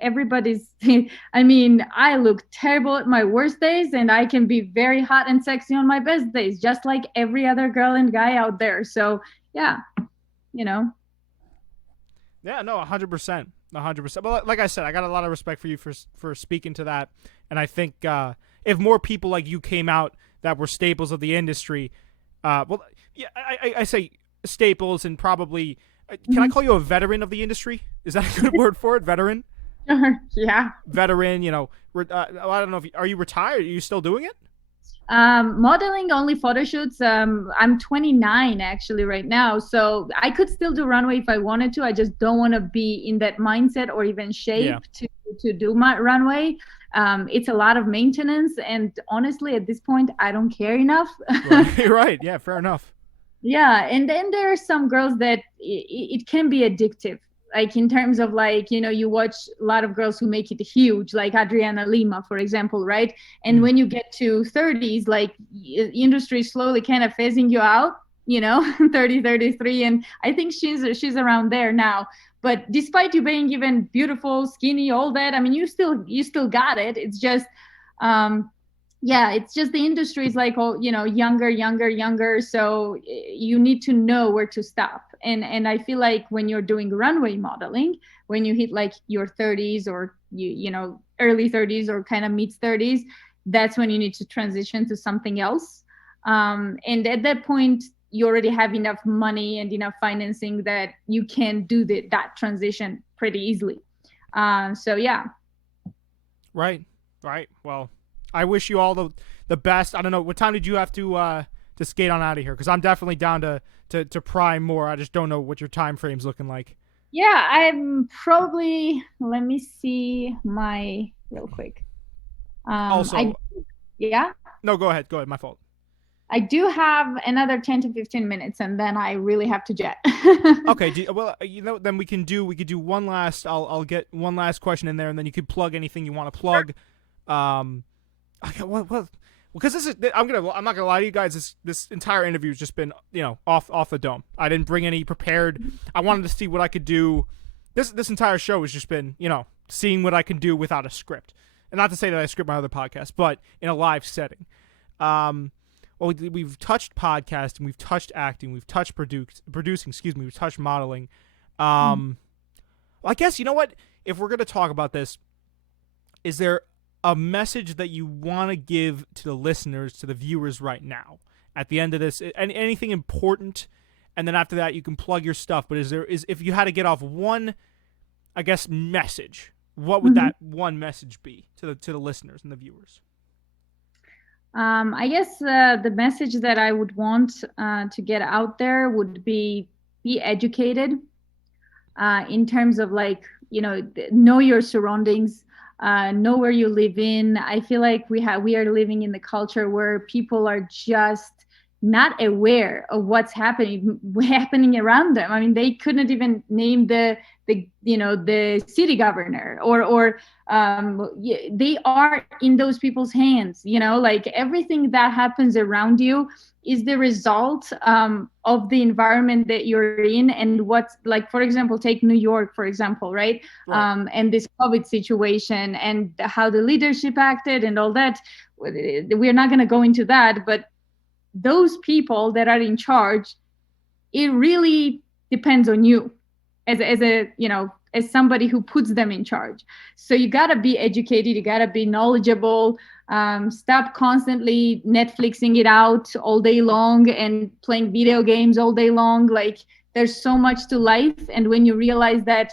everybody's I mean, I look terrible at my worst days and I can be very hot and sexy on my best days, just like every other girl and guy out there. So yeah. Yeah, no, 100%. 100%. But like I said, I got a lot of respect for you for speaking to that. And I think if more people like you came out that were staples of the industry, I say staples and probably, can I call you a veteran of the industry? Is that a good word for it? Veteran? Yeah. Veteran, I don't know are you retired? Are you still doing it? Modeling, only photo shoots. I'm 29 actually right now, so I could still do runway if I wanted to. I just don't want to be in that mindset or even shape to do my runway. It's a lot of maintenance, and honestly, at this point, I don't care enough. Right. Yeah, fair enough. Yeah, and then there are some girls that it can be addictive. Like in terms of like, you watch a lot of girls who make it huge, like Adriana Lima, for example, right? And when you get to 30s, like industry is slowly kind of phasing you out, 30, 33. And I think she's around there now. But despite you being even beautiful, skinny, all that, I mean, you still got it. It's just, it's just the industry is like, younger. So you need to know where to stop. And I feel like when you're doing runway modeling, when you hit like your 30s or early 30s or kind of mid 30s, that's when you need to transition to something else. And at that point, you already have enough money and enough financing that you can do that transition pretty easily. So yeah. Right. Well, I wish you all the best. I don't know, what time did you have to skate on out of here? Because I'm definitely down to prime more. I just don't know what your time frame's looking like. Yeah, I'm probably, let me see my real quick. Also, no, go ahead, my fault. I do have another 10 to 15 minutes and then I really have to jet. Okay, well, then we could do one last, I'll get one last question in there and then you could plug anything you want to plug. Because this is, I'm not gonna lie to you guys. This entire interview has just been, off the dome. I didn't bring any prepared. I wanted to see what I could do. This entire show has just been, seeing what I can do without a script. And not to say that I script my other podcast, but in a live setting. Well, we've touched podcasting, we've touched acting, we've touched producing. We've touched modeling. Well, I guess, you know what? If we're gonna talk about this, is there a message that you want to give to the listeners, to the viewers right now at the end of this, anything important? And then after that you can plug your stuff, but if you had to get off one, I guess, message, what would that one message be to the listeners and the viewers? I guess the message that I would want to get out there would be educated in terms of like, know your surroundings, know where you live in. I feel like we are living in the culture where people are just not aware of what's happening around them. I mean, they couldn't even name the city governor or they are in those people's hands. Like everything that happens around you is the result of the environment that you're in. And what's, like, for example, take New York, for example, right? And this COVID situation and how the leadership acted and all that. We're not going to go into that, but those people that are in charge, it really depends on you as somebody who puts them in charge. So you got to be educated, you got to be knowledgeable, stop constantly Netflixing it out all day long and playing video games all day long. Like, there's so much to life, and when you realize that,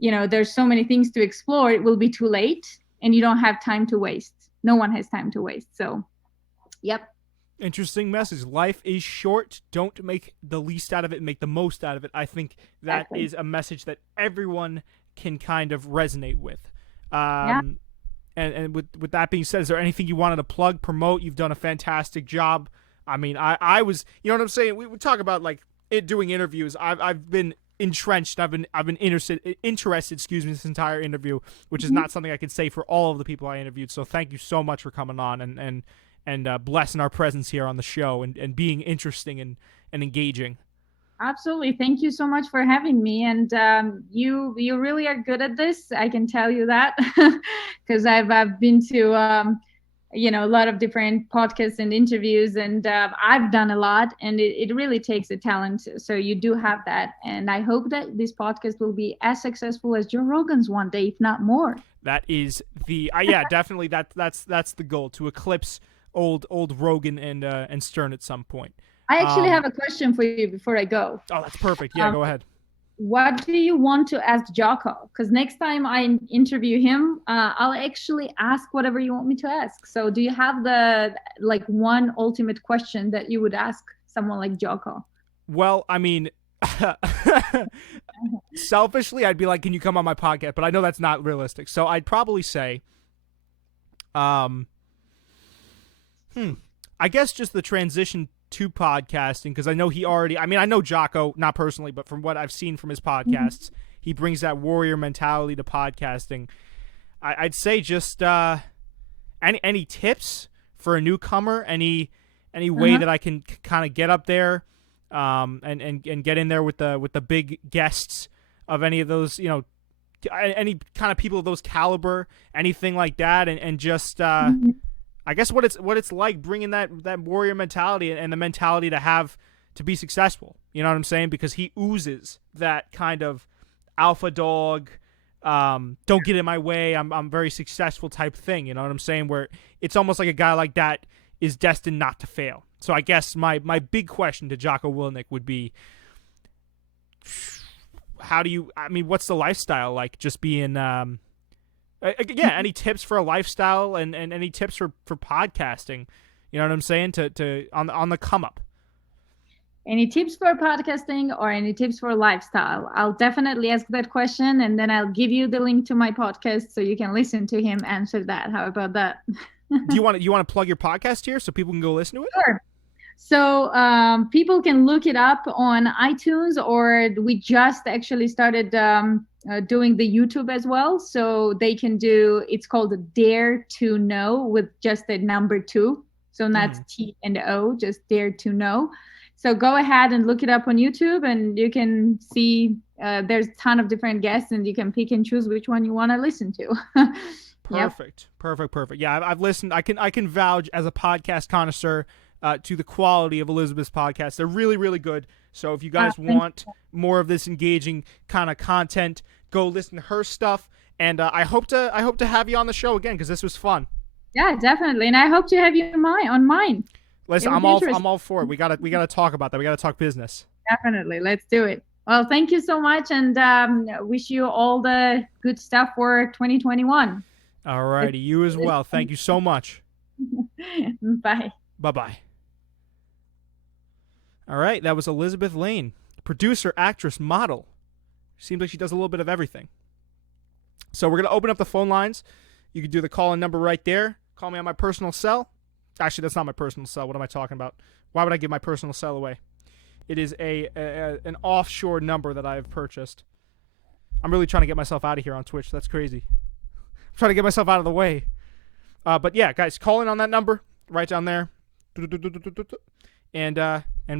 there's so many things to explore, it will be too late, and you don't have time to waste. No one has time to waste. So, yep. Interesting message. Life is short. Don't make the least out of it. Make the most out of it. I think that Exactly. is a message that everyone can kind of resonate with. Yeah. And with that being said, is there anything you wanted to plug, promote? You've done a fantastic job. I mean, I was, you know what I'm saying? We talk about like doing interviews. I've been entrenched. I've been interested. Excuse me, this entire interview, which is not something I could say for all of the people I interviewed. So thank you so much for coming on and blessing our presence here on the show and being interesting and engaging. Absolutely. Thank you so much for having me. And you really are good at this. I can tell you that because I've been to a lot of different podcasts and interviews, and I've done a lot, and it really takes a talent. So you do have that, and I hope that this podcast will be as successful as Joe Rogan's one day, if not more. That is the yeah, definitely that's the goal, to eclipse old Rogan and Stern at some point. I actually have a question for you before I go. Oh, that's perfect. Yeah, go ahead. What do you want to ask Jocko? Because next time I interview him, I'll actually ask whatever you want me to ask. So do you have the one ultimate question that you would ask someone like Jocko? Well, I mean, selfishly, I'd be like, can you come on my podcast? But I know that's not realistic. So I'd probably say, I guess just the transition to podcasting, because I know I know Jocko, not personally, but from what I've seen from his podcasts, he brings that warrior mentality to podcasting. I'd say just any tips for a newcomer, any way that I can kind of get up there, and get in there with the big guests of any of those, any kind of people of those caliber, anything like that, and just I guess what it's like bringing that warrior mentality and the mentality to be successful. You know what I'm saying? Because he oozes that kind of alpha dog, don't get in my way, I'm very successful type thing. You know what I'm saying? Where it's almost like a guy like that is destined not to fail. So I guess my big question to Jocko Willink would be, what's the lifestyle like? Just being any tips for a lifestyle and any tips for podcasting, you know what I'm saying, to on the come up? Any tips for podcasting or any tips for lifestyle? I'll definitely ask that question, and then I'll give you the link to my podcast so you can listen to him answer that. How about that? Do you want to plug your podcast here so people can go listen to it? Sure. So people can look it up on iTunes, or we just actually started doing the YouTube as well. So they can it's called Dare to Know with just a number 2. So not T and O, just Dare to Know. So go ahead and look it up on YouTube, and you can see there's a ton of different guests, and you can pick and choose which one you want to listen to. Perfect. Yep. Perfect. Yeah, I've listened. I can vouch as a podcast connoisseur to the quality of Elizabeth's podcast. They're really, really good. So if you guys want more of this engaging kind of content, go listen to her stuff. And I hope to have you on the show again, because this was fun. Yeah, definitely. And I hope to have you on mine. Listen, I'm all for it. We gotta talk about that. We gotta talk business. Definitely. Let's do it. Well, thank you so much, and wish you all the good stuff for 2021. All righty. You as well. Thank you so much. Bye. Bye-bye. All right. That was Elizabeth Lane, producer, actress, model. Seems like she does a little bit of everything. So we're going to open up the phone lines. You can do the call-in number right there. Call me on my personal cell. Actually, that's not my personal cell. What am I talking about? Why would I give my personal cell away? It is an offshore number that I have purchased. I'm really trying to get myself out of here on Twitch. That's crazy. I'm trying to get myself out of the way. But yeah, guys, call in on that number right down there. And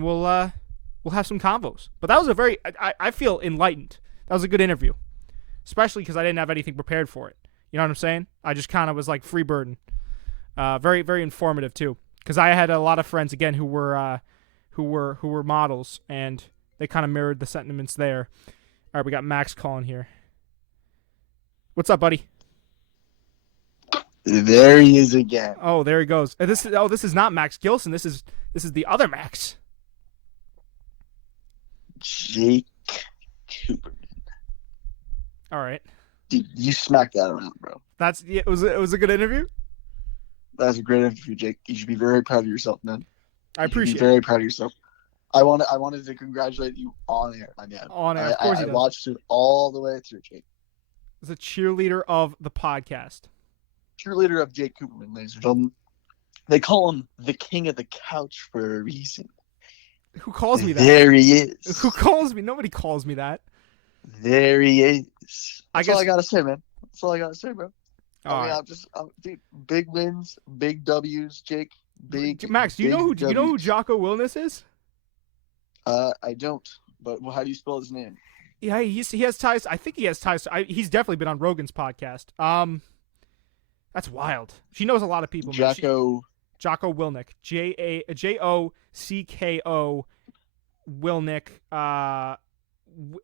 we'll have some convos. But that was I feel enlightened. That was a good interview, especially because I didn't have anything prepared for it. You know what I'm saying? I just kind of was like free birding. Very, very informative too, because I had a lot of friends again who were models, and they kind of mirrored the sentiments there. All right, we got Max calling here. What's up, buddy? There he is again. Oh, there he goes. This is not Max Gilson. This is the other Max. Jake Cooperman. All right. Dude, you smacked that around, bro. It was a good interview. That's a great interview, Jake. You should be very proud of yourself, man. I appreciate Very proud of yourself. I wanted to congratulate you on air, my man. On air, of course he does. I watched it all the way through, Jake. As a cheerleader of the podcast. Cheerleader of Jake Cooperman, ladies and gentlemen. They call him the king of the couch for a reason. Who calls me that? There he is. Who calls me? Nobody calls me that. There he is. That's all I gotta say, man. That's all I gotta say, bro. Right. Dude, big wins, big W's, Jake. Max, do you know who Jocko Willness is? I don't. But how do you spell his name? Yeah, he has ties. I think he has ties. He's definitely been on Rogan's podcast. That's wild. She knows a lot of people. Jocko Willnick. Jocko Willnick.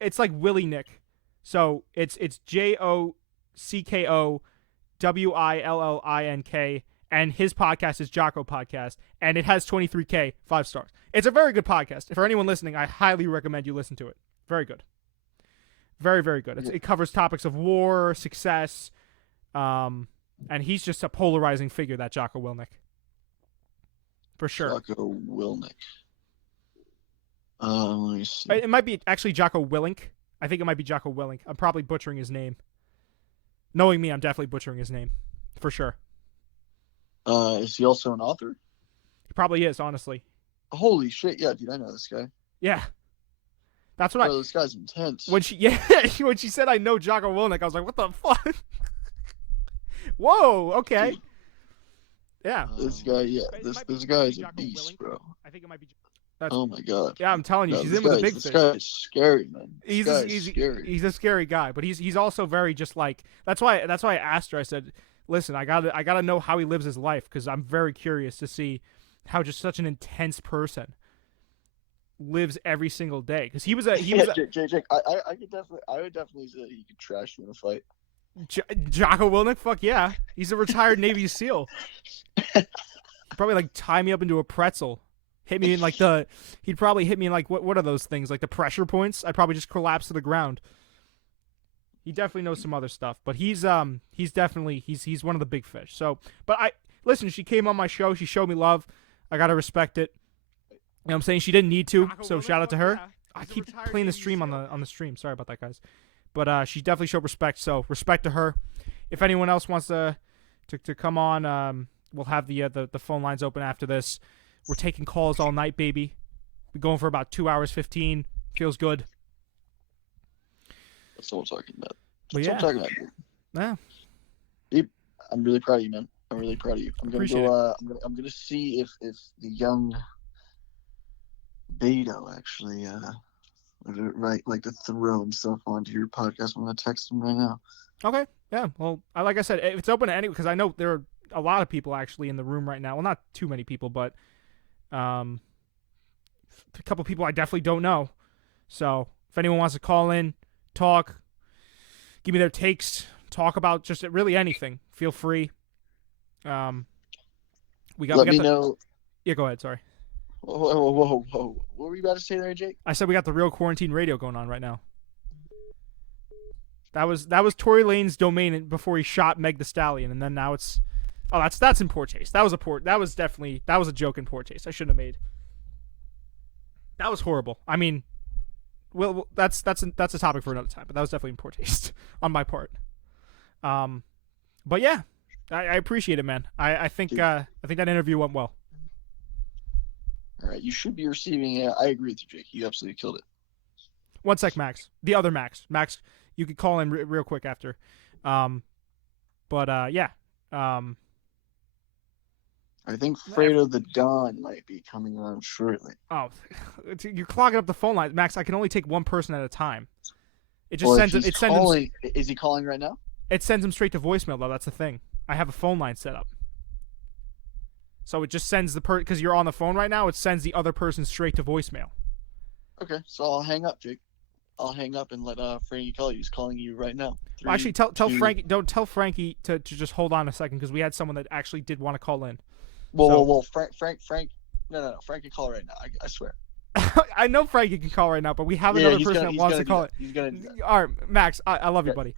It's like Willie Nick. So it's JOCKO WILLINK, and his podcast is Jocko Podcast, and it has 23K 5 stars. It's a very good podcast. For anyone listening, I highly recommend you listen to it. Very good. Very, very good. It covers topics of war, success, and he's just a polarizing figure, that Jocko Willnick. For sure. Jocko Willnick. Let me see. It might be actually Jocko Willink. I think it might be Jocko Willink. I'm probably butchering his name. Knowing me, I'm definitely butchering his name. For sure. Is he also an author? He probably is, honestly. Holy shit, yeah, dude, I know this guy. Yeah. That's what Bro, this guy's intense. When she said I know Jocko Willnick, I was like, what the fuck? Whoa, okay. Dude. Yeah. This guy, this guy is a beast, Willink. bro. I think it might be. Oh my god. Yeah, I'm telling you, No, she's this in with a guy- big This fish. guy is scary, man. This guy is scary. He's a scary guy, but he's also very just like that's why I asked her. I said, listen, I gotta know how he lives his life, because I'm very curious to see how just such an intense person lives every single day. Because he was Jake, I would definitely say he could trash you in a fight. Jocko Willnick. Fuck yeah, he's a retired Navy SEAL. Probably like tie me up into a pretzel. Hit me in like he'd probably hit me in like what are those things, like the pressure points? I'd probably just collapse to the ground. He definitely knows some other stuff, but he's definitely he's one of the big fish. So, but listen, she came on my show, she showed me love. I gotta respect it. You know what I'm saying? She didn't need to, so shout out to her. I keep playing the stream on the stream. Sorry about that, guys. But she definitely showed respect, so respect to her. If anyone else wants to come on, we'll have the phone lines open after this. We're taking calls all night, baby. We're going for about 2 hours 15. Feels good. That's what I'm talking about. But That's what I'm talking about, dude. Yeah. I'm really proud of you, man. I'm really proud of you. I'm gonna Appreciate go. I'm gonna see if the young Beto actually right like to throw himself onto your podcast. I'm gonna text him right now. Okay. Yeah. Well, like I said, it's open to anyone, because I know there are a lot of people actually in the room right now. Well, not too many people, but a couple people I definitely don't know. So if anyone wants to call in, talk, give me their takes, talk about just really anything, feel free. We got me know. Yeah, go ahead. Sorry. Whoa. What were you about to say there, Jake? I said we got the Real Quarantine Radio going on right now. That was Tory Lane's domain before he shot Meg Thee Stallion, and then now it's that's in poor taste. That was a joke in poor taste. I shouldn't have made. That was horrible. I mean, well, that's a topic for another time. But that was definitely in poor taste on my part. But yeah, I appreciate it, man. I think that interview went well. All right, you should be receiving. I agree with you, Jake. You absolutely killed it. One sec, Max. The other Max. Max, you could call in real quick after. Yeah. I think Fredo the Don might be coming on shortly. Oh, you're clogging up the phone line, Max. I can only take one person at a time. It just Well, sends. if he's calling, is he calling right now? It sends him straight to voicemail, though. That's the thing. I have a phone line set up, so it just sends because you're on the phone right now. It sends the other person straight to voicemail. Okay, so I'll hang up, Jake. I'll hang up and let Frankie call you. He's calling you right now. Actually, tell Frankie. Don't tell Frankie to just hold on a second, because we had someone that actually did want to call in. Well, Frank. No, Frank can call right now. I swear. I know Frankie can call right now, but we have Yeah, another he's person gonna- that he's wants gonna to do call that. He's gonna do that. it. All right, Max, I love you, Yeah. buddy.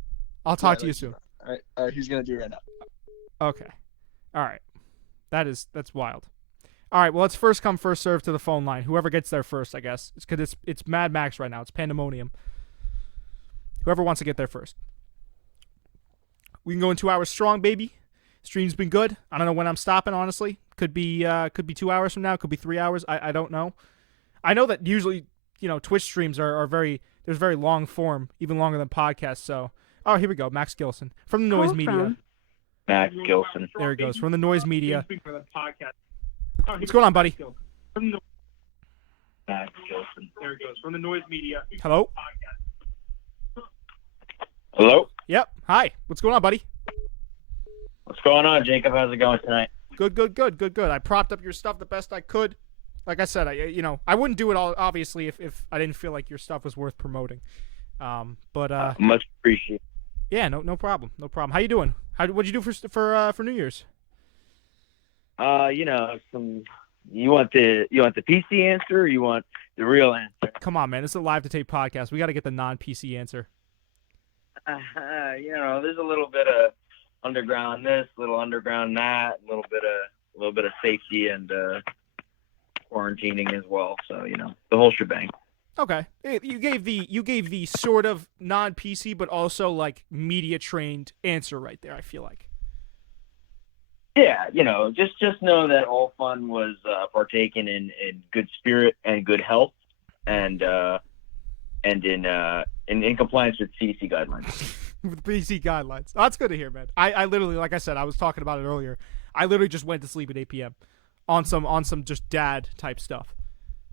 I'll talk to Yeah, you soon. All right, he's gonna do it right now. Okay. All right. That's wild. All right, well, let's first come, first serve to the phone line. Whoever gets there first, I guess. It's because it's Mad Max right now. It's pandemonium. Whoever wants to get there first. We can go in 2 hours strong, baby. Stream's been good. I don't know when I'm stopping, honestly. Could be 2 hours from now. Could be 3 hours. I don't know. I know that usually, Twitch streams are very, there's very long form, even longer than podcasts. So, oh, here we go. Max Gilson from the Noise Media. Max Gilson. There he goes. From the Noise Media. What's going on, buddy? Max Gilson. There he goes. From the Noise Media. Hello? Hello? Yep. Hi. What's going on, buddy? What's going on, Jacob? How's it going tonight? Good. I propped up your stuff the best I could. Like I said, I wouldn't do it all, obviously, if I didn't feel like your stuff was worth promoting. But much appreciated. yeah, no problem. How you doing? What'd you do for New Year's? You want the PC answer, or you want the real answer? Come on, man. It's a live to tape podcast. We got to get the non-PC answer. There's a little bit of underground this, little underground that, a little bit of safety and quarantining as well. So the whole shebang. Okay, you gave the sort of non-PC but also like media trained answer right there. I feel like. Yeah, just know that all fun was partaken in good spirit and good health, and in compliance with CDC guidelines. With PC guidelines. Oh, that's good to hear, man. I literally, like I said, I was talking about it earlier. I literally just went to sleep at 8 p.m. on some just dad type stuff.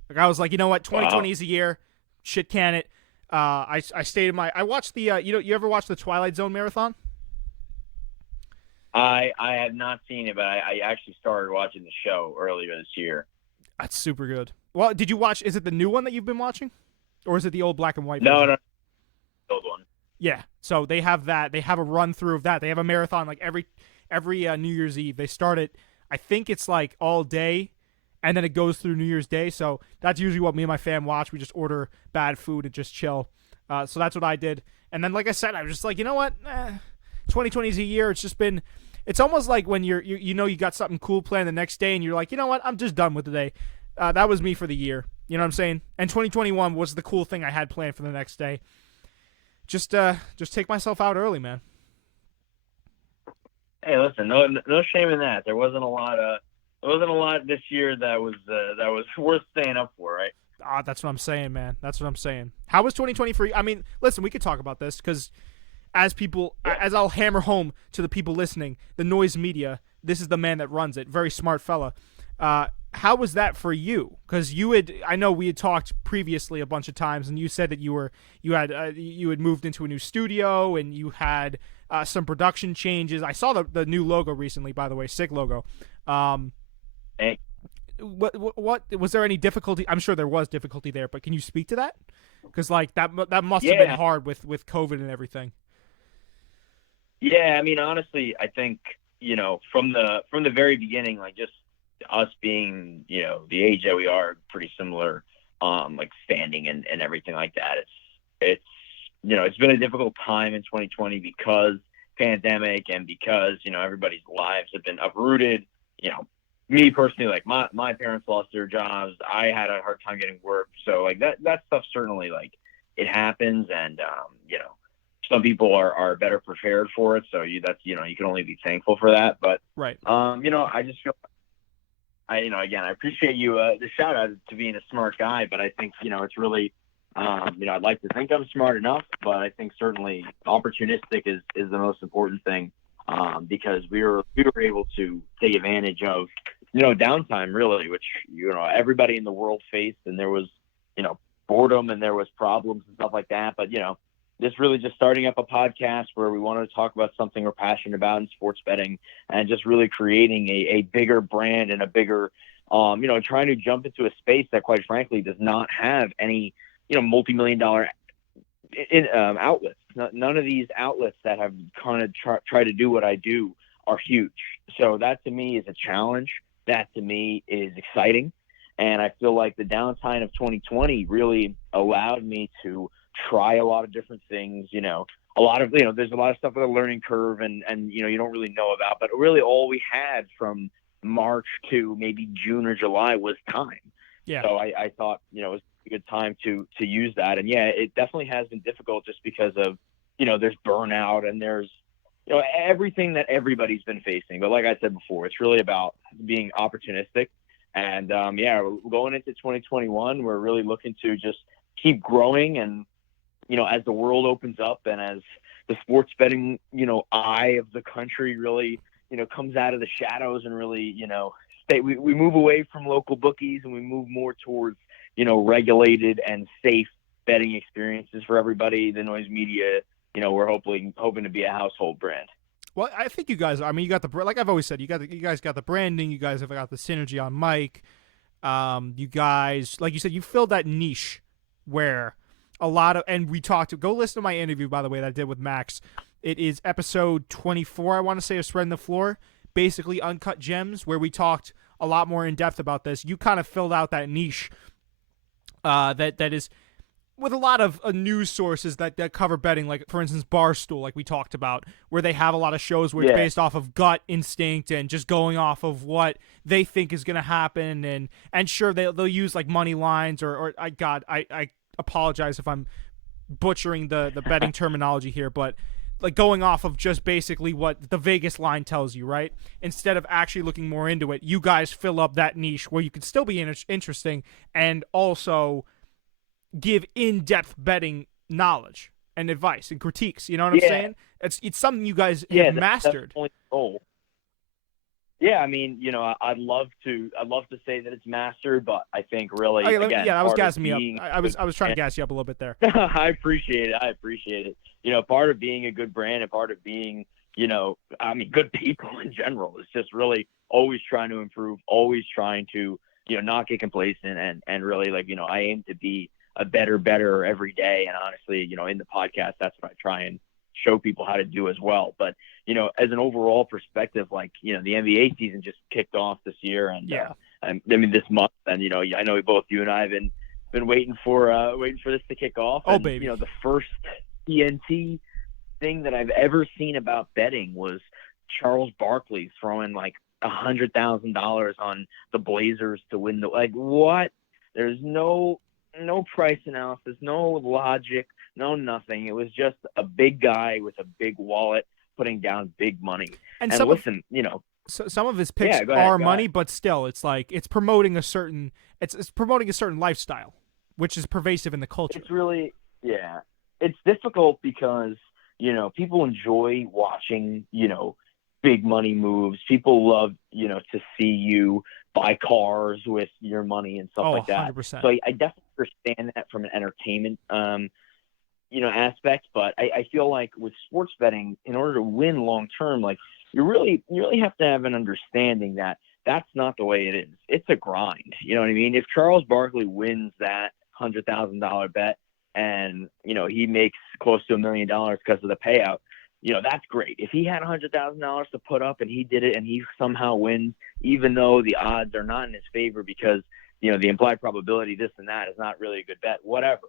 Like I was like, you know what, 2020 is a year. Shit can it. I stayed in my. I watched the. You ever watch the Twilight Zone marathon? I have not seen it, but I actually started watching the show earlier this year. That's super good. Well, did you watch? Is it the new one that you've been watching, or is it the old black and white? No, version? the old one. Yeah. So they have that. They have a run through of that. They have a marathon like every New Year's Eve. They start it. I think it's like all day, and then it goes through New Year's Day. So that's usually what me and my fam watch. We just order bad food and just chill. So that's what I did. And then, like I said, I was just like, you know what? 2020 is a year. It's just been. It's almost like when you got something cool planned the next day, and you're like, you know what? I'm just done with the day. That was me for the year. You know what I'm saying? And 2021 was the cool thing I had planned for the next day. Just take myself out early, man. Hey, listen, no shame in that. There wasn't a lot this year that was worth staying up for, right? That's what I'm saying, man. That's what I'm saying. How was 2020 for you? I mean, listen, we could talk about this because as I'll hammer home to the people listening, the Noise Media, this is the man that runs it. Very smart fella. How was that for you? Because I know we had talked previously a bunch of times, and you said that you had moved into a new studio and you had some production changes. I saw the new logo recently, by the way, sick logo. Hey. What was there any difficulty? I'm sure there was difficulty there, but can you speak to that? Because like that must have been hard with COVID and everything. Yeah, I mean, honestly, I think from the very beginning, like just us being the age that we are, pretty similar, like standing and everything like that. It's been a difficult time in 2020 because pandemic and because everybody's lives have been uprooted. Me personally, like my parents lost their jobs. I had a hard time getting work, so like that stuff certainly like it happens, and some people are better prepared for it. So you can only be thankful for that. But right, I just feel. Again, I appreciate you the shout out to being a smart guy, but I think it's really I'd like to think I'm smart enough, but I think certainly opportunistic is the most important thing, because we were able to take advantage of downtime, really, which everybody in the world faced, and there was boredom and there was problems and stuff like that, but just starting up a podcast where we wanted to talk about something we're passionate about in sports betting, and just really creating a bigger brand and a bigger, trying to jump into a space that quite frankly does not have any, multi-million-dollar outlets. None of these outlets that have kind of try to do what I do are huge. So that to me is a challenge. That to me is exciting. And I feel like the downtime of 2020 really allowed me to try a lot of different things, a lot of, there's a lot of stuff with a learning curve and, you don't really know about, but really all we had from March to maybe June or July was time. Yeah. So I thought, it was a good time to use that. And yeah, it definitely has been difficult just because of, there's burnout and there's, everything that everybody's been facing. But like I said before, it's really about being opportunistic. And we're going into 2021. We're really looking to just keep growing. And, as the world opens up and as the sports betting, eye of the country really, comes out of the shadows and really, we move away from local bookies and we move more towards, regulated and safe betting experiences for everybody. The Noise Media, we're hoping to be a household brand. Well, I think you guys. I mean, you got the, like I've always said, you guys got the branding. You guys have got the synergy on mic. You guys, like you said, you filled that niche where a lot of, and we talked. Go listen to my interview, by the way, that I did with Max. It is episode 24, I want to say, of Spreading the Floor, basically Uncut Gems, where we talked a lot more in depth about this. You kind of filled out that niche. That is. With a lot of news sources that cover betting, like, for instance, Barstool, like we talked about, where they have a lot of shows where it's based off of gut instinct and just going off of what they think is going to happen. And sure, they'll use, like, money lines or I apologize if I'm butchering the betting terminology here, but, like, going off of just basically what the Vegas line tells you, right? Instead of actually looking more into it, you guys fill up that niche where you can still be interesting and also give in-depth betting knowledge and advice and critiques. You know what I'm saying? It's something you guys have mastered. That's the goal. Yeah, I mean, I'd love to say that it's mastered, but I think really, that was gassing me up. I was trying to gas you up a little bit there. I appreciate it. Part of being a good brand and part of being, good people in general is just really always trying to improve, always trying to, not get complacent and really, like, I aim to be a better every day. And honestly, in the podcast, that's what I try and show people how to do as well. But, as an overall perspective, like, the NBA season just kicked off this year and, this month. And, I know both you and I have been waiting for this to kick off. Oh, and, baby. The first TNT thing that I've ever seen about betting was Charles Barkley throwing like $100,000 on the Blazers to win what? There's no price analysis, no logic, no nothing. It was just a big guy with a big wallet putting down big money. And some of his picks are money, but still, it's like it's promoting a certain lifestyle, which is pervasive in the culture. It's really it's difficult because people enjoy watching big money moves. People love to see you buy cars with your money and stuff like that. 100%. So I definitely understand that from an entertainment, aspect. But I feel like with sports betting, in order to win long term, like you really have to have an understanding that that's not the way it is. It's a grind. You know what I mean? If Charles Barkley wins that $100,000 bet and he makes close to $1 million because of the payout, that's great. If he had $100,000 to put up and he did it and he somehow wins, even though the odds are not in his favor because, the implied probability, this and that, is not really a good bet, whatever.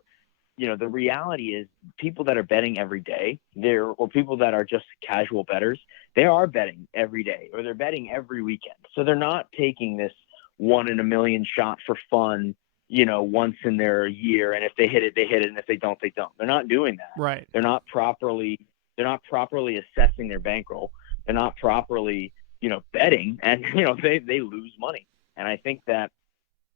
The reality is people that are betting every day or people that are just casual bettors, they are betting every day or they're betting every weekend. So they're not taking this 1 in a million shot for fun, once in their year. And if they hit it, they hit it. And if they don't, they don't. They're not doing that. Right. They're not properly assessing their bankroll. They're not properly, betting, and they lose money. And I think that,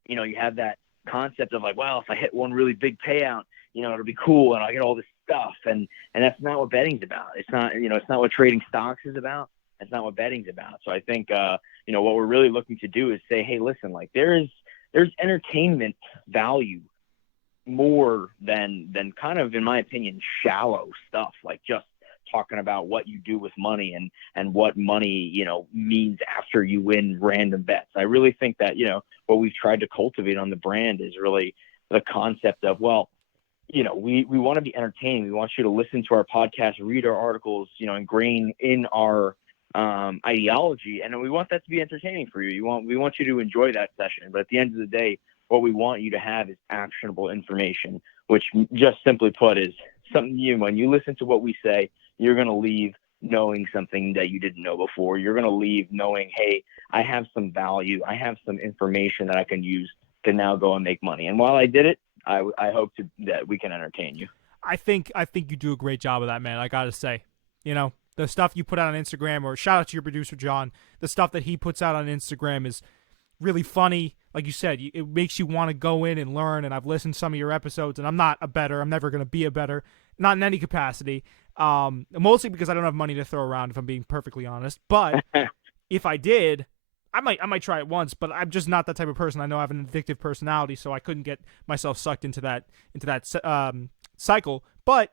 you have that concept of like, well, if I hit one really big payout, it'll be cool and I'll get all this stuff. And that's not what betting's about. It's not, it's not what trading stocks is about. That's not what betting's about. So I think, what we're really looking to do is say, hey, listen, like there's entertainment value more than kind of, in my opinion, shallow stuff, like just talking about what you do with money and what money, means after you win random bets. I really think that, what we've tried to cultivate on the brand is really the concept of, well, we want to be entertaining. We want you to listen to our podcast, read our articles, ingrain in our ideology, and we want that to be entertaining for you. We want you to enjoy that session, but at the end of the day, what we want you to have is actionable information, which just simply put is something when you listen to what we say, you're going to leave knowing something that you didn't know before. You're going to leave knowing, hey, I have some value. I have some information that I can use to now go and make money. And while I did it, I hope that we can entertain you. I think you do a great job of that, man. I gotta say, the stuff you put out on Instagram, or shout out to your producer John, the stuff that he puts out on Instagram is really funny. Like you said, it makes you want to go in and learn. And I've listened to some of your episodes, and I'm never gonna be a better, not in any capacity. Mostly because I don't have money to throw around, if I'm being perfectly honest. But if I did, I might try it once, but I'm just not that type of person. I know I have an addictive personality, so I couldn't get myself sucked into that cycle. But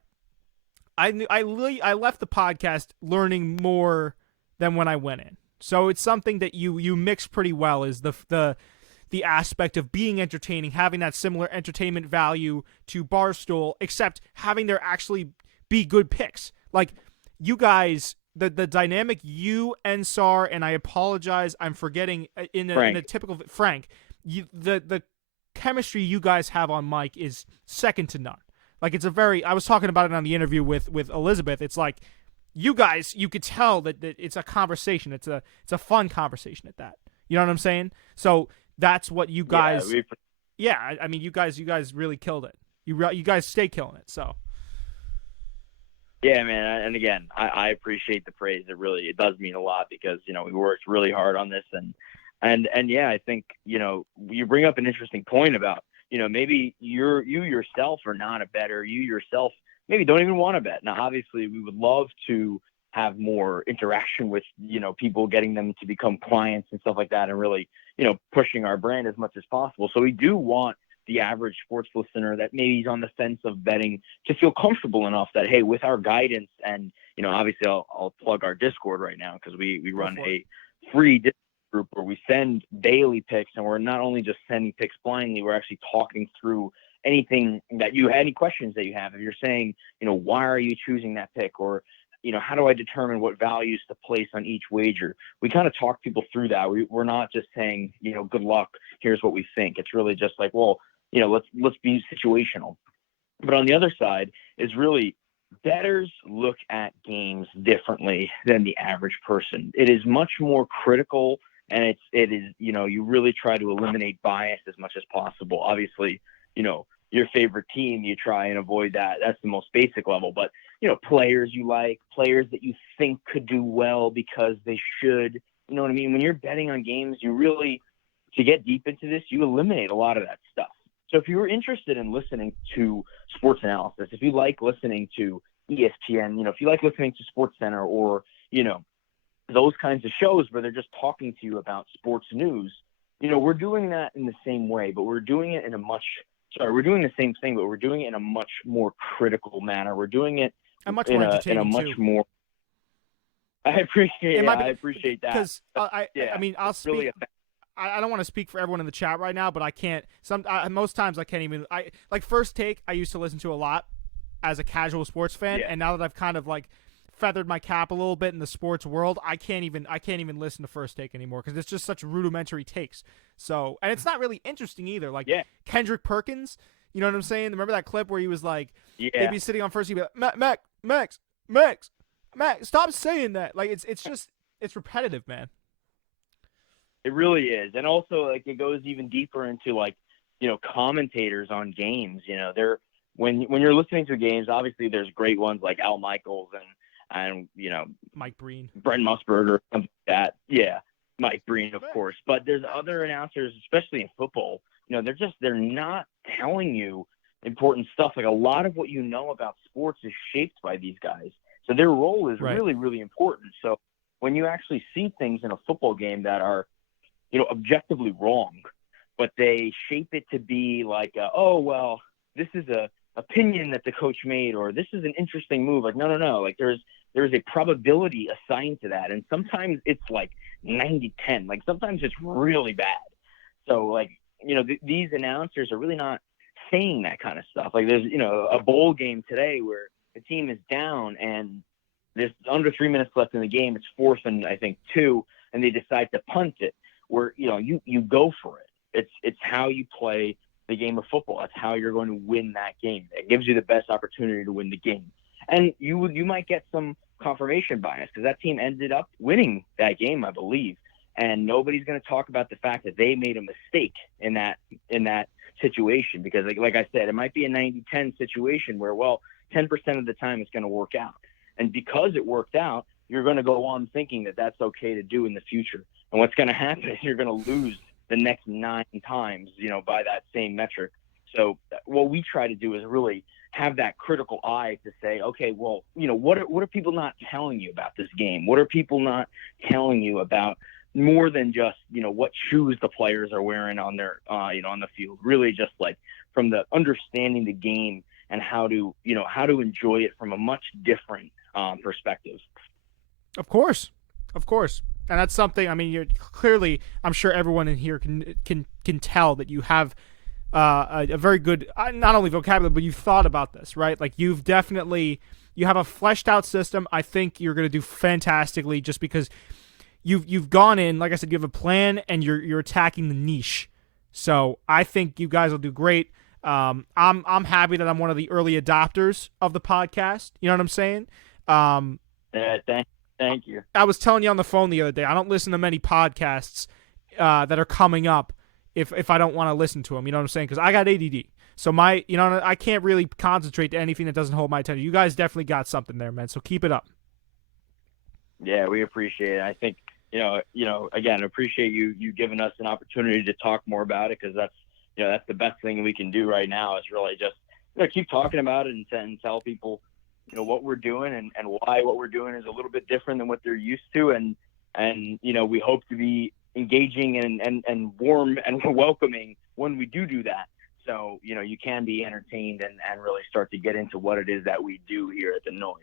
I left the podcast learning more than when I went in. So it's something that you mix pretty well, is the aspect of being entertaining, having that similar entertainment value to Barstool, except having there actually be good picks. Like you guys, the dynamic, you, Ensar, and I apologize, I'm forgetting in a typical Frank, the chemistry you guys have on mic is second to none. Like I was talking about it on the interview with Elizabeth. It's like you guys, you could tell that it's a conversation. It's a fun conversation at that. You know what I'm saying? So that's what you guys. Yeah, I mean, you guys really killed it. You guys stay killing it. So. Yeah, man. And again, I appreciate the praise. It does mean a lot, because, we worked really hard on this, and yeah, I think, you bring up an interesting point about, maybe you yourself are not a bettor. You yourself maybe don't even want to bet. Now, obviously we would love to have more interaction with, people, getting them to become clients and stuff like that, and really, pushing our brand as much as possible. So we do want the average sports listener that maybe he's on the fence of betting to feel comfortable enough that, hey, with our guidance, and, obviously I'll plug our Discord right now, because we run a free Discord group where we send daily picks, and we're not only just sending picks blindly, we're actually talking through anything that any questions that you have. If you're saying, why are you choosing that pick, or, how do I determine what values to place on each wager? We kind of talk people through that. We're not just saying, good luck, here's what we think. It's really just like, well, let's be situational. But on the other side is really, bettors look at games differently than the average person. It is much more critical, and it is, you really try to eliminate bias as much as possible. Obviously, your favorite team, you try and avoid that. That's the most basic level. But, players you like, players that you think could do well because they should, you know what I mean? When you're betting on games, you really, to get deep into this, you eliminate a lot of that stuff. So if you're interested in listening to sports analysis, if you like listening to ESPN, if you like listening to SportsCenter, or, those kinds of shows where they're just talking to you about sports news, we're doing that in the same way, but we're doing it we're doing the same thing, but we're doing it in a much more critical manner. We're doing it in a much more. I appreciate that. Because I mean, I'll speak. Really I don't want to speak for everyone in the chat right now, but I can't. Most times I can't even. Like First Take, I used to listen to a lot as a casual sports fan, and now that I've kind of feathered my cap a little bit in the sports world, I can't even listen to First Take anymore, because it's just such rudimentary takes. So, and it's not really interesting either. Kendrick Perkins, you know what I'm saying? Remember that clip where he was like, they'd be sitting on first, he'd be like, Max, stop saying that. It's repetitive, man. It really is. And also, it goes even deeper into, commentators on games. When you're listening to games, obviously there's great ones like Al Michaels and Mike Breen, Brent Musburger, something like that. Yeah, Mike Breen, of course. But there's other announcers, especially in football. They're not telling you important stuff. Like, a lot of what you know about sports is shaped by these guys. So their role is really, really important. So when you actually see things in a football game that are, objectively wrong, but they shape it to be like, this is a opinion that the coach made, or this is an interesting move. No. There's a probability assigned to that. And sometimes it's 90-10. Sometimes it's really bad. So these announcers are really not saying that kind of stuff. There's, a bowl game today where the team is down, and there's under 3 minutes left in the game. It's 4th and I think 2, and they decide to punt it. Where you go for it. It's how you play the game of football. That's how you're going to win that game. It gives you the best opportunity to win the game. And you might get some confirmation bias because that team ended up winning that game, I believe. And nobody's going to talk about the fact that they made a mistake in that situation because, like I said, it might be a 90-10 situation where, 10% of the time it's going to work out. And because it worked out, you're going to go on thinking that that's okay to do in the future. And what's going to happen is you're going to lose the next 9 times, by that same metric. So what we try to do is really have that critical eye to say, okay, what are people not telling you about this game? What are people not telling you about more than just, what shoes the players are wearing on their, on the field? Really just like from the understanding the game and how to enjoy it from a much different perspective. Of course. And that's something, I mean, you're clearly, I'm sure everyone in here can tell that you have a very good, not only vocabulary, but you've thought about this, right? Like you have a fleshed out system. I think you're going to do fantastically just because you've gone in, like I said, you have a plan and you're attacking the niche. So I think you guys will do great. I'm happy that I'm one of the early adopters of the podcast. You know what I'm saying? Thank you. I was telling you on the phone the other day, I don't listen to many podcasts that are coming up if I don't want to listen to them. You know what I'm saying? Because I got ADD. So I can't really concentrate to anything that doesn't hold my attention. You guys definitely got something there, man. So keep it up. Yeah, we appreciate it. I think, again, appreciate you giving us an opportunity to talk more about it because that's the best thing we can do right now is really just keep talking about it and tell people what we're doing and why what we're doing is a little bit different than what they're used to. And we hope to be engaging and warm and welcoming when we do that. So, you can be entertained and really start to get into what it is that we do here at The Noise.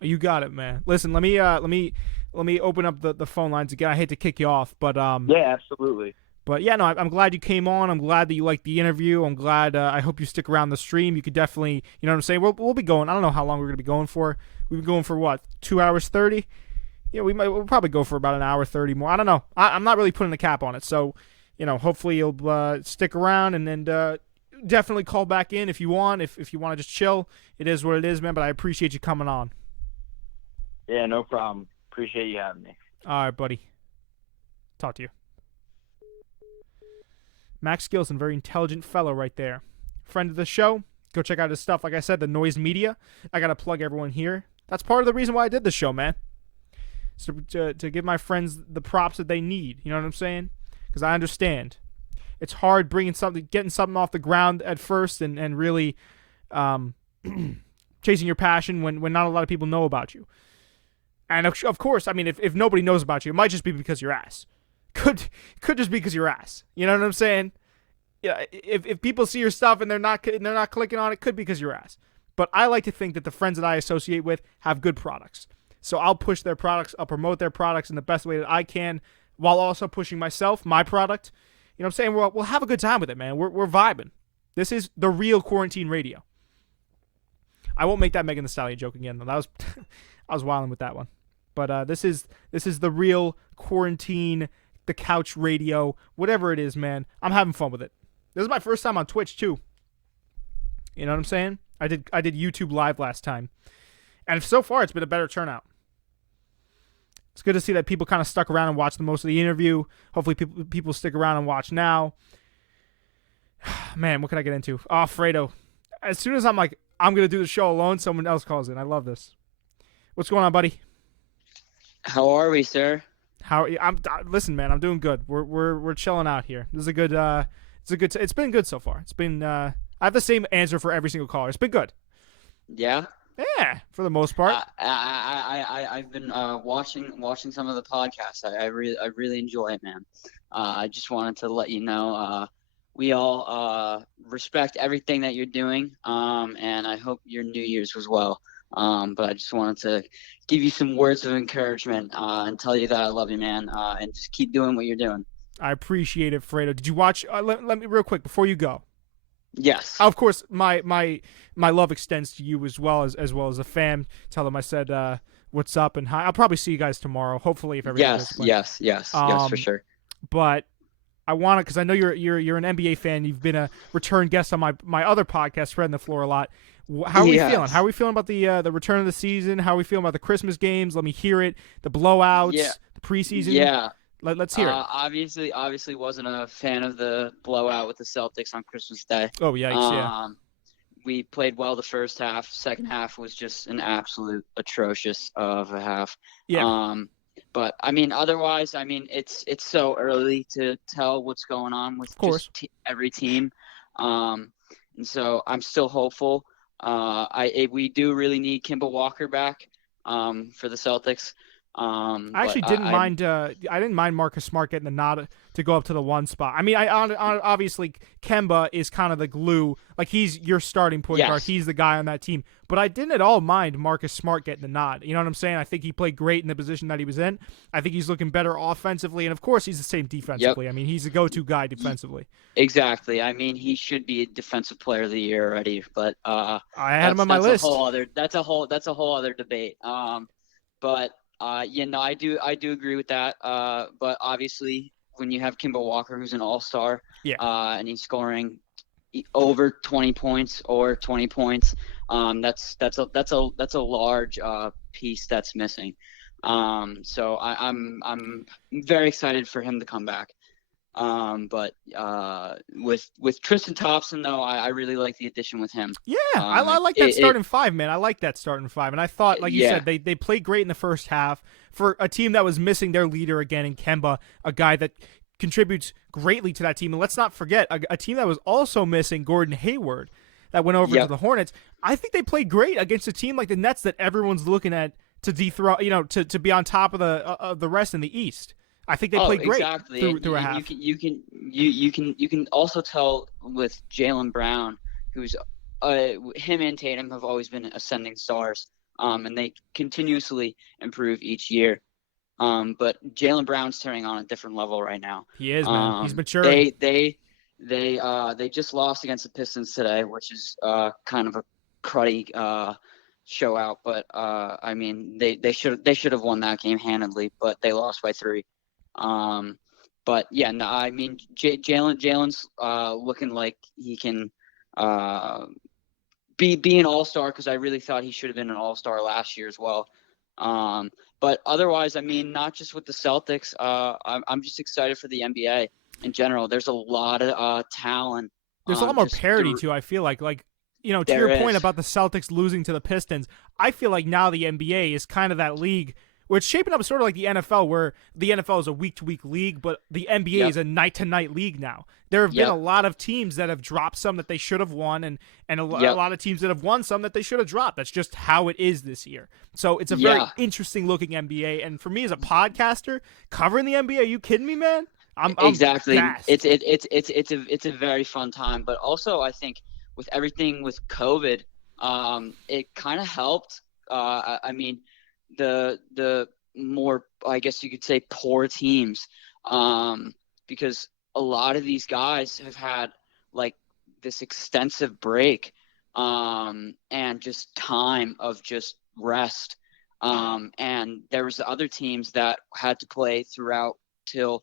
You got it, man. Listen, let me open up the phone lines again. I hate to kick you off, but yeah, absolutely. But yeah, no, I'm glad you came on. I'm glad that you liked the interview. I'm glad. I hope you stick around the stream. You could definitely, you know what I'm saying. We'll be going. I don't know how long we're gonna be going for. We've been going for what, 2 hours 30? Yeah, we'll probably go for about an hour 30 more. I don't know. I'm not really putting the cap on it. So, hopefully you'll stick around and definitely call back in if you want. If you want to just chill, it is what it is, man. But I appreciate you coming on. Yeah, no problem. Appreciate you having me. All right, buddy. Talk to you. Max Gilson, very intelligent fellow right there. Friend of the show. Go check out his stuff. Like I said, the Noise Media. I got to plug everyone here. That's part of the reason why I did this show, man. So to give my friends the props that they need. You know what I'm saying? Because I understand. It's hard getting something off the ground at first and really chasing your passion when not a lot of people know about you. And of course, I mean, if nobody knows about you, it might just be because you're ass. Could just be because you're ass. You know what I'm saying? Yeah. If people see your stuff and they're not clicking on it, could be because you're ass. But I like to think that the friends that I associate with have good products. So I'll push their products, I'll promote their products in the best way that I can, while also pushing my product. You know what I'm saying? We'll have a good time with it, man. We're vibing. This is the real quarantine radio. I won't make that Megan Thee Stallion joke again though. That was I was wilding with that one. But this is the real quarantine, the couch radio, whatever it is, man. I'm having fun with it. This is my first time on Twitch too. You know what I'm saying? I did YouTube live last time, and so far it's been a better turnout. It's good to see that people kind of stuck around and watched the most of the interview. Hopefully people stick around and watch now. Man, what can I get into? Oh, Fredo. As soon as I'm like, I'm going to do the show alone, someone else calls in. I love this. What's going on, buddy? How are we, sir? Listen, man, I'm doing good. We're chilling out here. This is a good it's been good so far. It's been I have the same answer for every single caller. It's been good. Yeah. Yeah, for the most part. I've been watching some of the podcasts. I really enjoy it, man. I just wanted to let you know we all respect everything that you're doing, and I hope your New Year's was well. But I just wanted to give you some words of encouragement and tell you that I love you, man, and just keep doing what you're doing. I appreciate it, Fredo. Did you watch? Let me real quick before you go. Yes. Of course, my love extends to you as well as a fan. Tell them I said what's up and hi. I'll probably see you guys tomorrow. Hopefully, if everything goes to plan. Yes, for sure. But I want to, because I know you're an NBA fan. You've been a return guest on my other podcast, Spreading the Floor, a lot. How are we feeling? How are we feeling about the return of the season? How are we feeling about the Christmas games? Let me hear it. The blowouts, the preseason. Yeah. Let's hear it. Obviously wasn't a fan of the blowout with the Celtics on Christmas Day. Oh, yikes, yeah. We played well the first half. Second half was just an absolute atrocious of a half. Yeah. But I mean, otherwise, I mean, it's so early to tell what's going on with just every team. And so I'm still hopeful. We do really need Kemba Walker back for the Celtics. I actually didn't mind. I didn't mind Marcus Smart getting the nod to go up to the 1 spot. I mean, obviously Kemba is kind of the glue. Like, he's your starting point guard. He's the guy on that team. But I didn't at all mind Marcus Smart getting the nod. You know what I'm saying? I think he played great in the position that he was in. I think he's looking better offensively, and of course he's the same defensively. Yep. I mean, he's the go-to guy defensively. Exactly. I mean, he should be a defensive player of the year already. But I had him on my list. That's a whole other debate. I do agree with that. But obviously, when you have Kemba Walker, who's an all-star, and he's scoring over 20 points or 20 points, that's a large piece that's missing. So I'm very excited for him to come back. But with Tristan Thompson, though, I really like the addition with him. Yeah, I like that starting five, man. I like that starting five. And I thought, like you said, they played great in the first half for a team that was missing their leader again in Kemba, a guy that contributes greatly to that team. And let's not forget, a team that was also missing Gordon Hayward that went over to the Hornets. I think they played great against a team like the Nets that everyone's looking at to dethrone, to be on top of the rest in the East. I think they played great through a half. You can also tell with Jaylen Brown, who's him and Tatum have always been ascending stars, and they continuously improve each year. But Jaylen Brown's turning on a different level right now. He is, man. He's maturing. They just lost against the Pistons today, which is kind of a cruddy show out. But I mean, they should have won that game handedly, but they lost by 3. But yeah, no, I mean, Jalen's looking like he can be an all-star, because I really thought he should have been an all-star last year as well. But otherwise, I mean, not just with the Celtics, I'm just excited for the NBA in general. There's a lot of talent. There's a lot more parity too. I feel like to your point about the Celtics losing to the Pistons, I feel like now the NBA is kind of that league where it's shaping up sort of like the NFL, where the NFL is a week-to-week league, but the NBA is a night-to-night league now. There have been a lot of teams that have dropped some that they should have won, and a lot of teams that have won some that they should have dropped. That's just how it is this year. So it's a very interesting-looking NBA, and for me as a podcaster, covering the NBA, are you kidding me, man? Exactly. I'm it's a very fun time, but also I think with everything with COVID, it kind of helped. I mean, the more, I guess you could say, poor teams, because a lot of these guys have had like this extensive break, and just time of just rest, and there was the other teams that had to play throughout till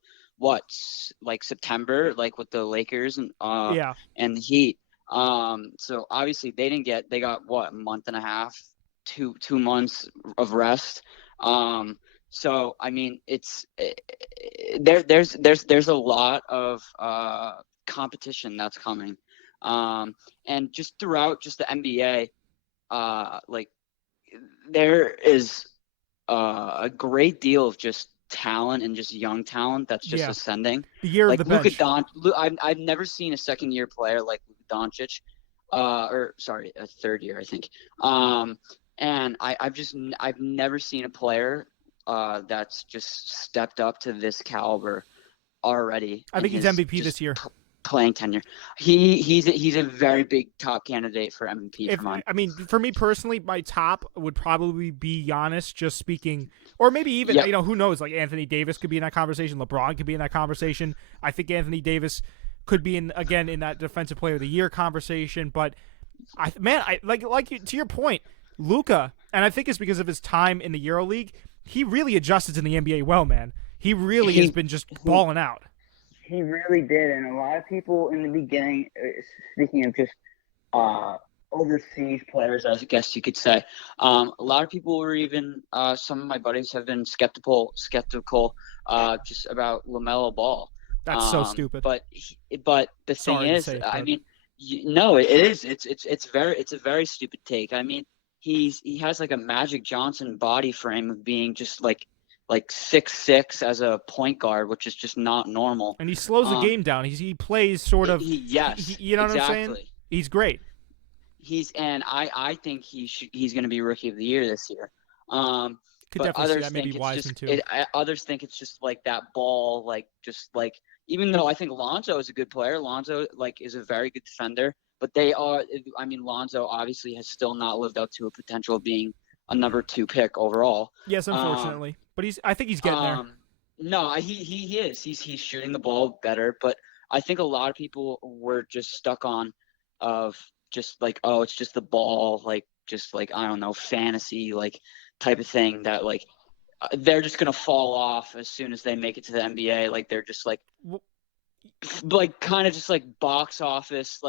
like September, like with the Lakers and the Heat. So obviously they got a month and a half, 2 months of rest. So I mean, there's a lot of competition that's coming, and just throughout just the NBA, like there is a great deal of just talent and just young talent that's just ascending. The year like of the bench. I've never seen a second-year player like Luka Doncic, a third year, I think. And I've never seen a player that's just stepped up to this caliber already. I think he's MVP this year. Playing tenure, he's a very big top candidate for MVP for mine. I mean, for me personally, my top would probably be Giannis, just speaking, or maybe even who knows? Like Anthony Davis could be in that conversation. LeBron could be in that conversation. I think Anthony Davis could be in that Defensive Player of the Year conversation. But to your point, Luka, and I think it's because of his time in the EuroLeague, he really adjusted to the NBA well, man. He really has been just balling out. He really did, and a lot of people in the beginning, speaking of just overseas players, I guess you could say, a lot of people were even, some of my buddies have been skeptical, just about LaMelo Ball. That's so stupid. But the thing Sorry to is, say it, I but- mean, no, it is. It's a very stupid take. I mean, he has like a Magic Johnson body frame of being just like 6'6" as a point guard, which is just not normal. And he slows the game down. He plays sort of. Yes, you know exactly. what I'm saying? He's great. I think he's going to be Rookie of the Year this year. Could but definitely see others that. think Maybe it's Wiseman just too. others think it's just like that ball, even though I think Lonzo is a good player, Lonzo is a very good defender, but Lonzo obviously has still not lived up to a potential of being a number 2 pick overall. Yes, unfortunately, but I think he's getting there. No, he is. He's shooting the ball better, but I think a lot of people were just stuck on of just like, oh, it's just the ball, I don't know, fantasy type of thing that they're just gonna fall off as soon as they make it to the NBA. Like they're just kind of just box office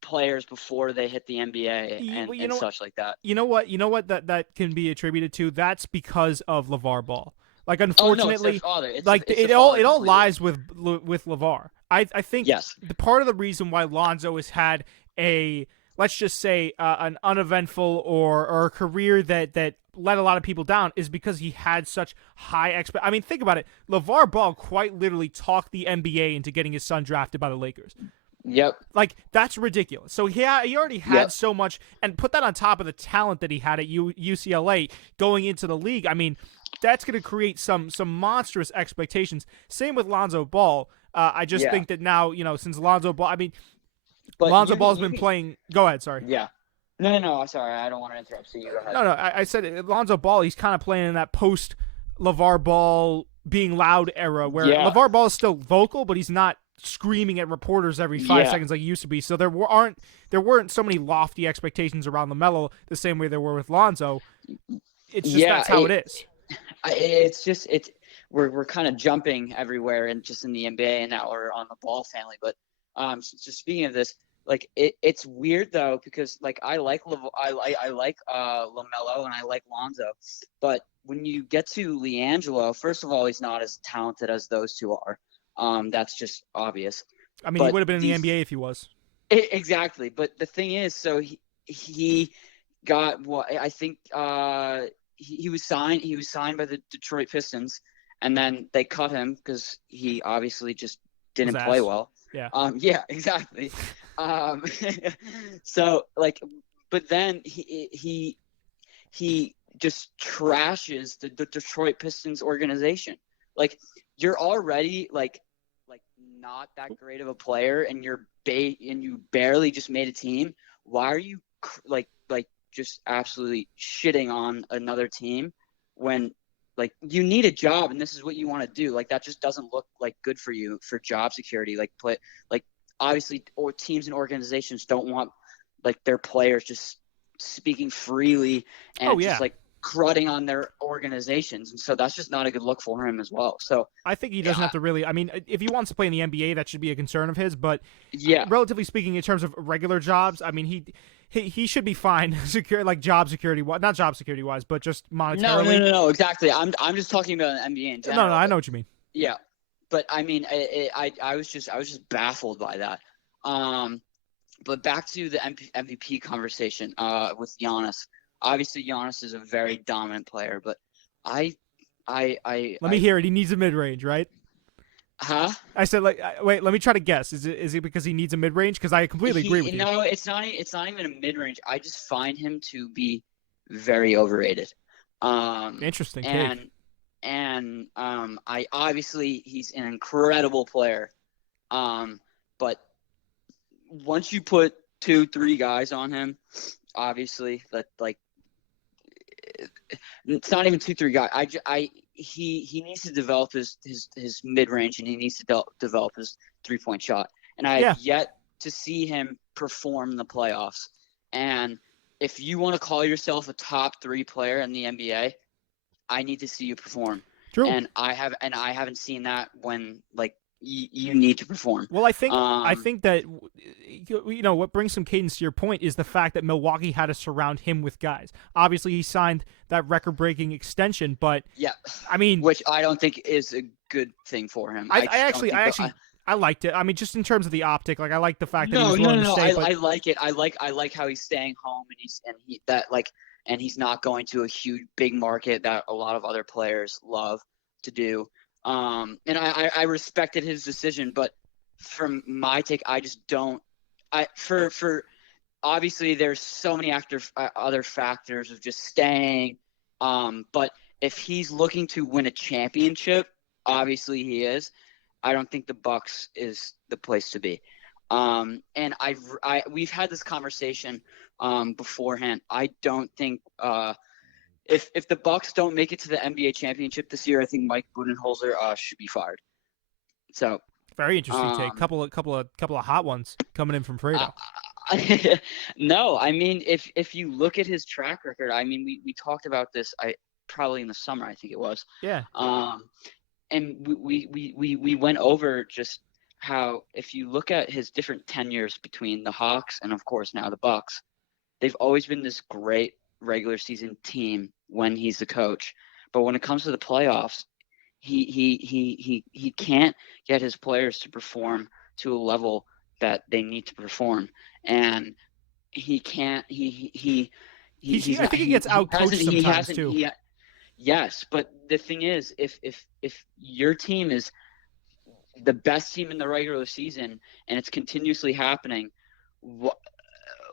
players before they hit the NBA and such like that. You know what that can be attributed to? That's because of LeVar Ball. Unfortunately, it all lies with LeVar. I think yes. The part of the reason why Lonzo has had a, let's just say, an uneventful or a career that let a lot of people down is because he had such high I mean, think about it. LeVar Ball quite literally talked the NBA into getting his son drafted by the Lakers. Yep. That's ridiculous. So he already had so much, and put that on top of the talent that he had at UCLA going into the league. I mean, that's going to create some monstrous expectations. Same with Lonzo Ball. I just think that now, since Lonzo Ball, I mean, Lonzo Ball's been playing. Go ahead, sorry. Yeah. No. Sorry, I don't want to interrupt. So you go ahead. No. I said Lonzo Ball. He's kind of playing in that post LeVar Ball being loud era where LeVar Ball is still vocal, but he's not screaming at reporters every 5 seconds like he used to be. So there weren't so many lofty expectations around LaMelo the same way there were with Lonzo. It's just that's how it is. We're kind of jumping everywhere and just in the NBA, and now we're on the Ball family. But just speaking of this, it's weird though, because I like LaMelo and I like Lonzo, but when you get to LiAngelo, first of all, he's not as talented as those two are. That's just obvious. I mean, he would have been in the NBA if he was. Exactly, but the thing is, so he got I think he was signed. He was signed by the Detroit Pistons, and then they cut him because he obviously just didn't play well. Yeah. Yeah, exactly. So but then he just trashes the Detroit Pistons organization. You're already not that great of a player, and you barely just made a team. Why are you just absolutely shitting on another team when you need a job and this is what you want to do? That just doesn't look good for you for job security. Obviously, or teams and organizations don't want their players just speaking freely and just cruding on their organizations, and so that's just not a good look for him as well. So I think he doesn't have to really. I mean, if he wants to play in the NBA, that should be a concern of his. But relatively speaking, in terms of regular jobs, I mean, he should be fine, job security, not job security wise, but just monetarily. No, exactly. I'm just talking about the NBA in general. No, I know what you mean. Yeah, but I mean, I was just baffled by that. But back to the MVP conversation with Giannis. Obviously, Giannis is a very dominant player, but let me hear it. He needs a mid-range, right? Huh? I said, wait. Let me try to guess. Is it because he needs a mid-range? Because I completely agree with you. No, it's not even a mid-range. I just find him to be very overrated. Interesting. And I obviously he's an incredible player. But once you put 2-3 guys on him, obviously it's not even 2-3 guys. He needs to develop his mid-range, and he needs to develop his 3-point shot. And I have yet to see him perform in the playoffs. And if you want to call yourself a top 3 player in the NBA, I need to see you perform. True. And I haven't seen that when like you need to perform. Well, I think that what brings some cadence to your point is the fact that Milwaukee had to surround him with guys. Obviously, he signed that record-breaking extension, but yeah, I mean, which I don't think is a good thing for him. I liked it. I mean, just in terms of the optic, like I like the fact that he was willing to stay. I like it. I like how he's staying home and he's not going to a huge big market that a lot of other players love to do. And I respected his decision, but from my take, I just don't. For obviously there's so many other factors of just staying. But if he's looking to win a championship, obviously he is. I don't think the Bucks is the place to be. And we've had this conversation beforehand. I don't think if the Bucks don't make it to the NBA championship this year, I think Mike Budenholzer should be fired. So very interesting take. Couple of hot ones coming in from Fredo. No, I mean if you look at his track record, I mean we talked about this probably in the summer, I think it was. Yeah. And we went over just how if you look at his different tenures between the Hawks and of course now the Bucks, they've always been this great regular season team when he's the coach, but when it comes to the playoffs, he can't get his players to perform to a level that they need to perform, and he can't. I think he gets outcoached sometimes too. Yes, but the thing is, if your team is the best team in the regular season and it's continuously happening,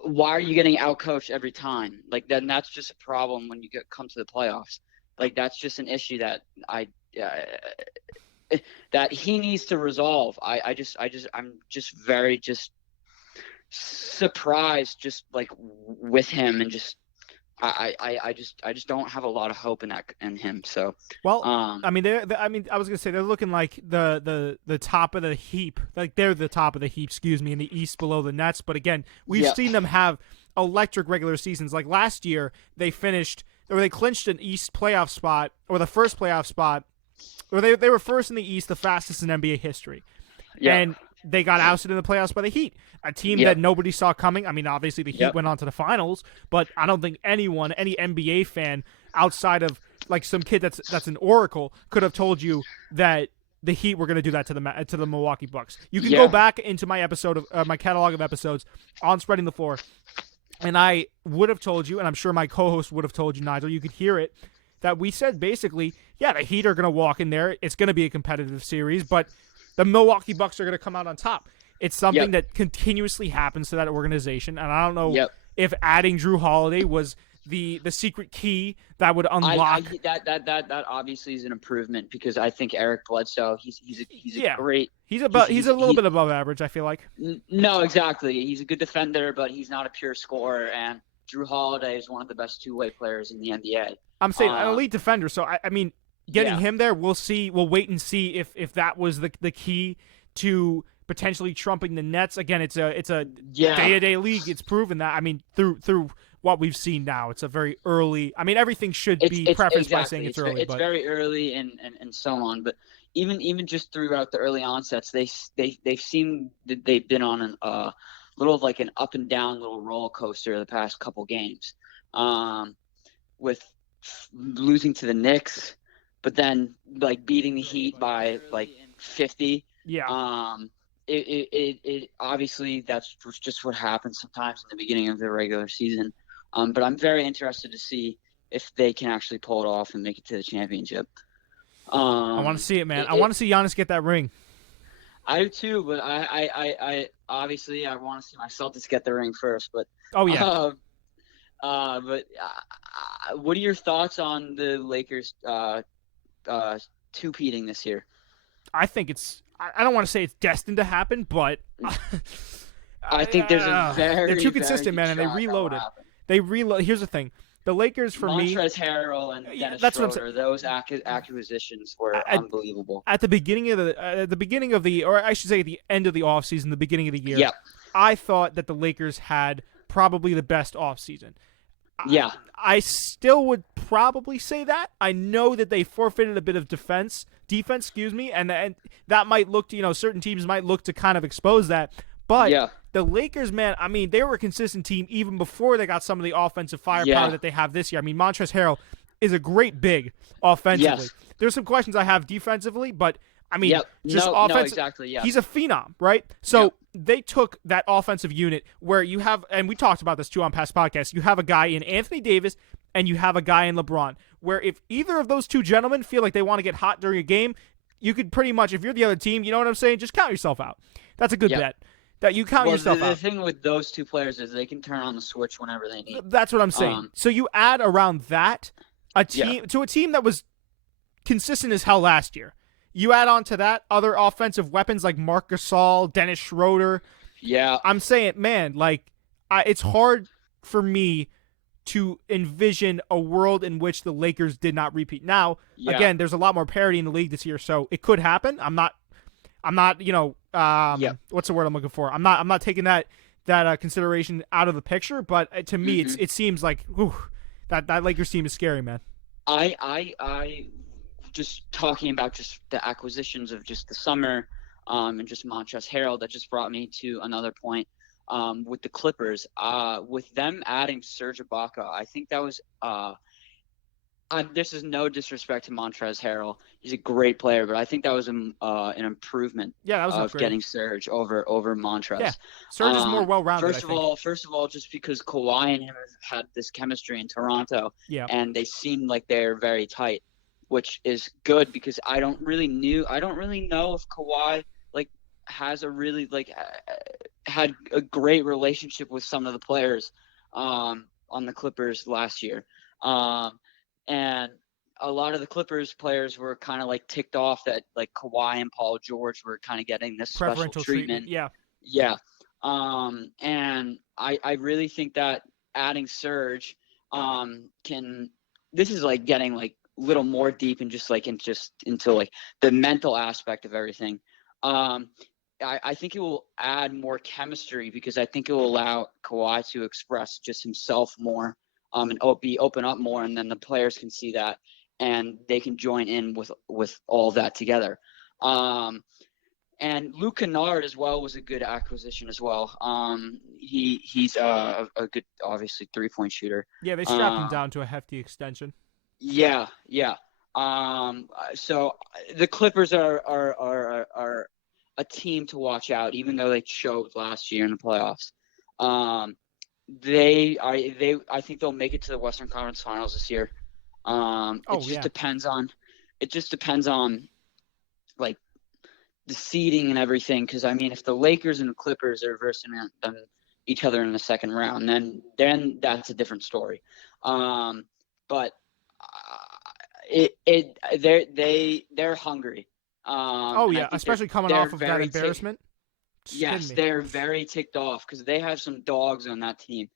why are you getting outcoached every time? Like then that's just a problem when you come to the playoffs. Like that's just an issue that that he needs to resolve. I'm just very surprised just like with him and just I just don't have a lot of hope in him. So well, I mean I was gonna say they're looking like the top of the heap, like they're the top of the heap, in the East below the Nets. But again, we've seen them have electric regular seasons. Like last year, they clinched an East playoff spot or the first playoff spot, or they were first in the East, the fastest in NBA history, and they got ousted in the playoffs by the Heat, a team that nobody saw coming. I mean, obviously the Heat went on to the finals, but I don't think any NBA fan outside of like some kid that's an oracle could have told you that the Heat were going to do that to the Milwaukee Bucks. You can go back into my episode of my catalog of episodes on Spreading the Floor, and I would have told you, and I'm sure my co-host would have told you, Nigel, you could hear it, that we said basically, the Heat are going to walk in there. It's going to be a competitive series, but the Milwaukee Bucks are going to come out on top. It's something that continuously happens to that organization, and I don't know if adding Drew Holiday was the secret key that would unlock. That obviously is an improvement because I think Eric Bledsoe, he's a great. He's a little bit above average, I feel like. No, exactly. He's a good defender, but he's not a pure scorer. And Drew Holiday is one of the best two-way players in the NBA. I'm saying an elite defender, so I mean. Getting him there, we'll see. We'll wait and see if that was the key to potentially trumping the Nets. Again, it's a day-to-day league. It's proven that. I mean, through what we've seen now, it's a very early. I mean, everything should be prefaced by saying it's early. It's very early and so on. But even just throughout the early onsets, they've seemed that they've been on a little like an up and down little roller coaster the past couple games, with losing to the Knicks. But then, like beating the Heat by like 50. Yeah. It obviously that's just what happens sometimes in the beginning of the regular season. But I'm very interested to see if they can actually pull it off and make it to the championship. I want to see it, man. I want to see Giannis get that ring. I do too, but I obviously I want to see my Celtics get the ring first. But what are your thoughts on the Lakers? Two-peating this year? I think I don't want to say it's destined to happen, but I think there's a they're too consistent, man, and they reloaded. Here's the thing: the Lakers for me, Montrezl Harrell and Dennis Schroeder, those acquisitions were unbelievable. At the beginning of the, or I should say, at the end of the offseason, the beginning of the year, I thought that the Lakers had probably the best offseason. Yeah. I still would probably say that. I know that they forfeited a bit of defense, and that might look to, certain teams might look to kind of expose that. But Yeah. the Lakers, man, I mean, they were a consistent team even before they got some of the offensive firepower Yeah. that they have this year. I mean, Montrezl Harrell is a great big offensively. Yes. There's some questions I have defensively, but I mean, Yep. just No, offensive. exactly. Yeah. He's a phenom, right? So Yep. they took that offensive unit where you have, and we talked about this too on past podcasts, you have a guy in Anthony Davis and you have a guy in LeBron, where if either of those two gentlemen feel like they want to get hot during a game, you could pretty much, if you're the other team, you know what I'm saying, just count yourself out. That's a good Yep. bet. That you count yourself the out. thing with those two players is they can turn on the switch whenever they need. That's what I'm saying. So you add around that a team to a team that was consistent as hell last year. You add on to that other offensive weapons like Marc Gasol, Dennis Schroeder. Yeah. I'm saying, man, it's hard for me to envision a world in which the Lakers did not repeat. Now, again, there's a lot more parity in the league this year, so it could happen. I'm not, what's the word I'm looking for? I'm not taking that consideration out of the picture, but to me, it seems like that Lakers team is scary, man. I just talking about just the acquisitions of just the summer, and just Montrezl Harrell, that just brought me to another point. With the Clippers, with them adding Serge Ibaka, I think that was this is no disrespect to Montrezl Harrell. He's a great player, but I think that was an improvement that was of getting Serge over Montrezl. Yeah, Serge is more well-rounded. First of all, just because Kawhi and him have had this chemistry in Toronto, and they seem like they're very tight, which is good because I don't really know if Kawhi has a really had a great relationship with some of the players on the Clippers last year. And a lot of the Clippers players were kind of ticked off that Kawhi and Paul George were kind of getting this special treatment. Yeah. And I really think that adding Serge this is getting a little more deep and into the mental aspect of everything. I think it will add more chemistry because I think it will allow Kawhi to express just himself more, and open up more, and then the players can see that and they can join in with all that together. And Luke Kennard as well was a good acquisition as well. He's a good, obviously, 3-point shooter. Yeah, they strapped him down to a hefty extension. Yeah. So the Clippers are a team to watch out, even though they choked last year in the playoffs. I think they'll make it to the Western Conference Finals this year. It just depends on the seeding and everything. Because I mean, if the Lakers and the Clippers are versing each other in the second round, then that's a different story. But they're hungry. Especially coming off of that embarrassment. They're very ticked off because they have some dogs on that team.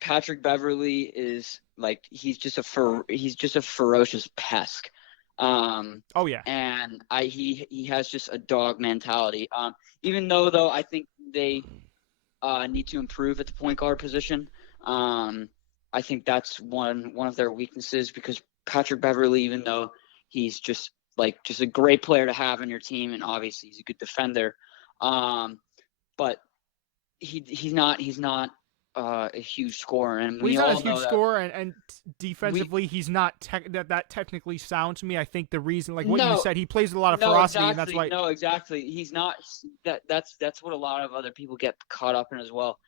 Patrick Beverly is he's just a ferocious pest. And he has just a dog mentality. Even though I think they need to improve at the point guard position. I think that's one of their weaknesses because Patrick Beverly, even though he's just a great player to have on your team, and obviously he's a good defender. But he's not a huge scorer, and he's not a huge scorer, and defensively he's not that technically sound to me. I think the reason, you said, he plays with a lot of ferocity, and that's why. No, exactly. He's not. That's what a lot of other people get caught up in as well.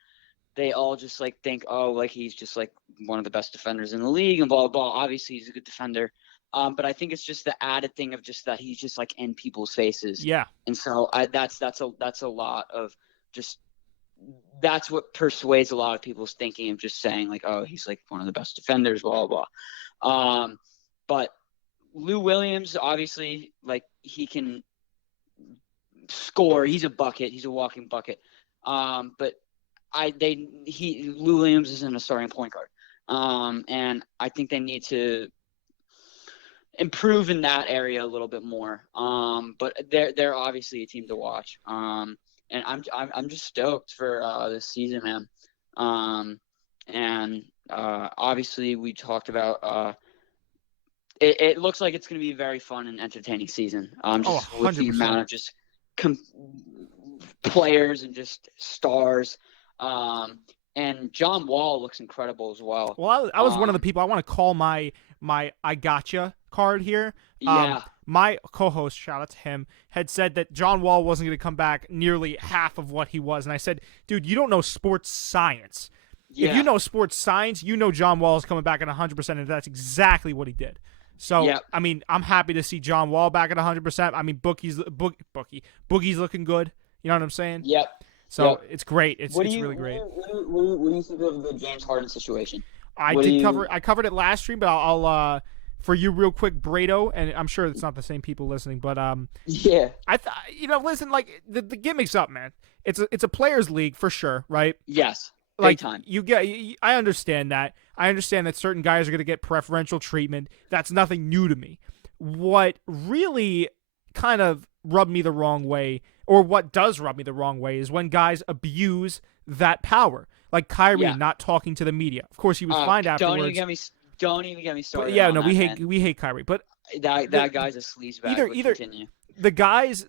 They all just think, he's just one of the best defenders in the league, and blah blah. Obviously, he's a good defender. But I think it's just the added thing of just that he's just in people's faces. Yeah. And so that's a lot of just, that's what persuades a lot of people's thinking of just saying he's one of the best defenders, blah blah. But Lou Williams, obviously, he can score. He's a bucket. He's a walking bucket. But Lou Williams isn't a starting point guard. And I think they need to improve in that area a little bit more. But they're obviously a team to watch. And I'm just stoked for this season, man. And Obviously, we talked about. It looks like it's going to be a very fun and entertaining season. Just with the 100%. amount of just players and just stars. And John Wall looks incredible as well. Well, I was one of the people. I want to call my I gotcha card here. Yeah. My co-host, shout out to him, had said that John Wall wasn't going to come back nearly half of what he was, and I said, dude, you don't know sports science. Yeah. If you know sports science, you know John Wall is coming back at 100%, and that's exactly what he did. So, Yep. I mean, I'm happy to see John Wall back at 100%. I mean, Boogie's looking good. You know what I'm saying? Yep. So Yep. it's great. It's really great. What do you think of the James Harden situation? I covered it last stream, but I'll for you real quick, Brado, and I'm sure it's not the same people listening, but Yeah. listen, like the gimmick's up, man. It's a players' league for sure, right? Yes. Like Big time. I understand that. I understand that certain guys are going to get preferential treatment. That's nothing new to me. What really kind of rubbed me the wrong way, or what does rub me the wrong way, is when guys abuse that power. Like Kyrie not talking to the media. Of course, he was fined afterwards. Don't even get me started. But yeah, on no, that, we hate Kyrie, but that guy's a sleazebag. Either continue. the guys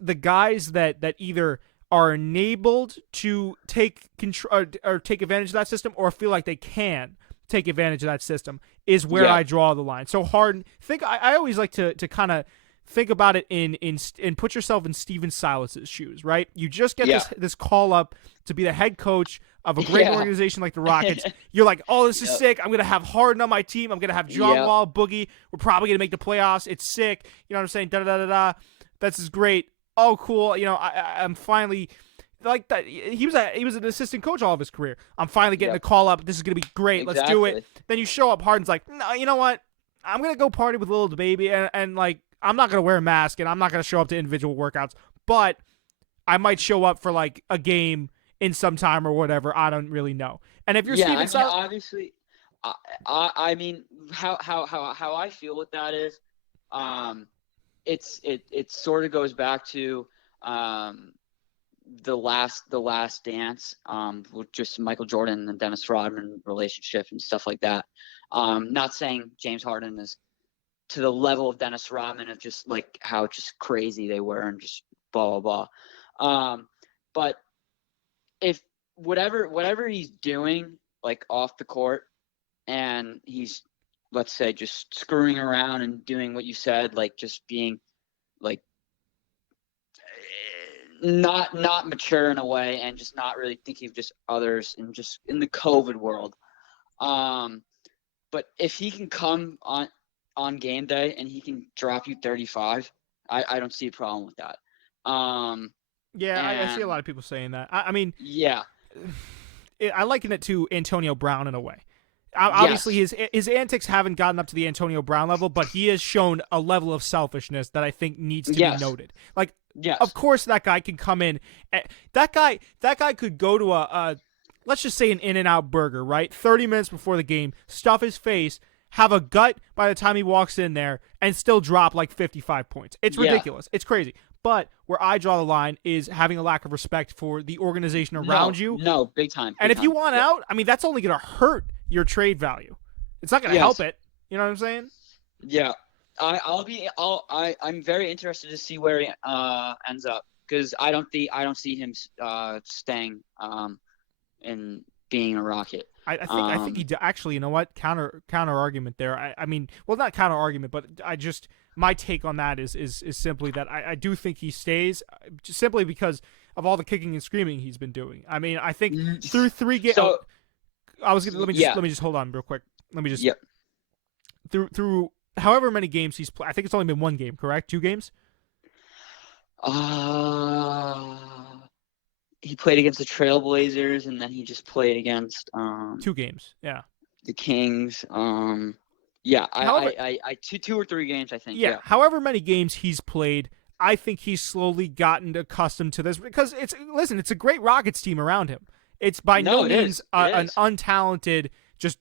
that either are enabled to take control or take advantage of that system, or feel like they can take advantage of that system, is where I draw the line. So Harden, I always like to kind of think about it in put yourself in Steven Silas's shoes, right? You just get this call up to be the head coach of a great organization like the Rockets. You're like, oh, this is sick. I'm gonna have Harden on my team. I'm gonna have John Wall, Boogie. We're probably gonna make the playoffs. It's sick. You know what I'm saying? Da da da da da. This is great. Oh, cool. You know, I'm finally like that. He was an assistant coach all of his career. I'm finally getting a call up. This is gonna be great. Exactly. Let's do it. Then you show up. Harden's like, no, you know what? I'm gonna go party with Lil Baby, and like, I'm not gonna wear a mask, and I'm not gonna show up to individual workouts, but I might show up for like a game in some time or whatever. I don't really know. And if you're Steven Silas, obviously, I mean, how I feel with that is, it sort of goes back to the last dance, with just Michael Jordan and Dennis Rodman relationship and stuff like that. Not saying James Harden is to the level of Dennis Rodman of just like how just crazy they were and just blah blah blah. But if whatever he's doing, like off the court, and he's, let's say, just screwing around and doing what you said, like just being like not mature in a way, and just not really thinking of just others, and just in the COVID world. But if he can come on game day and he can drop you 35, I don't see a problem with that. I see a lot of people saying that. I mean, I liken it to Antonio Brown in a way. Obviously, his antics haven't gotten up to the Antonio Brown level, but he has shown a level of selfishness that I think needs to be noted. Like, of course, that guy can come in. That guy could go to a let's just say an In-N-Out burger, right? 30 minutes before the game, stuff his face, have a gut by the time he walks in there, and still drop like 55 points. It's ridiculous. It's crazy. But where I draw the line is having a lack of respect for the organization around you. No, big time. And if you want out, I mean, that's only going to hurt your trade value. It's not going to help it. You know what I'm saying? Yeah. I'm very interested to see where he ends up, because I don't see him staying and being a Rocket. I think he actually, you know what? Counter argument there. I mean, well, not counter argument, but my take on that is simply that I do think he stays, just simply because of all the kicking and screaming he's been doing. I mean, I think through 3 games. So, let me just hold on real quick. Let me just through however many games he's played. I think it's only been 1 game, correct? 2 games. He played against the Trailblazers, and then he just played against 2 games. Yeah. The Kings. However, 2 or 3 games, I think. Yeah. However many games he's played, I think he's slowly gotten accustomed to this, because it's a great Rockets team around him. It's by no means an untalented, just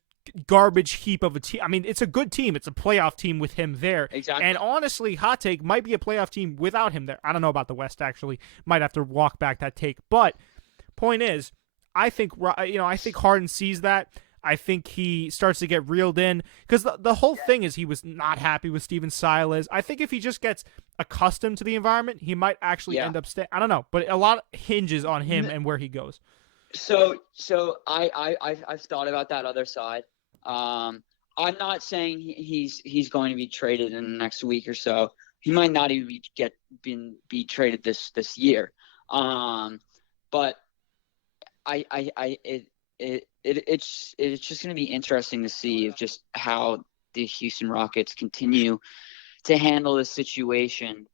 garbage heap of a team. I mean, it's a good team. It's a playoff team with him there. Exactly. And honestly, hot take, might be a playoff team without him there. I don't know about the West, actually. Might have to walk back that take. But point is, I think Harden sees that. I think he starts to get reeled in because the whole thing is he was not happy with Steven Silas. I think if he just gets accustomed to the environment, he might actually Yeah. end up staying. I don't know, but a lot hinges on him and where he goes. So I've thought about that other side. I'm not saying he's going to be traded in the next week or so. He might not even be traded this year. But it's just going to be interesting to see if just how the Houston Rockets continue to handle this situation.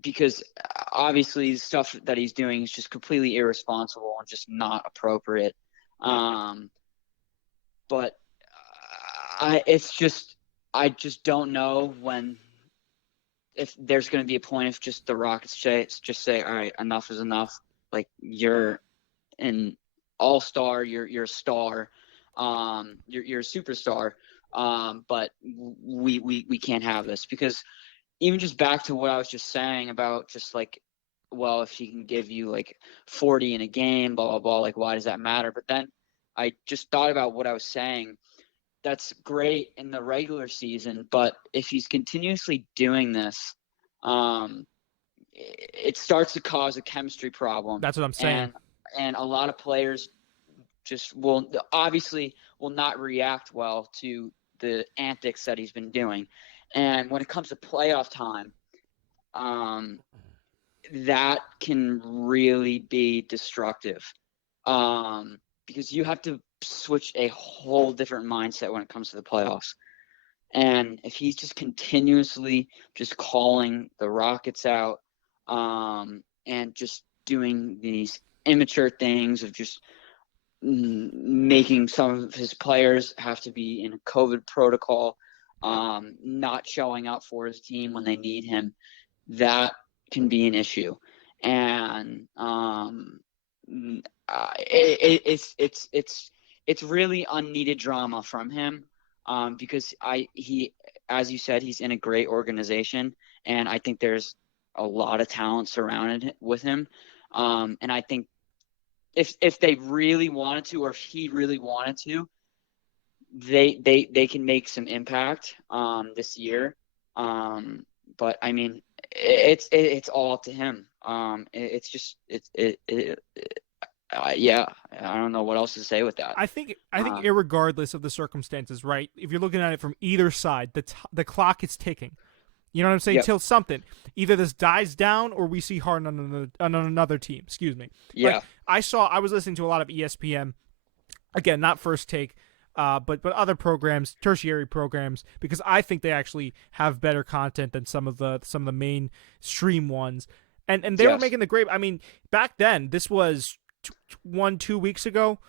Because obviously the stuff that he's doing is just completely irresponsible and just not appropriate. But I just don't know if there's going to be a point if just the Rockets just say, all right, enough is enough. Like, you're an all-star, you're a star, you're a superstar, but we can't have this. Because even just back to what I was just saying about just like, well, if he can give you like 40 in a game, blah, blah, blah, like, why does that matter? But then I just thought about what I was saying. That's great in the regular season, but if he's continuously doing this, it starts to cause a chemistry problem. That's what I'm saying. And a lot of players just will not react well to the antics that he's been doing. And when it comes to playoff time, that can really be destructive, because you have to switch a whole different mindset when it comes to the playoffs. And if he's just continuously just calling the Rockets out, and just doing these immature things of just making some of his players have to be in a COVID protocol, not showing up for his team when they need him, that can be an issue. And it's really unneeded drama from him, because as you said, he's in a great organization, and I think there's a lot of talent surrounded with him. And I think if they really wanted to, or if he really wanted to, they can make some impact this year. But I mean, it's all up to him. Yeah, I don't know what else to say with that. I think irregardless of the circumstances, right? If you're looking at it from either side, the clock is ticking. You know what I'm saying? Yep. Till something. Either this dies down or we see Harden on another team. Excuse me. Yeah. Like, I was listening to a lot of ESPN. Again, not First Take, but other programs, tertiary programs, because I think they actually have better content than some of the mainstream ones. And they were making the great. I mean, back then, this was 1-2 weeks ago.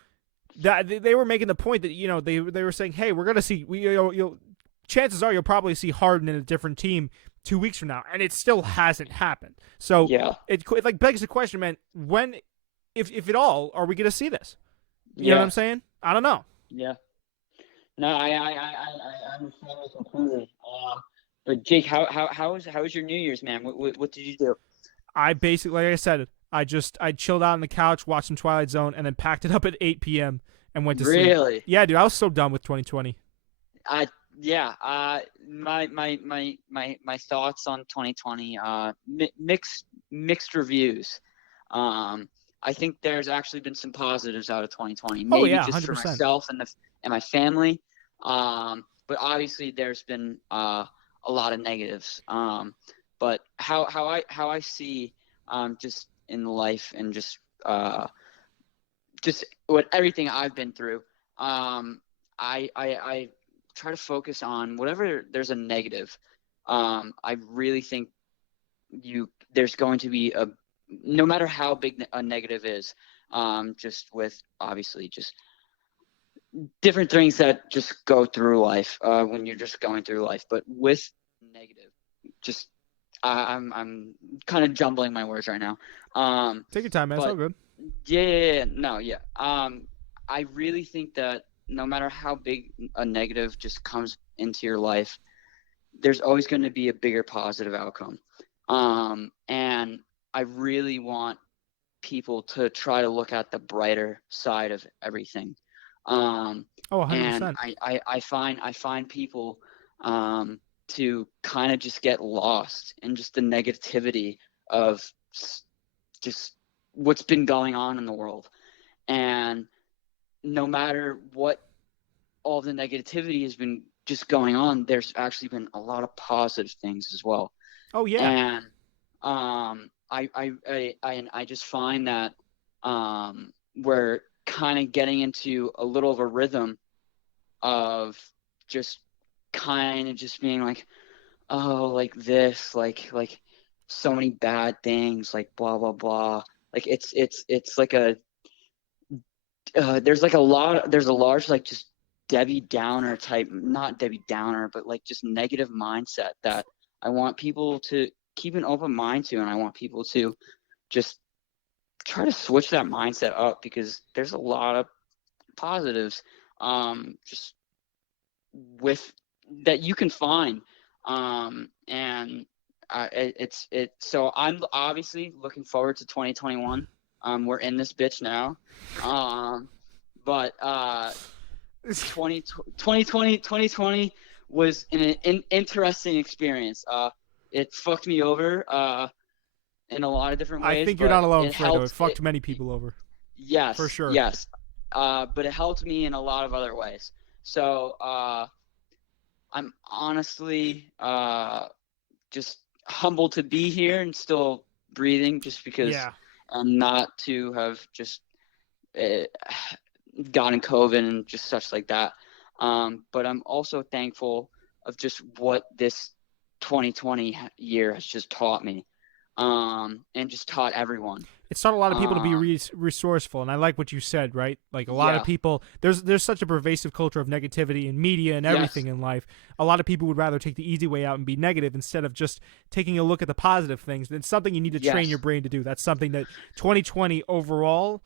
That they were making the point that they were saying, hey, we're gonna see chances are you'll probably see Harden in a different team 2 weeks from now, and it still hasn't happened. So it like begs the question, man. When, if at all, are we going to see this? You know what I'm saying? I don't know. Yeah. No, I understand it completely. But Jake, how was your New Year's, man? What did you do? I basically, like I said, I chilled out on the couch, watched some Twilight Zone, and then packed it up at 8 p.m. and went to sleep. Really? Yeah, dude, I was so done with 2020. Yeah. My thoughts on 2020. Mixed reviews. I think there's actually been some positives out of 2020. Maybe just 100%. for myself and my family. But obviously there's been a lot of negatives. But how I see just in life and just what everything I've been through. I try to focus on whatever there's a negative. I really think there's going to be no matter how big a negative is, just with obviously just different things that just go through life when you're just going through life. But with negative, just I'm kind of jumbling my words right now. Take your time, man. It's all good. Yeah. I really think that no matter how big a negative just comes into your life, there's always going to be a bigger positive outcome. And I really want people to try to look at the brighter side of everything. Oh, 100%. And I find people to kind of just get lost in just the negativity of just what's been going on in the world. And no matter what all the negativity has been just going on, there's actually been a lot of positive things as well. Oh yeah. And I just find that we're kind of getting into a little of a rhythm of just kind of just being like, oh, like this, like so many bad things, like blah blah blah. Like it's like a there's a large like just Debbie Downer type, not Debbie Downer, but like just negative mindset that I want people to keep an open mind to, and I want people to just try to switch that mindset up, because there's a lot of positives just with that you can find, and so I'm obviously looking forward to 2021. We're in this bitch now, but 2020 was an interesting experience. It fucked me over in a lot of different ways. I think you're not alone, it Fredo. helped, It fucked many people over. Yes, for sure. Yes, but it helped me in a lot of other ways. So I'm honestly just humbled to be here and still breathing, just because I'm not to have just gotten COVID and just such like that. But I'm also thankful of just what this 2020 year has just taught me, and just taught everyone. It's taught a lot of people to be resourceful, and I like what you said, right? Like a lot of people, there's such a pervasive culture of negativity in media and everything in life. A lot of people would rather take the easy way out and be negative instead of just taking a look at the positive things. It's something you need to train your brain to do. That's something that 2020 overall,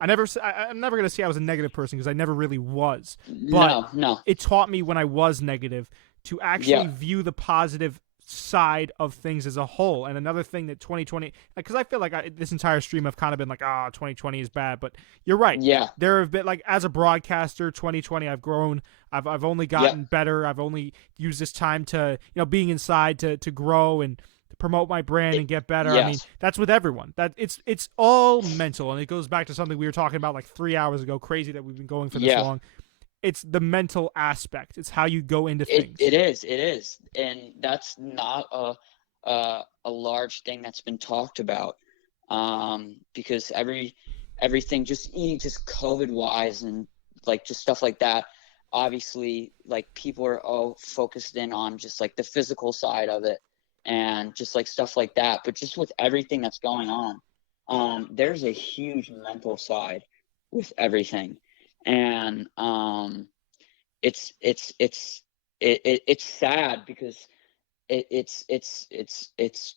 I'm never going to say I was a negative person, because I never really was. But no. It taught me when I was negative to actually view the positive side of things as a whole. And another thing that 2020, because I feel like this entire stream I've kind of been like, 2020 is bad, but you're right. There have been, like, as a broadcaster, 2020 I've grown. I've only gotten better. I've only used this time to, being inside to grow and promote my brand and get better. I mean, that's with everyone. That it's all mental, and it goes back to something we were talking about like 3 hours ago. Crazy that we've been going for this long. It's the mental aspect. It's how you go into things. It is, and that's not a large thing that's been talked about, because everything just COVID wise and like just stuff like that. Obviously, like people are all focused in on just like the physical side of it and just like stuff like that. But just with everything that's going on, there's a huge mental side with everything. And it's sad, because it's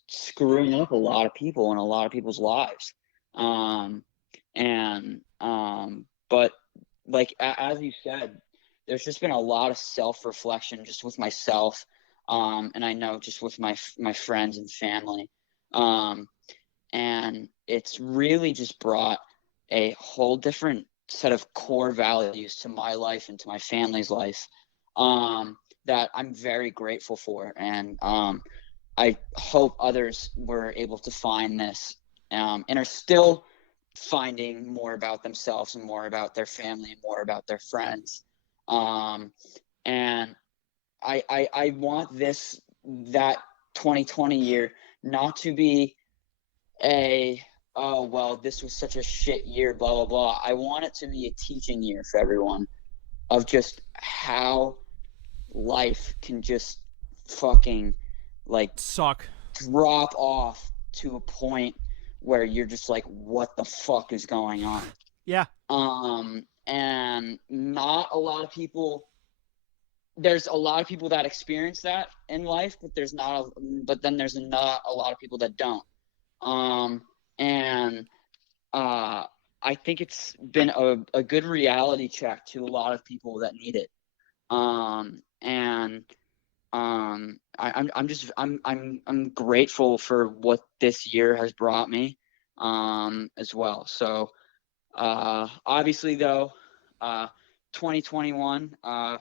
screwing up a lot of people and a lot of people's lives. But like as you said, there's just been a lot of self-reflection just with myself, and I know just with my friends and family, and it's really just brought a whole different set of core values to my life and to my family's life, that I'm very grateful for. And I hope others were able to find this, and are still finding more about themselves and more about their family and more about their friends. And I want that 2020 year not to be oh, well, this was such a shit year, blah, blah, blah. I want it to be a teaching year for everyone of just how life can just fucking like suck, drop off to a point where you're just like, what the fuck is going on? Yeah. And not a lot of people, there's a lot of people that experience that in life, but then there's not a lot of people that don't. And I think it's been a good reality check to a lot of people that need it. I'm grateful for what this year has brought me. as well. So obviously, though, 2021, I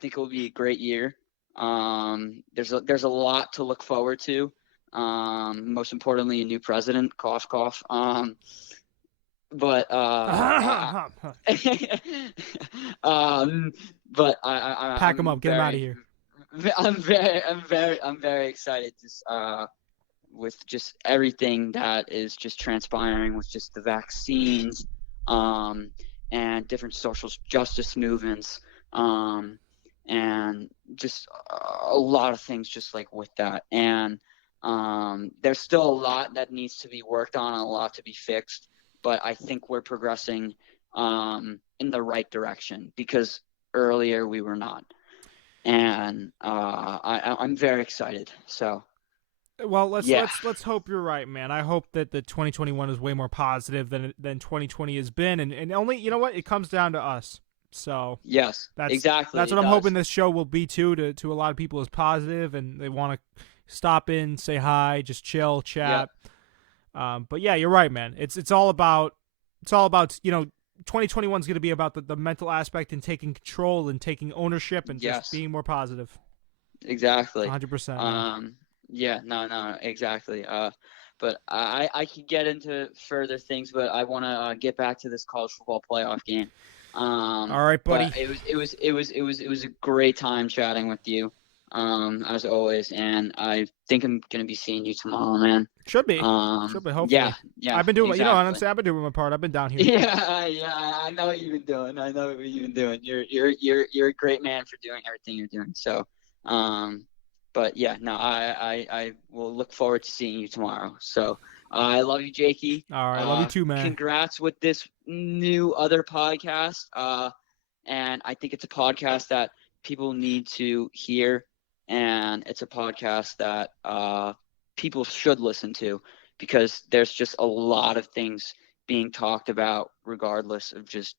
think it will be a great year. There's a lot to look forward to. Most importantly, a new president. Cough, cough. But but Pack him I'm up, get him out of here. I'm very excited. Just with just everything that is just transpiring with just the vaccines, and different social justice movements, and just a lot of things just like with that. And there's still a lot that needs to be worked on and a lot to be fixed, but I think we're progressing in the right direction, because earlier we were not. And I'm very excited. So Well, yeah. let's hope you're right, man. I hope that the 2021 is way more positive than 2020 has been, and only, you know what, it comes down to us. So Yes, that's exactly. that's what It I'm does. hoping this show will be too, to a lot of people, is positive, and they want to stop in, say hi, just chill, chat. But yeah, you're right, man. It's all about 2021 is going to be about the mental aspect and taking control and taking ownership and just Yes, being more positive. exactly. 100%. Man. Yeah, no, exactly. But I could get into further things, but I want to get back to this college football playoff game. All right, buddy. But it was a great time chatting with you, as always, and I think I'm gonna be seeing you tomorrow, man. Should be. Hopefully. Yeah. I've been doing, exactly. honestly, I've been doing my part. I've been down here. Yeah, I know what you've been doing. I know what you've been doing. You're a great man for doing everything you're doing. So, but yeah, no, I will look forward to seeing you tomorrow. So, I love you, Jakey. All right, love you too, man. Congrats with this new other podcast. And I think it's a podcast that people need to hear, and it's a podcast that people should listen to, because there's just a lot of things being talked about, regardless of just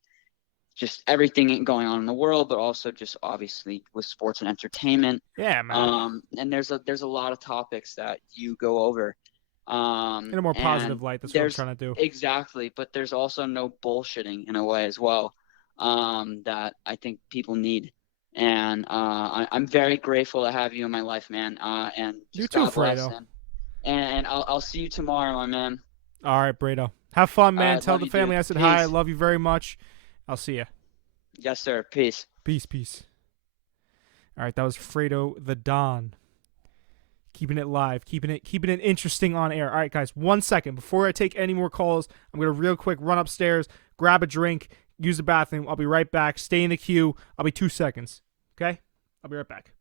everything going on in the world, but also just obviously with sports and entertainment. Yeah, man. And there's a lot of topics that you go over. In a more positive light, that's what I'm trying to do. Exactly, but there's also no bullshitting in a way as well, that I think people need. And I'm very grateful to have you in my life, man. And just you too, God bless. Fredo. And I'll see you tomorrow, my man. All right, Bredo. Have fun, man. Tell the family dude. I said Peace. hi. I love you very much. I'll see you. Yes, sir. Peace. Peace. All right, that was Fredo the Don. Keeping it live, keeping it interesting on air. All right, guys, 1 second. Before I take any more calls, I'm going to real quick run upstairs, grab a drink, use the bathroom. I'll be right back. Stay in the queue. I'll be 2 seconds. Okay? I'll be right back.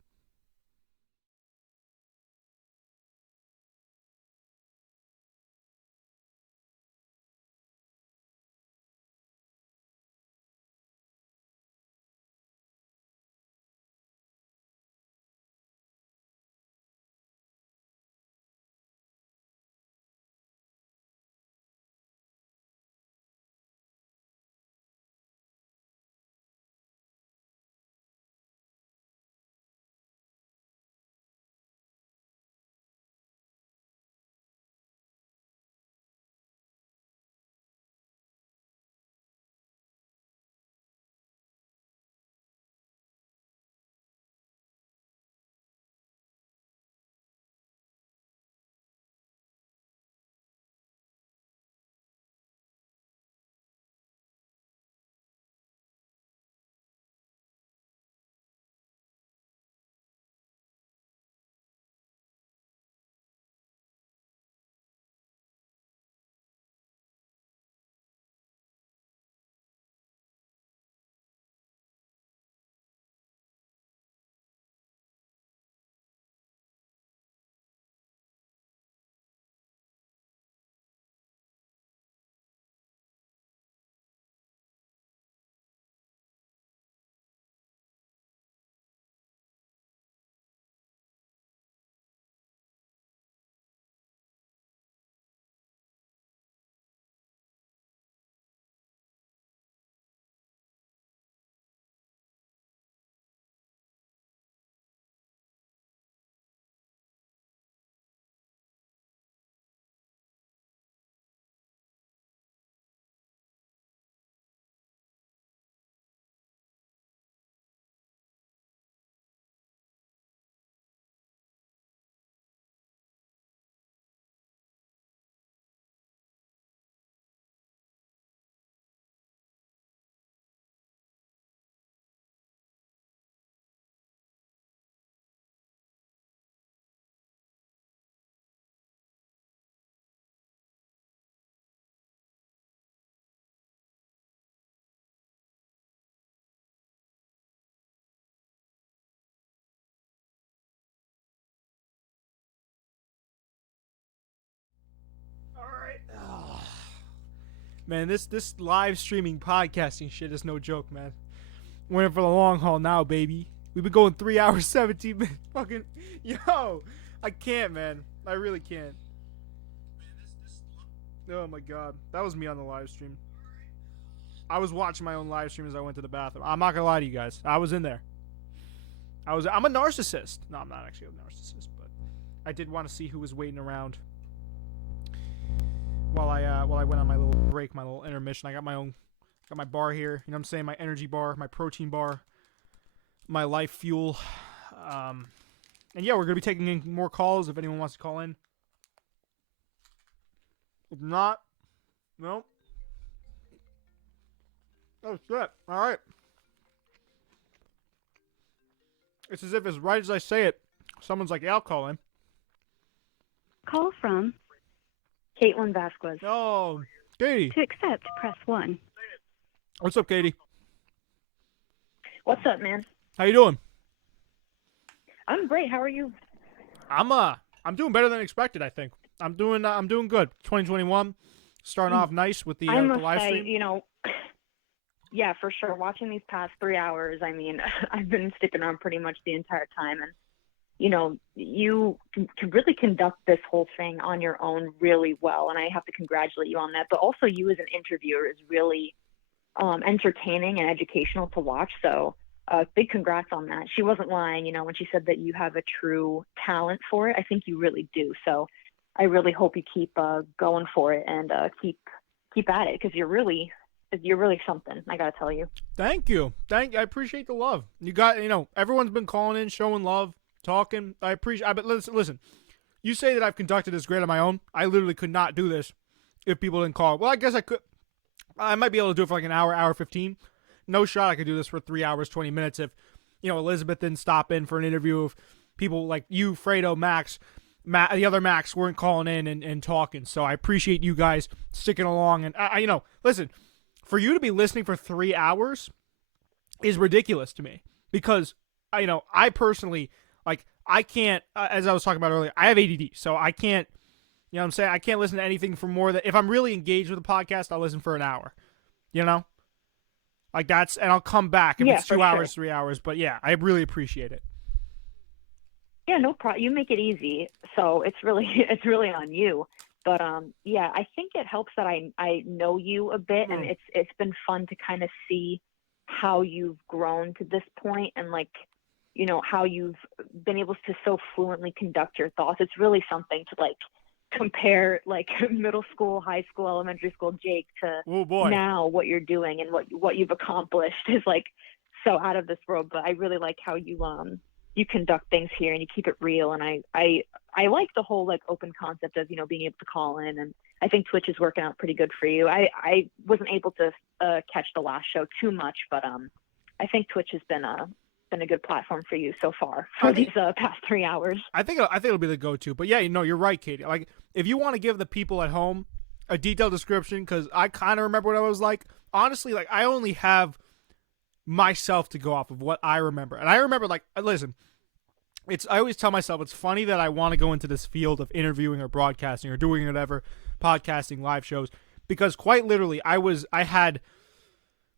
Man, this live streaming podcasting shit is no joke, man. We're in for the long haul now, baby. We've been going 3 hours, 17 minutes. Fucking, yo, I can't, man. I really can't. Oh my god, that was me on the live stream. I was watching my own live stream as I went to the bathroom. I'm not gonna lie to you guys. I was in there. I'm a narcissist. No, I'm not actually a narcissist, but I did want to see who was waiting around while I went on my little break, my little intermission. I got my bar here. You know what I'm saying? My energy bar, my protein bar, my life fuel. And yeah, we're gonna be taking in more calls if anyone wants to call in. If not, no. Oh shit! All right. It's as if as right as I say it, someone's like, "Yeah, I'll call in." Call from Caitlin Vasquez. Oh, Katie. To accept, press 1. What's up, Katie? What's up, man? How you doing? I'm great. How are you? I'm doing better than expected. I think I'm doing good. 2021, starting off nice with the I the must live say, stream. you know, yeah, for sure. Watching these past 3 hours, I mean, I've been sticking on pretty much the entire time, and you know, you can really conduct this whole thing on your own really well, and I have to congratulate you on that. But also, you as an interviewer is really entertaining and educational to watch. So, big congrats on that. She wasn't lying, you know, when she said that you have a true talent for it. I think you really do. So, I really hope you keep going for it and keep at it, because you're really something. I gotta tell you. Thank you. I appreciate the love. You got, everyone's been calling in, showing love, talking. I appreciate. But listen. You say that I've conducted this great on my own. I literally could not do this if people didn't call. Well, I guess I could. I might be able to do it for like an hour 15. No shot I could do this for 3 hours, 20 minutes if, Elizabeth didn't stop in for an interview, of people like you, Fredo, Max, the other Max weren't calling in and talking. So I appreciate you guys sticking along. And, listen, for you to be listening for 3 hours is ridiculous to me, because, I personally, I can't, as I was talking about earlier, I have ADD, so I can't, you know what I'm saying? I can't listen to anything for more than, if I'm really engaged with a podcast, I'll listen for an hour, Like that's, and I'll come back if it's 2 hours, 3 hours, but yeah, I really appreciate it. Yeah, no problem. You make it easy, so it's really on you. But yeah, I think it helps that I know you a bit, and it's been fun to kind of see how you've grown to this point, and how you've been able to so fluently conduct your thoughts. It's really something to compare middle school, high school, elementary school Jake to now what you're doing, and what you've accomplished is so out of this world. But I really like how you conduct things here, and you keep it real. And I like the whole open concept of being able to call in, and I think Twitch is working out pretty good for you. I wasn't able to catch the last show too much, but I think Twitch has been a good platform for you so far for these past 3 hours. I think it'll be the go-to. But yeah, you're right, Katie. If you want to give the people at home a detailed description, because I kind of remember what I was like. Honestly, I only have myself to go off of what I remember, and I remember listen. I always tell myself it's funny that I want to go into this field of interviewing or broadcasting or doing whatever, podcasting, live shows, because quite literally I had,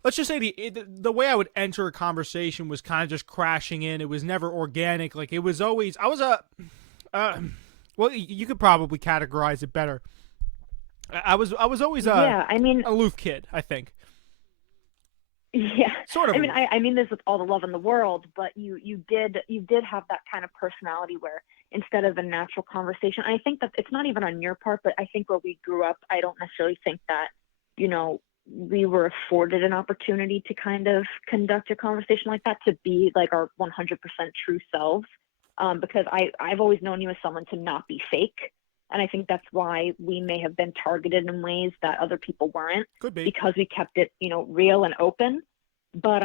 let's just say the way I would enter a conversation was kind of just crashing in. It was never organic. It was always, I was well, you could probably categorize it better. I was always aloof kid, I think. Yeah, sort of. I mean this with all the love in the world, but you did have that kind of personality where instead of a natural conversation, I think that it's not even on your part, but I think where we grew up, I don't necessarily think that, we were afforded an opportunity to kind of conduct a conversation like that, to be our 100% true selves. Because I've always known you as someone to not be fake. And I think that's why we may have been targeted in ways that other people weren't. Could be. Because we kept it, real and open. But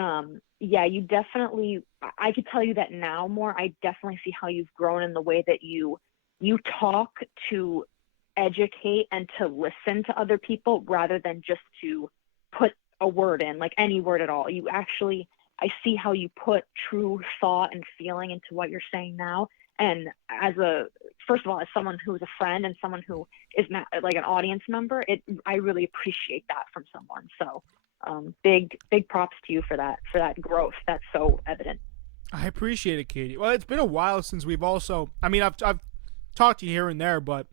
yeah, you definitely, I could tell you that now more. I definitely see how you've grown in the way that you talk to educate and to listen to other people, rather than just to put a word in, any word at all. You actually, I see how you put true thought and feeling into what you're saying now. And as a first of all, as someone who's a friend and someone who is not like an audience member, I really appreciate that from someone. So big props to you for that growth. That's so evident. I appreciate it, Katie. Well, it's been a while since we've also. I mean, I've talked to you here and there, but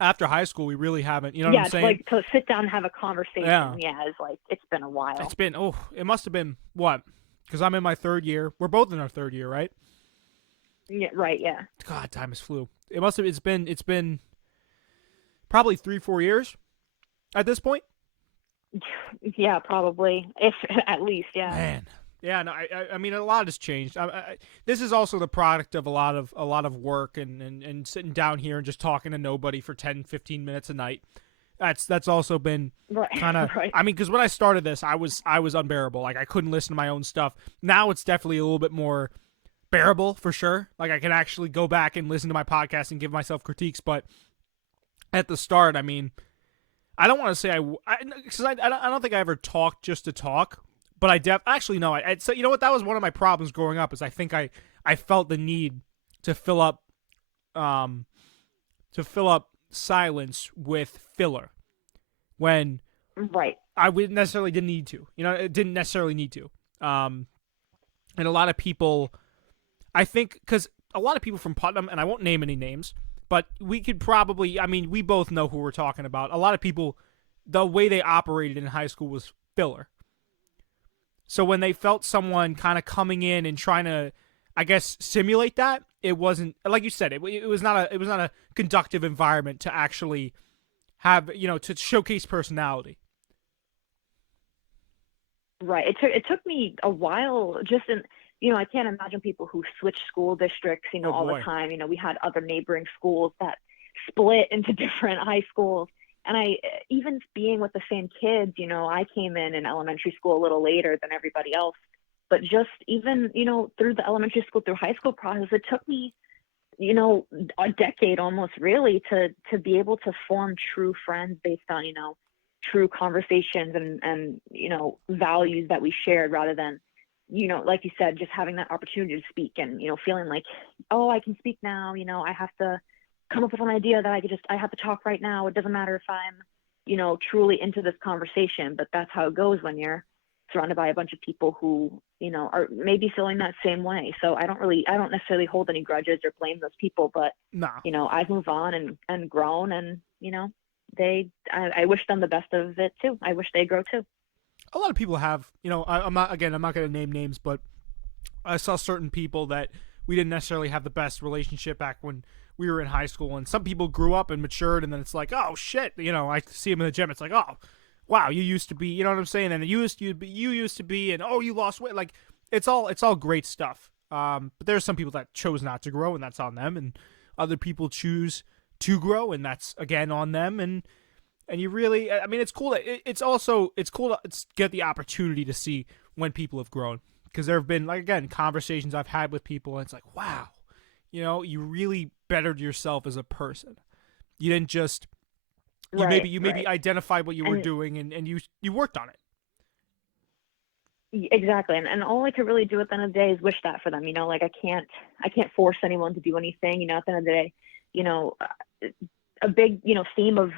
after high school, we really haven't. You know what I'm saying? Like to sit down and have a conversation. Yeah, is like it's been a while. It's been it must have been what? Because I'm in my third year. We're both in our third year, right? Yeah, right. Yeah. God, time has flew. It must have. It's been probably 3-4 years at this point. Yeah, probably. If at least, yeah. Man. Yeah, no, I mean, a lot has changed. This is also the product of a lot of work and sitting down here and just talking to nobody for 10, 15 minutes a night. That's also been kind of. Right. I mean, because when I started this, I was unbearable. Like I couldn't listen to my own stuff. Now it's definitely a little bit more bearable for sure. Like I can actually go back and listen to my podcast and give myself critiques. But at the start, I mean, I don't want to say because I don't think I ever talked just to talk. But actually no. So you know what? That was one of my problems growing up. Is I think I felt the need to fill up silence with filler when right. I wouldn't necessarily didn't need to. You know, it didn't necessarily need to. And a lot of people, I think, because a lot of people from Putnam, and I won't name any names, but we could probably. I mean, we both know who we're talking about. A lot of people, the way they operated in high school was filler. So when they felt someone kind of coming in and trying to, I guess, simulate that, it wasn't, like you said, it was not a conductive environment to actually have, to showcase personality. Right. It took me a while just I can't imagine people who switch school districts, all the time. We had other neighboring schools that split into different high schools. And even being with the same kids, I came in elementary school a little later than everybody else. But just even, through the elementary school, through high school process, it took me, a decade almost really to be able to form true friends based on, true conversations and values that we shared rather than, like you said, just having that opportunity to speak and, feeling like, oh, I can speak now, I have to come up with an idea that I have to talk right now. It doesn't matter if I'm, truly into this conversation, but that's how it goes when you're surrounded by a bunch of people who, are maybe feeling that same way. So I don't necessarily hold any grudges or blame those people, but, I've moved on and grown and, I wish them the best of it too. I wish they grow too. A lot of people have, I'm not going to name names, but I saw certain people that we didn't necessarily have the best relationship back when we were in high school, and some people grew up and matured, and then it's like, oh shit, I see them in the gym. It's like, oh, wow, you used to be, you know what I'm saying? And you used to be, and oh, you lost weight. Like, it's all great stuff. But there's some people that chose not to grow, and that's on them, and other people choose to grow, and that's again on them. And you really, I mean, it's cool. It's cool to get the opportunity to see when people have grown, because there have been, like, again, conversations I've had with people, and it's like, wow, you really bettered yourself as a person. You didn't just you maybe identified what you were doing and you worked on it. Exactly. And all I could really do at the end of the day is wish that for them. Like I can't force anyone to do anything. At the end of the day, a big, theme of,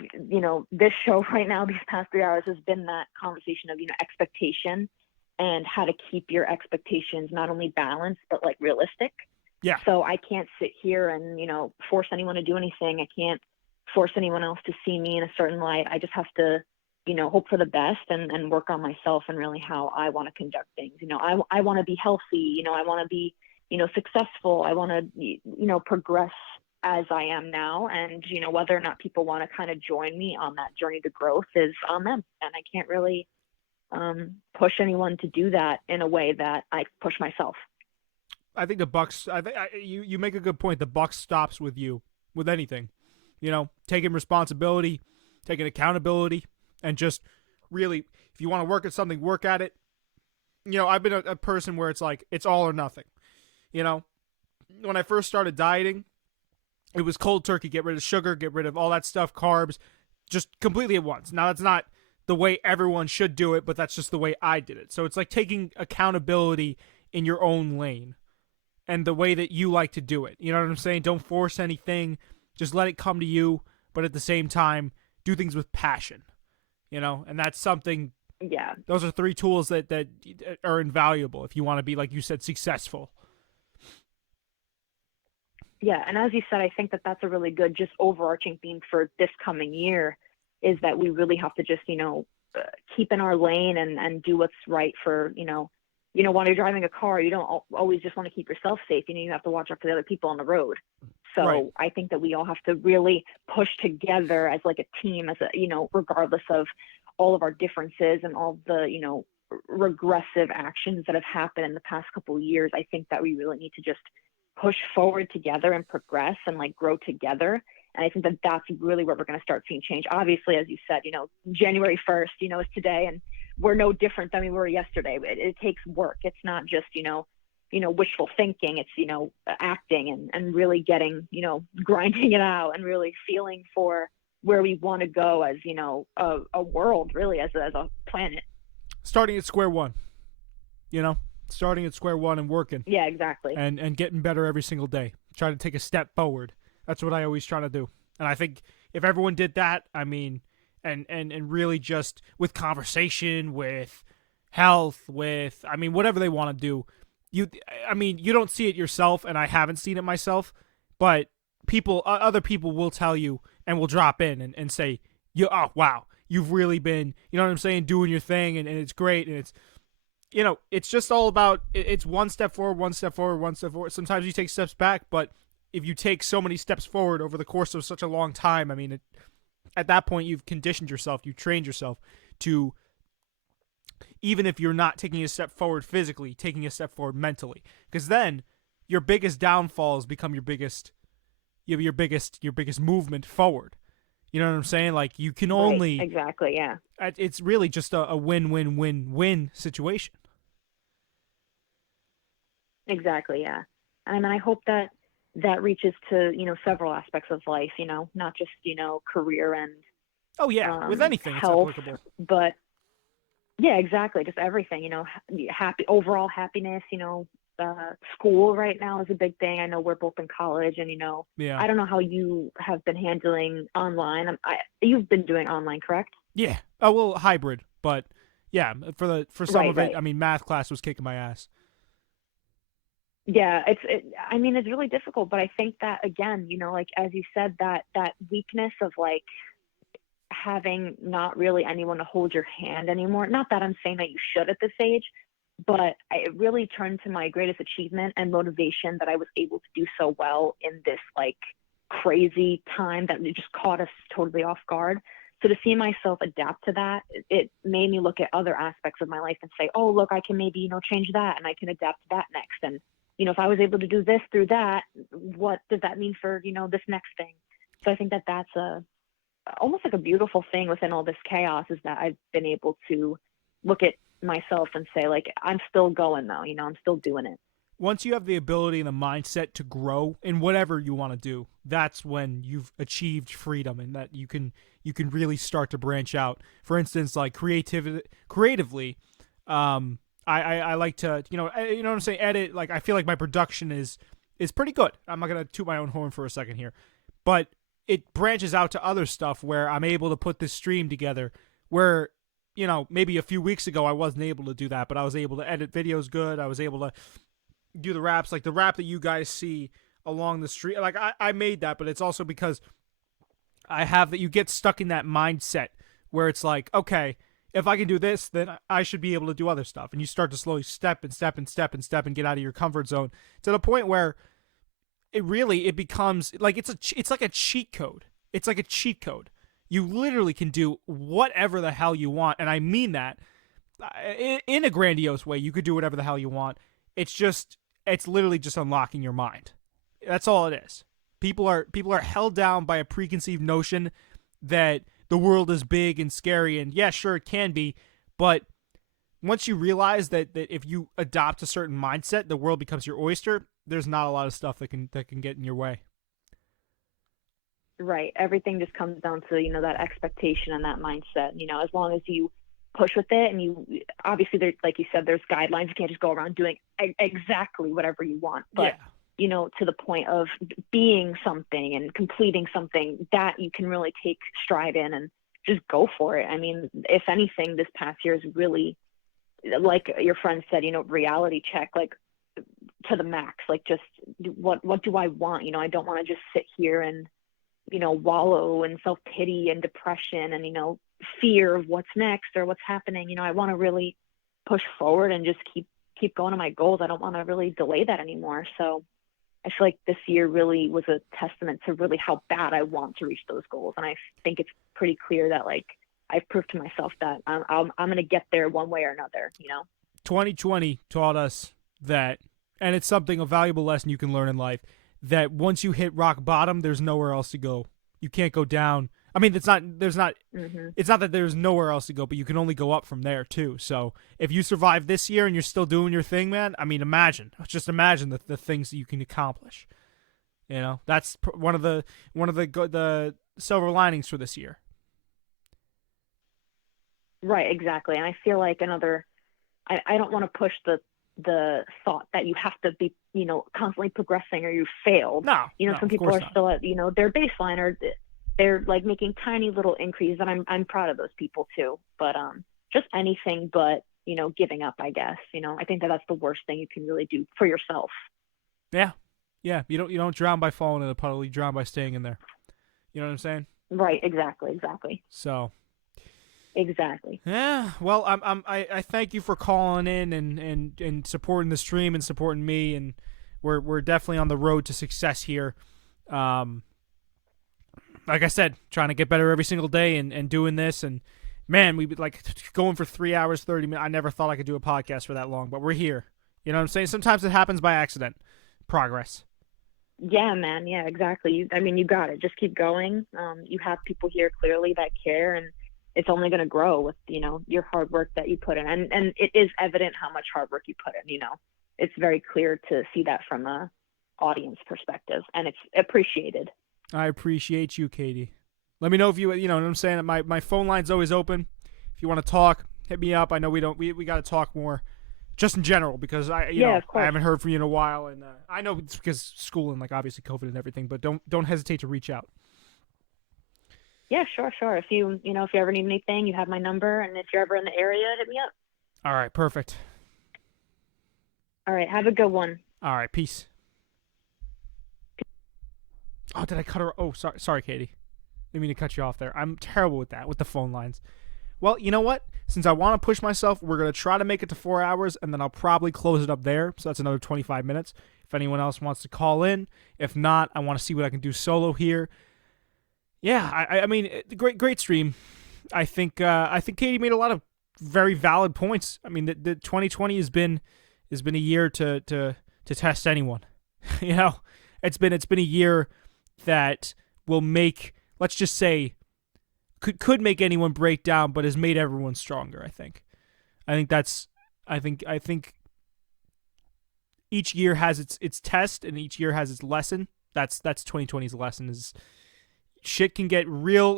this show right now, these past 3 hours has been that conversation of, expectation and how to keep your expectations not only balanced, but like realistic. Yeah. So I can't sit here and, force anyone to do anything. I can't force anyone else to see me in a certain light. I just have to, hope for the best and work on myself and really how I want to conduct things. I want to be healthy. I want to be, successful. I want to, progress as I am now. And, whether or not people want to kind of join me on that journey to growth is on them. And I can't really push anyone to do that in a way that I push myself. I think the Bucks. You make a good point. The Bucks stops with you with anything, taking responsibility, taking accountability, and just really, if you want to work at something, work at it. I've been a person where it's like it's all or nothing. When I first started dieting, it was cold turkey. Get rid of sugar, get rid of all that stuff, carbs, just completely at once. Now that's not the way everyone should do it, but that's just the way I did it. So it's like taking accountability in your own lane. and the way that you like to do it. You know what I'm saying? Don't force anything. Just let it come to you, but at the same time, do things with passion. You know, and that's something. Yeah. Those are 3 tools that are invaluable if you want to be, like you said, successful. Yeah, and as you said, I think that that's a really good, just overarching theme for this coming year, is that we really have to just, keep in our lane and do what's right for, when you're driving a car, you don't always just want to keep yourself safe. You have to watch out for the other people on the road. So Right. I think that we all have to really push together as like a team, regardless of all of our differences and all the, regressive actions that have happened in the past couple of years. I think that we really need to just push forward together and progress and like grow together. And I think that that's really where we're going to start seeing change. Obviously, as you said, January 1st, is today, and we're no different than we were yesterday. It takes work. It's not just, wishful thinking. It's, acting and really getting, grinding it out and really feeling for where we want to go as, a world, really, as a planet. Starting at square one, starting at square one and working. Yeah, exactly. And getting better every single day. Try to take a step forward. That's what I always try to do. And I think if everyone did that, I mean, and really just with conversation, with health, with, I mean, whatever they want to do, you don't see it yourself, and I haven't seen it myself, but other people will tell you and will drop in and say, oh, wow, you've really been, you know what I'm saying, doing your thing, and it's great, and it's, it's just all about, it's one step forward, one step forward, one step forward. Sometimes you take steps back, but if you take so many steps forward over the course of such a long time, I mean, at that point, you've conditioned yourself, you've trained yourself to, even if you're not taking a step forward physically, taking a step forward mentally. Because then your biggest downfalls become your biggest movement forward. You know what I'm saying? Like, you can only... Right, exactly, yeah. It's really just a win-win-win-win situation. Exactly, yeah. And I hope that reaches to, several aspects of life, not just, career and oh yeah, with anything health, it's applicable. But yeah, exactly, just everything, overall happiness, school right now is a big thing. I know we're both in college, and Yeah. I don't know how you have been handling online. You've been doing online, correct? Yeah. Oh, well, hybrid, but yeah, for some of it, Right. I mean, math class was kicking my ass. Yeah, it's really difficult, but I think that, again, like as you said, that weakness of like having not really anyone to hold your hand anymore. Not that I'm saying that you should at this age, but it really turned to my greatest achievement and motivation that I was able to do so well in this like crazy time that it just caught us totally off guard. So to see myself adapt to that, it made me look at other aspects of my life and say, oh, look, I can maybe, change that, and I can adapt to that next. And, if I was able to do this through that, what does that mean for, this next thing? So I think that that's almost like a beautiful thing within all this chaos, is that I've been able to look at myself and say, like, I'm still going though, I'm still doing it. Once you have the ability and the mindset to grow in whatever you want to do, that's when you've achieved freedom, and that you can really start to branch out. For instance, like creatively, I like to, you know what I'm saying, edit. Like, I feel like my production is pretty good. I'm not gonna toot my own horn for a second here, but it branches out to other stuff where I'm able to put this stream together where, maybe a few weeks ago I wasn't able to do that, but I was able to edit videos good. I was able to do the raps, like the rap that you guys see along the street. Like, I made that, but it's also because I have that. You get stuck in that mindset where it's like, okay, if I can do this, then I should be able to do other stuff. And you start to slowly step and get out of your comfort zone to the point where it becomes like it's like a cheat code. It's like a cheat code. You literally can do whatever the hell you want, and I mean that in a grandiose way. You could do whatever the hell you want. It's literally just unlocking your mind. That's all it is. People are held down by a preconceived notion that the world is big and scary, and yeah, sure, it can be, but once you realize that if you adopt a certain mindset, the world becomes your oyster. There's not a lot of stuff that can get in your way. Right. Everything just comes down to, that expectation and that mindset. As long as you push with it, and you obviously, there, like you said, there's guidelines. You can't just go around doing exactly whatever you want, but Yeah. you know, to the point of being something and completing something that you can really take stride in and just go for it. I mean, if anything, this past year is really, like your friend said, you know, reality check, like to the max, like just what do I want? You know, I don't want to just sit here and, you know, wallow in self-pity and depression and, you know, fear of what's next or what's happening. You know, I want to really push forward and just keep going to my goals. I don't want to really delay that anymore. So I feel like this year really was a testament to really how bad I want to reach those goals. And I think it's pretty clear that, like, I've proved to myself that I'm going to get there one way or another, you know? 2020 taught us that, and it's a valuable lesson you can learn in life, that once you hit rock bottom, there's nowhere else to go. You can't go down. I mean, it's not that there's nowhere else to go, but you can only go up from there too. So if you survive this year and you're still doing your thing, man, I mean, just imagine the things that you can accomplish. You know, that's one of the silver linings for this year. Right, exactly. And I feel like I don't want to push the thought that you have to be, you know, constantly progressing or you failed. No, you know, no, some of people course are not. still at, you know, their baseline, or they're like making tiny little increases, and I'm proud of those people too. But just anything but, you know, giving up, I guess. You know, I think that's the worst thing you can really do for yourself. Yeah. You don't drown by falling in the puddle. You drown by staying in there. You know what I'm saying? Right, exactly. So. Exactly. Yeah, well, I thank you for calling in and supporting the stream and supporting me, and we're definitely on the road to success here. Like I said, trying to get better every single day and doing this, and man, we like going for 3 hours 30 minutes. I never thought I could do a podcast for that long, but we're here. You know what I'm saying? Sometimes it happens by accident. Progress. Yeah, man. Yeah, exactly. You got it. Just keep going. You have people here clearly that care, and it's only going to grow with, you know, your hard work that you put in. And it is evident how much hard work you put in, you know. It's very clear to see that from a audience perspective, and it's appreciated. I appreciate you, Katie. Let me know if you know what I'm saying. My phone line's always open. If you want to talk, hit me up. I know we got to talk more, just in general, because I haven't heard from you in a while, and I know it's because school and like obviously COVID and everything, but don't hesitate to reach out. Yeah, sure. If you ever need anything, you have my number, and if you're ever in the area, hit me up. All right, perfect. All right, have a good one. All right, peace. Oh, did I cut her? Oh, sorry, Katie. Didn't mean to cut you off there. I'm terrible with that, with the phone lines. Well, you know what? Since I want to push myself, we're going to try to make it to 4 hours, and then I'll probably close it up there. So that's another 25 minutes. If anyone else wants to call in. If not, I want to see what I can do solo here. Yeah, I mean, great stream. I think Katie made a lot of very valid points. I mean, the 2020 has been a year to test anyone. You know, it's been a year that will make, let's just say, could make anyone break down, but has made everyone stronger. I think each year has its test, and each year has its lesson. That's 2020's lesson is. Shit can get real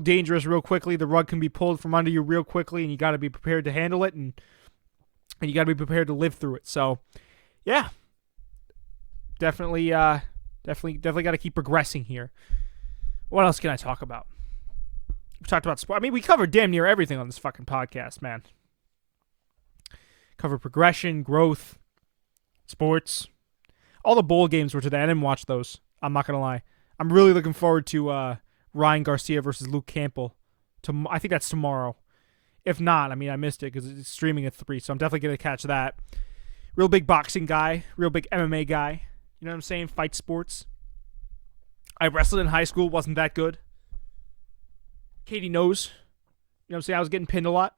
dangerous real quickly. The rug can be pulled from under you real quickly, and you got to be prepared to handle it, and you got to be prepared to live through it. So, yeah, definitely got to keep progressing here. What else can I talk about? We talked about sport. I mean, we covered damn near everything on this fucking podcast, man. Covered progression, growth, sports. All the bowl games were today. I didn't watch those. I'm not gonna lie. I'm really looking forward to Ryan Garcia versus Luke Campbell. I think that's tomorrow. If not, I mean, I missed it because it's streaming at 3, so I'm definitely going to catch that. Real big boxing guy. Real big MMA guy. You know what I'm saying? Fight sports. I wrestled in high school. Wasn't that good. Katie knows. You know what I'm saying? I was getting pinned a lot.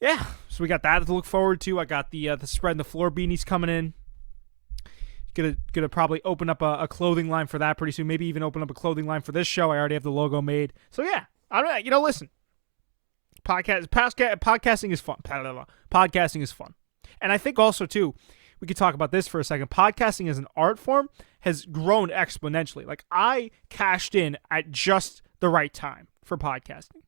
Yeah, so we got that to look forward to. I got the spread and the floor beanies coming in. Gonna probably open up a clothing line for that pretty soon. Maybe even open up a clothing line for this show. I already have the logo made. So yeah, I don't know. You know, listen. Podcasting is fun. Podcasting is fun, and I think also too, we could talk about this for a second. Podcasting as an art form has grown exponentially. Like I cashed in at just the right time for podcasting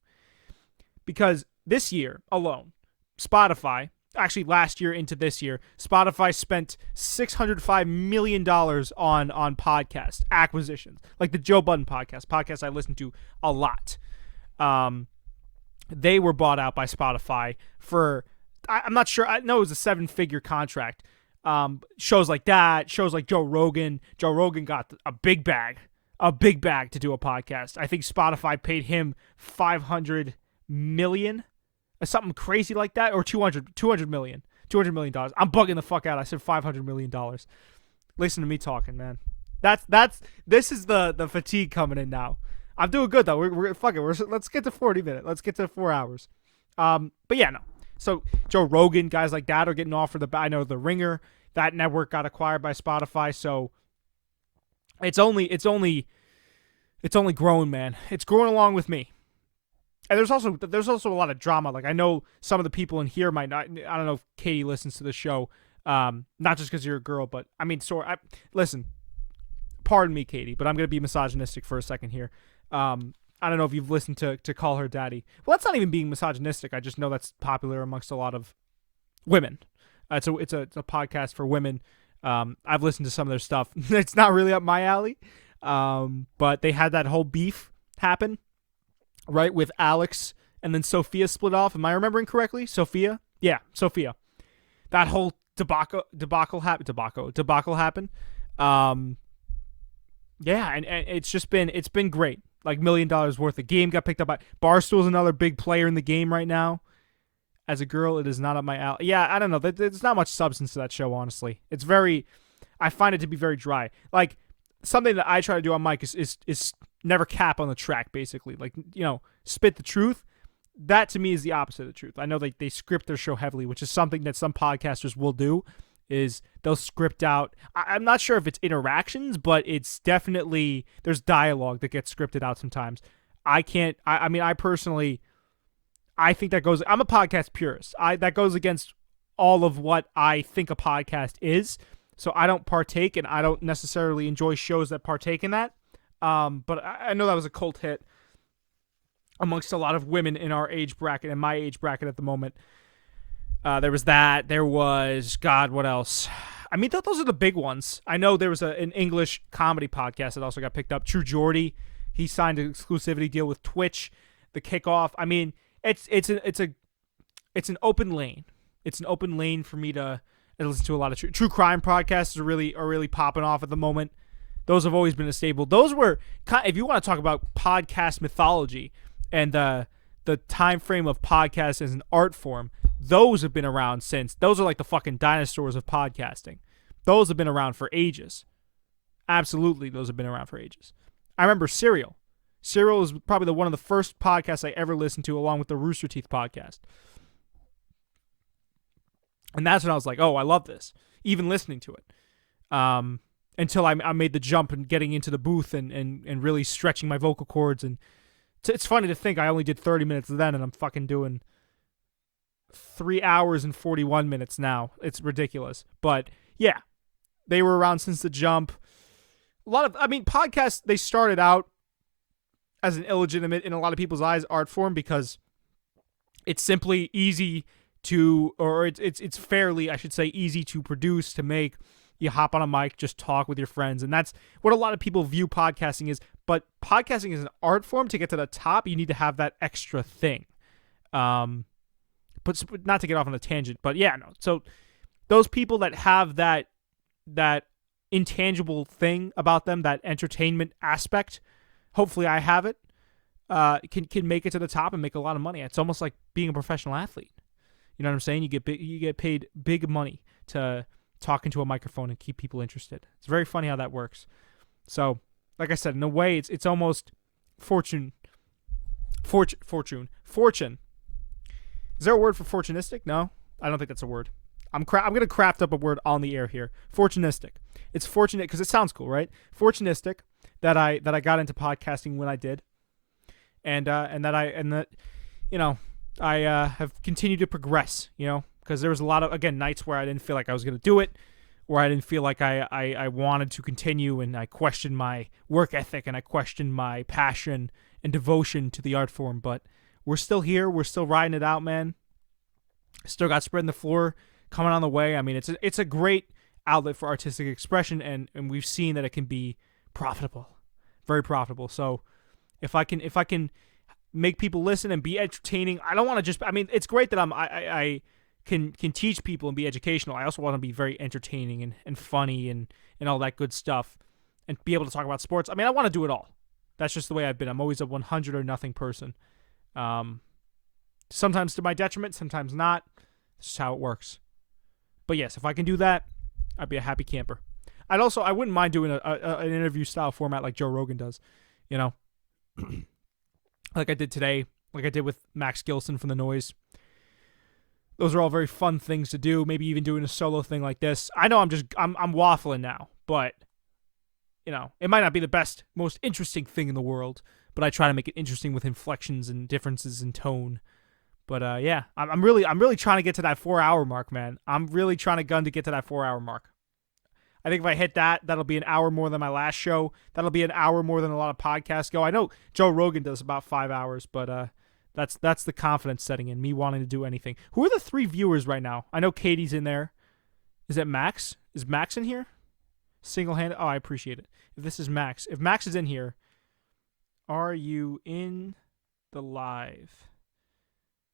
because this year alone, Spotify. actually last year into this year, Spotify spent $605 million on podcast acquisitions, like the Joe Budden podcast I listen to a lot. They were bought out by Spotify for, I'm not sure, I know it was a 7-figure contract. Shows like that, shows like Joe Rogan got a big bag to do a podcast. I think Spotify paid him $500 million, or something crazy like that, or $200 million. $200 million. I'm bugging the fuck out. I said $500 million. Listen to me talking, man. This is the fatigue coming in now. I'm doing good though. We're fuck it. Let's get to 40 minutes. Let's get to 4 hours. But yeah, no. So Joe Rogan, guys like that are getting offered I know The Ringer, that network got acquired by Spotify, so it's only growing, man. It's growing along with me. And there's also a lot of drama. Like, I know some of the people in here might not. I don't know if Katie listens to the show, not just because you're a girl, but I mean, listen. Pardon me, Katie, but I'm gonna be misogynistic for a second here. I don't know if you've listened to Call Her Daddy. Well, that's not even being misogynistic. I just know that's popular amongst a lot of women. It's a podcast for women. I've listened to some of their stuff. It's not really up my alley, but they had that whole beef happen, right, with Alex, and then Sophia split off. Am I remembering correctly? Sophia? Yeah, Sophia. That whole debacle happened. Yeah, and it's been great. Like $1 million worth of game got picked up by Barstool's another big player in the game right now. As a girl, it is not up my alley. Yeah, I don't know. There's not much substance to that show, honestly. I find it to be very dry. Like, something that I try to do on mic is never cap on the track, basically. Like, spit the truth. That, to me, is the opposite of the truth. I know they script their show heavily, which is something that some podcasters will do, is they'll script out. I'm not sure if it's interactions, but it's definitely, there's dialogue that gets scripted out sometimes. I personally, I think that goes, I'm a podcast purist. That goes against all of what I think a podcast is. So I don't partake, and I don't necessarily enjoy shows that partake in that. But I know that was a cult hit amongst a lot of women in our age bracket, and my age bracket at the moment. There was that. There was, God, what else? I mean, those are the big ones. I know there was an English comedy podcast that also got picked up. True Geordie, he signed an exclusivity deal with Twitch. The Kickoff. I mean, it's an open lane. It's an open lane for me to listen to a lot of true crime podcasts are really popping off at the moment. Those have always been a staple. Those were, if you want to talk about podcast mythology and the time frame of podcast as an art form, those have been around since. Those are like the fucking dinosaurs of podcasting. Those have been around for ages. Absolutely, those have been around for ages. I remember Serial. Serial is probably one of the first podcasts I ever listened to, along with the Rooster Teeth podcast. And that's when I was like, oh, I love this. Even listening to it. Until I made the jump and getting into the booth and really stretching my vocal cords. And it's funny to think I only did 30 minutes then, and I'm fucking doing 3 hours and 41 minutes now. It's ridiculous. But yeah, they were around since the jump. Podcasts, they started out as an illegitimate, in a lot of people's eyes, art form because it's simply easy to, or it's fairly, I should say, easy to produce, to make. You hop on a mic, just talk with your friends, and that's what a lot of people view podcasting is. But podcasting is an art form. To get to the top, you need to have that extra thing. But not to get off on a tangent, but yeah, no. So those people that have that intangible thing about them, that entertainment aspect, hopefully I have it, can make it to the top and make a lot of money. It's almost like being a professional athlete. You know what I'm saying? You get paid big money to talk into a microphone and keep people interested. It's very funny how that works. So, like I said, in a way, it's almost fortune. Is there a word for fortunistic? No, I don't think that's a word. I'm gonna craft up a word on the air here. Fortunistic. It's fortunate because it sounds cool, right? Fortunistic that I got into podcasting when I did, and that I have continued to progress. Because there was a lot of, again, nights where I didn't feel like I was gonna do it, where I didn't feel like I wanted to continue, and I questioned my work ethic and I questioned my passion and devotion to the art form. But we're still here. We're still riding it out, man. Still got Spreading the Floor coming on the way. I mean, it's a great outlet for artistic expression, and we've seen that it can be profitable, very profitable. So if I can make people listen and be entertaining, I don't want to just. I mean, it's great that I can teach people and be educational. I also want to be very entertaining and funny and all that good stuff, and be able to talk about sports. I mean, I want to do it all. That's just the way I've been. I'm always a 100 or nothing person. Sometimes to my detriment, sometimes not. This is how it works. But yes, if I can do that, I'd be a happy camper. I wouldn't mind doing an interview style format like Joe Rogan does, you know, like I did today, like I did with Max Gilson from The Noise. Those are all very fun things to do. Maybe even doing a solo thing like this. I know I'm waffling now, but you know, it might not be the best, most interesting thing in the world, but I try to make it interesting with inflections and differences in tone. But yeah, I'm really trying to get to that 4-hour mark, man. I'm really trying to get to that 4-hour mark. I think if I hit that, that'll be an hour more than my last show. That'll be an hour more than a lot of podcasts go. I know Joe Rogan does about 5 hours, but that's the confidence setting in, me wanting to do anything. Who are the 3 viewers right now? I know Katie's in there. Is it Max? Is Max in here? Single-handed? Oh, I appreciate it. If this is Max. If Max is in here, are you in the live?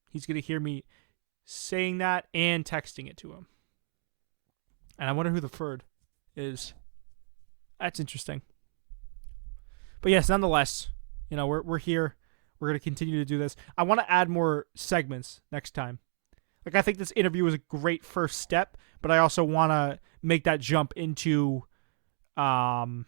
He's going to hear me saying that and texting it to him. And I wonder who the third is. That's interesting. But yes, nonetheless, you know, we're here. We're going to continue to do this. I want to add more segments next time. Like, I think this interview was a great first step, but I also want to make that jump into probably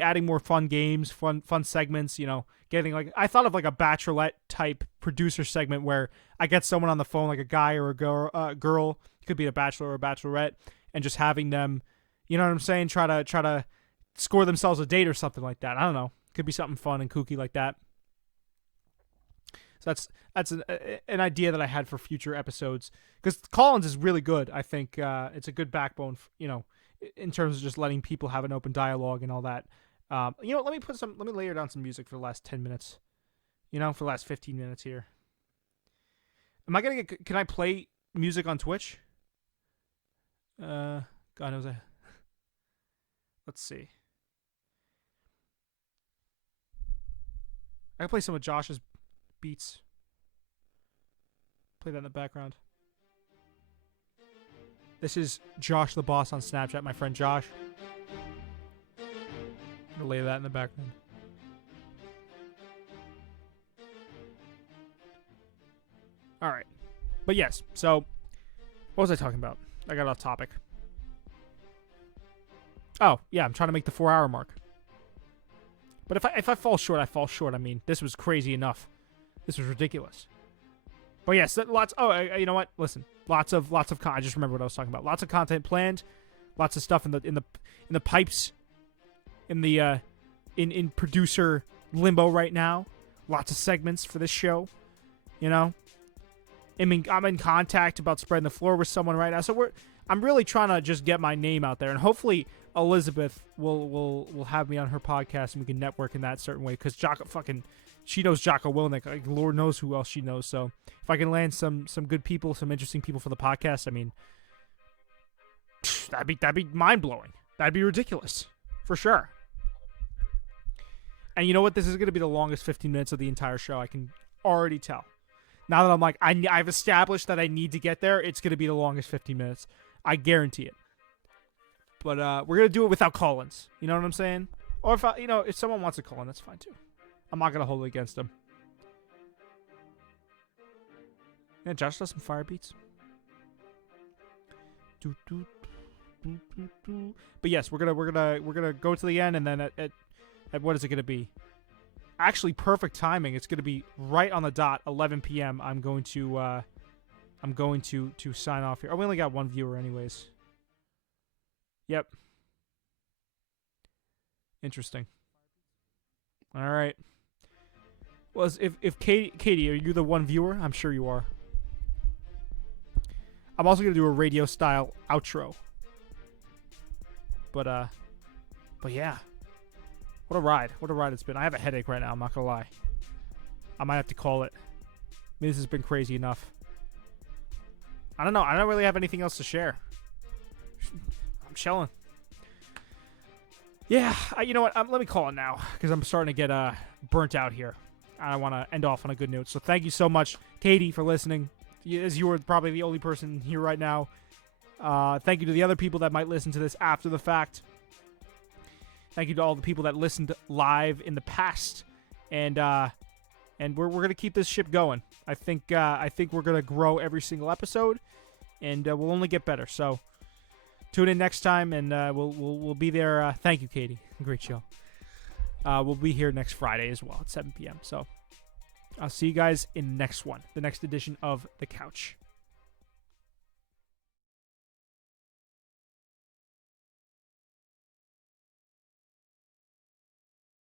adding more fun games, fun segments, you know, getting like, I thought of like a Bachelorette type producer segment where I get someone on the phone, like a guy or a girl, it could be a bachelor or a bachelorette, and just having them, you know what I'm saying, try to score themselves a date or something like that. I don't know. Could be something fun and kooky like that. So that's an idea that I had for future episodes, because Collins is really good. I think it's a good backbone, you know, in terms of just letting people have an open dialogue and all that. You know, let me layer down some music for the last 10 minutes. You know, for the last 15 minutes here. Can I play music on Twitch? God knows I. Let's see. I can play some of Josh's beats. Play that in the background. This is Josh the Boss on Snapchat, my friend Josh. I'm gonna lay that in the background. Alright. But yes, so what was I talking about? I got off topic. Oh, yeah, I'm trying to make the 4-hour mark. But if I fall short, I fall short. I mean, this was crazy enough. This was ridiculous. But yes, lots. Oh, you know what? Listen, lots of. I just remember what I was talking about. Lots of content planned. Lots of stuff in the pipes. In producer limbo right now. Lots of segments for this show. You know, I mean, I'm in contact about Spreading the Floor with someone right now. So I'm really trying to just get my name out there, and hopefully Elizabeth will have me on her podcast and we can network in that certain way, because she knows Jocko Willnick. Like, Lord knows who else she knows. So if I can land some good people, some interesting people for the podcast, I mean, that'd be mind blowing. That'd be ridiculous, for sure. And you know what? This is going to be the longest 15 minutes of the entire show. I can already tell. Now that I'm like, I've established that I need to get there, it's going to be the longest 15 minutes. I guarantee it. But we're going to do it without call-ins. You know what I'm saying? Or if someone wants to call in, that's fine too. I'm not going to hold it against them. Yeah, Josh does some fire beats. But yes, we're gonna go to the end, and then at what is it gonna be? Actually, perfect timing. It's gonna be right on the dot, 11 p.m. I'm going to sign off here. Oh, we only got one viewer, anyways. Yep. Interesting. All right. Well, if Katie, are you the one viewer? I'm sure you are. I'm also gonna do a radio style outro. But yeah. What a ride it's been. I have a headache right now, I'm not gonna lie. I might have to call it. this has been crazy enough. I don't know. I don't really have anything else to share. I'm chilling. Yeah, you know what? Let me call it now because I'm starting to get burnt out here. I want to end off on a good note. So thank you so much, Katie, for listening. As you were probably the only person here right now. Thank you to the other people that might listen to this after the fact. Thank you to all the people that listened live in the past. And we're gonna keep this ship going. I think we're gonna grow every single episode, and we'll only get better. So tune in next time, and we'll be there. Thank you, Katie. Great show. We'll be here next Friday as well at 7 p.m. So I'll see you guys in the next one, the next edition of The Couch.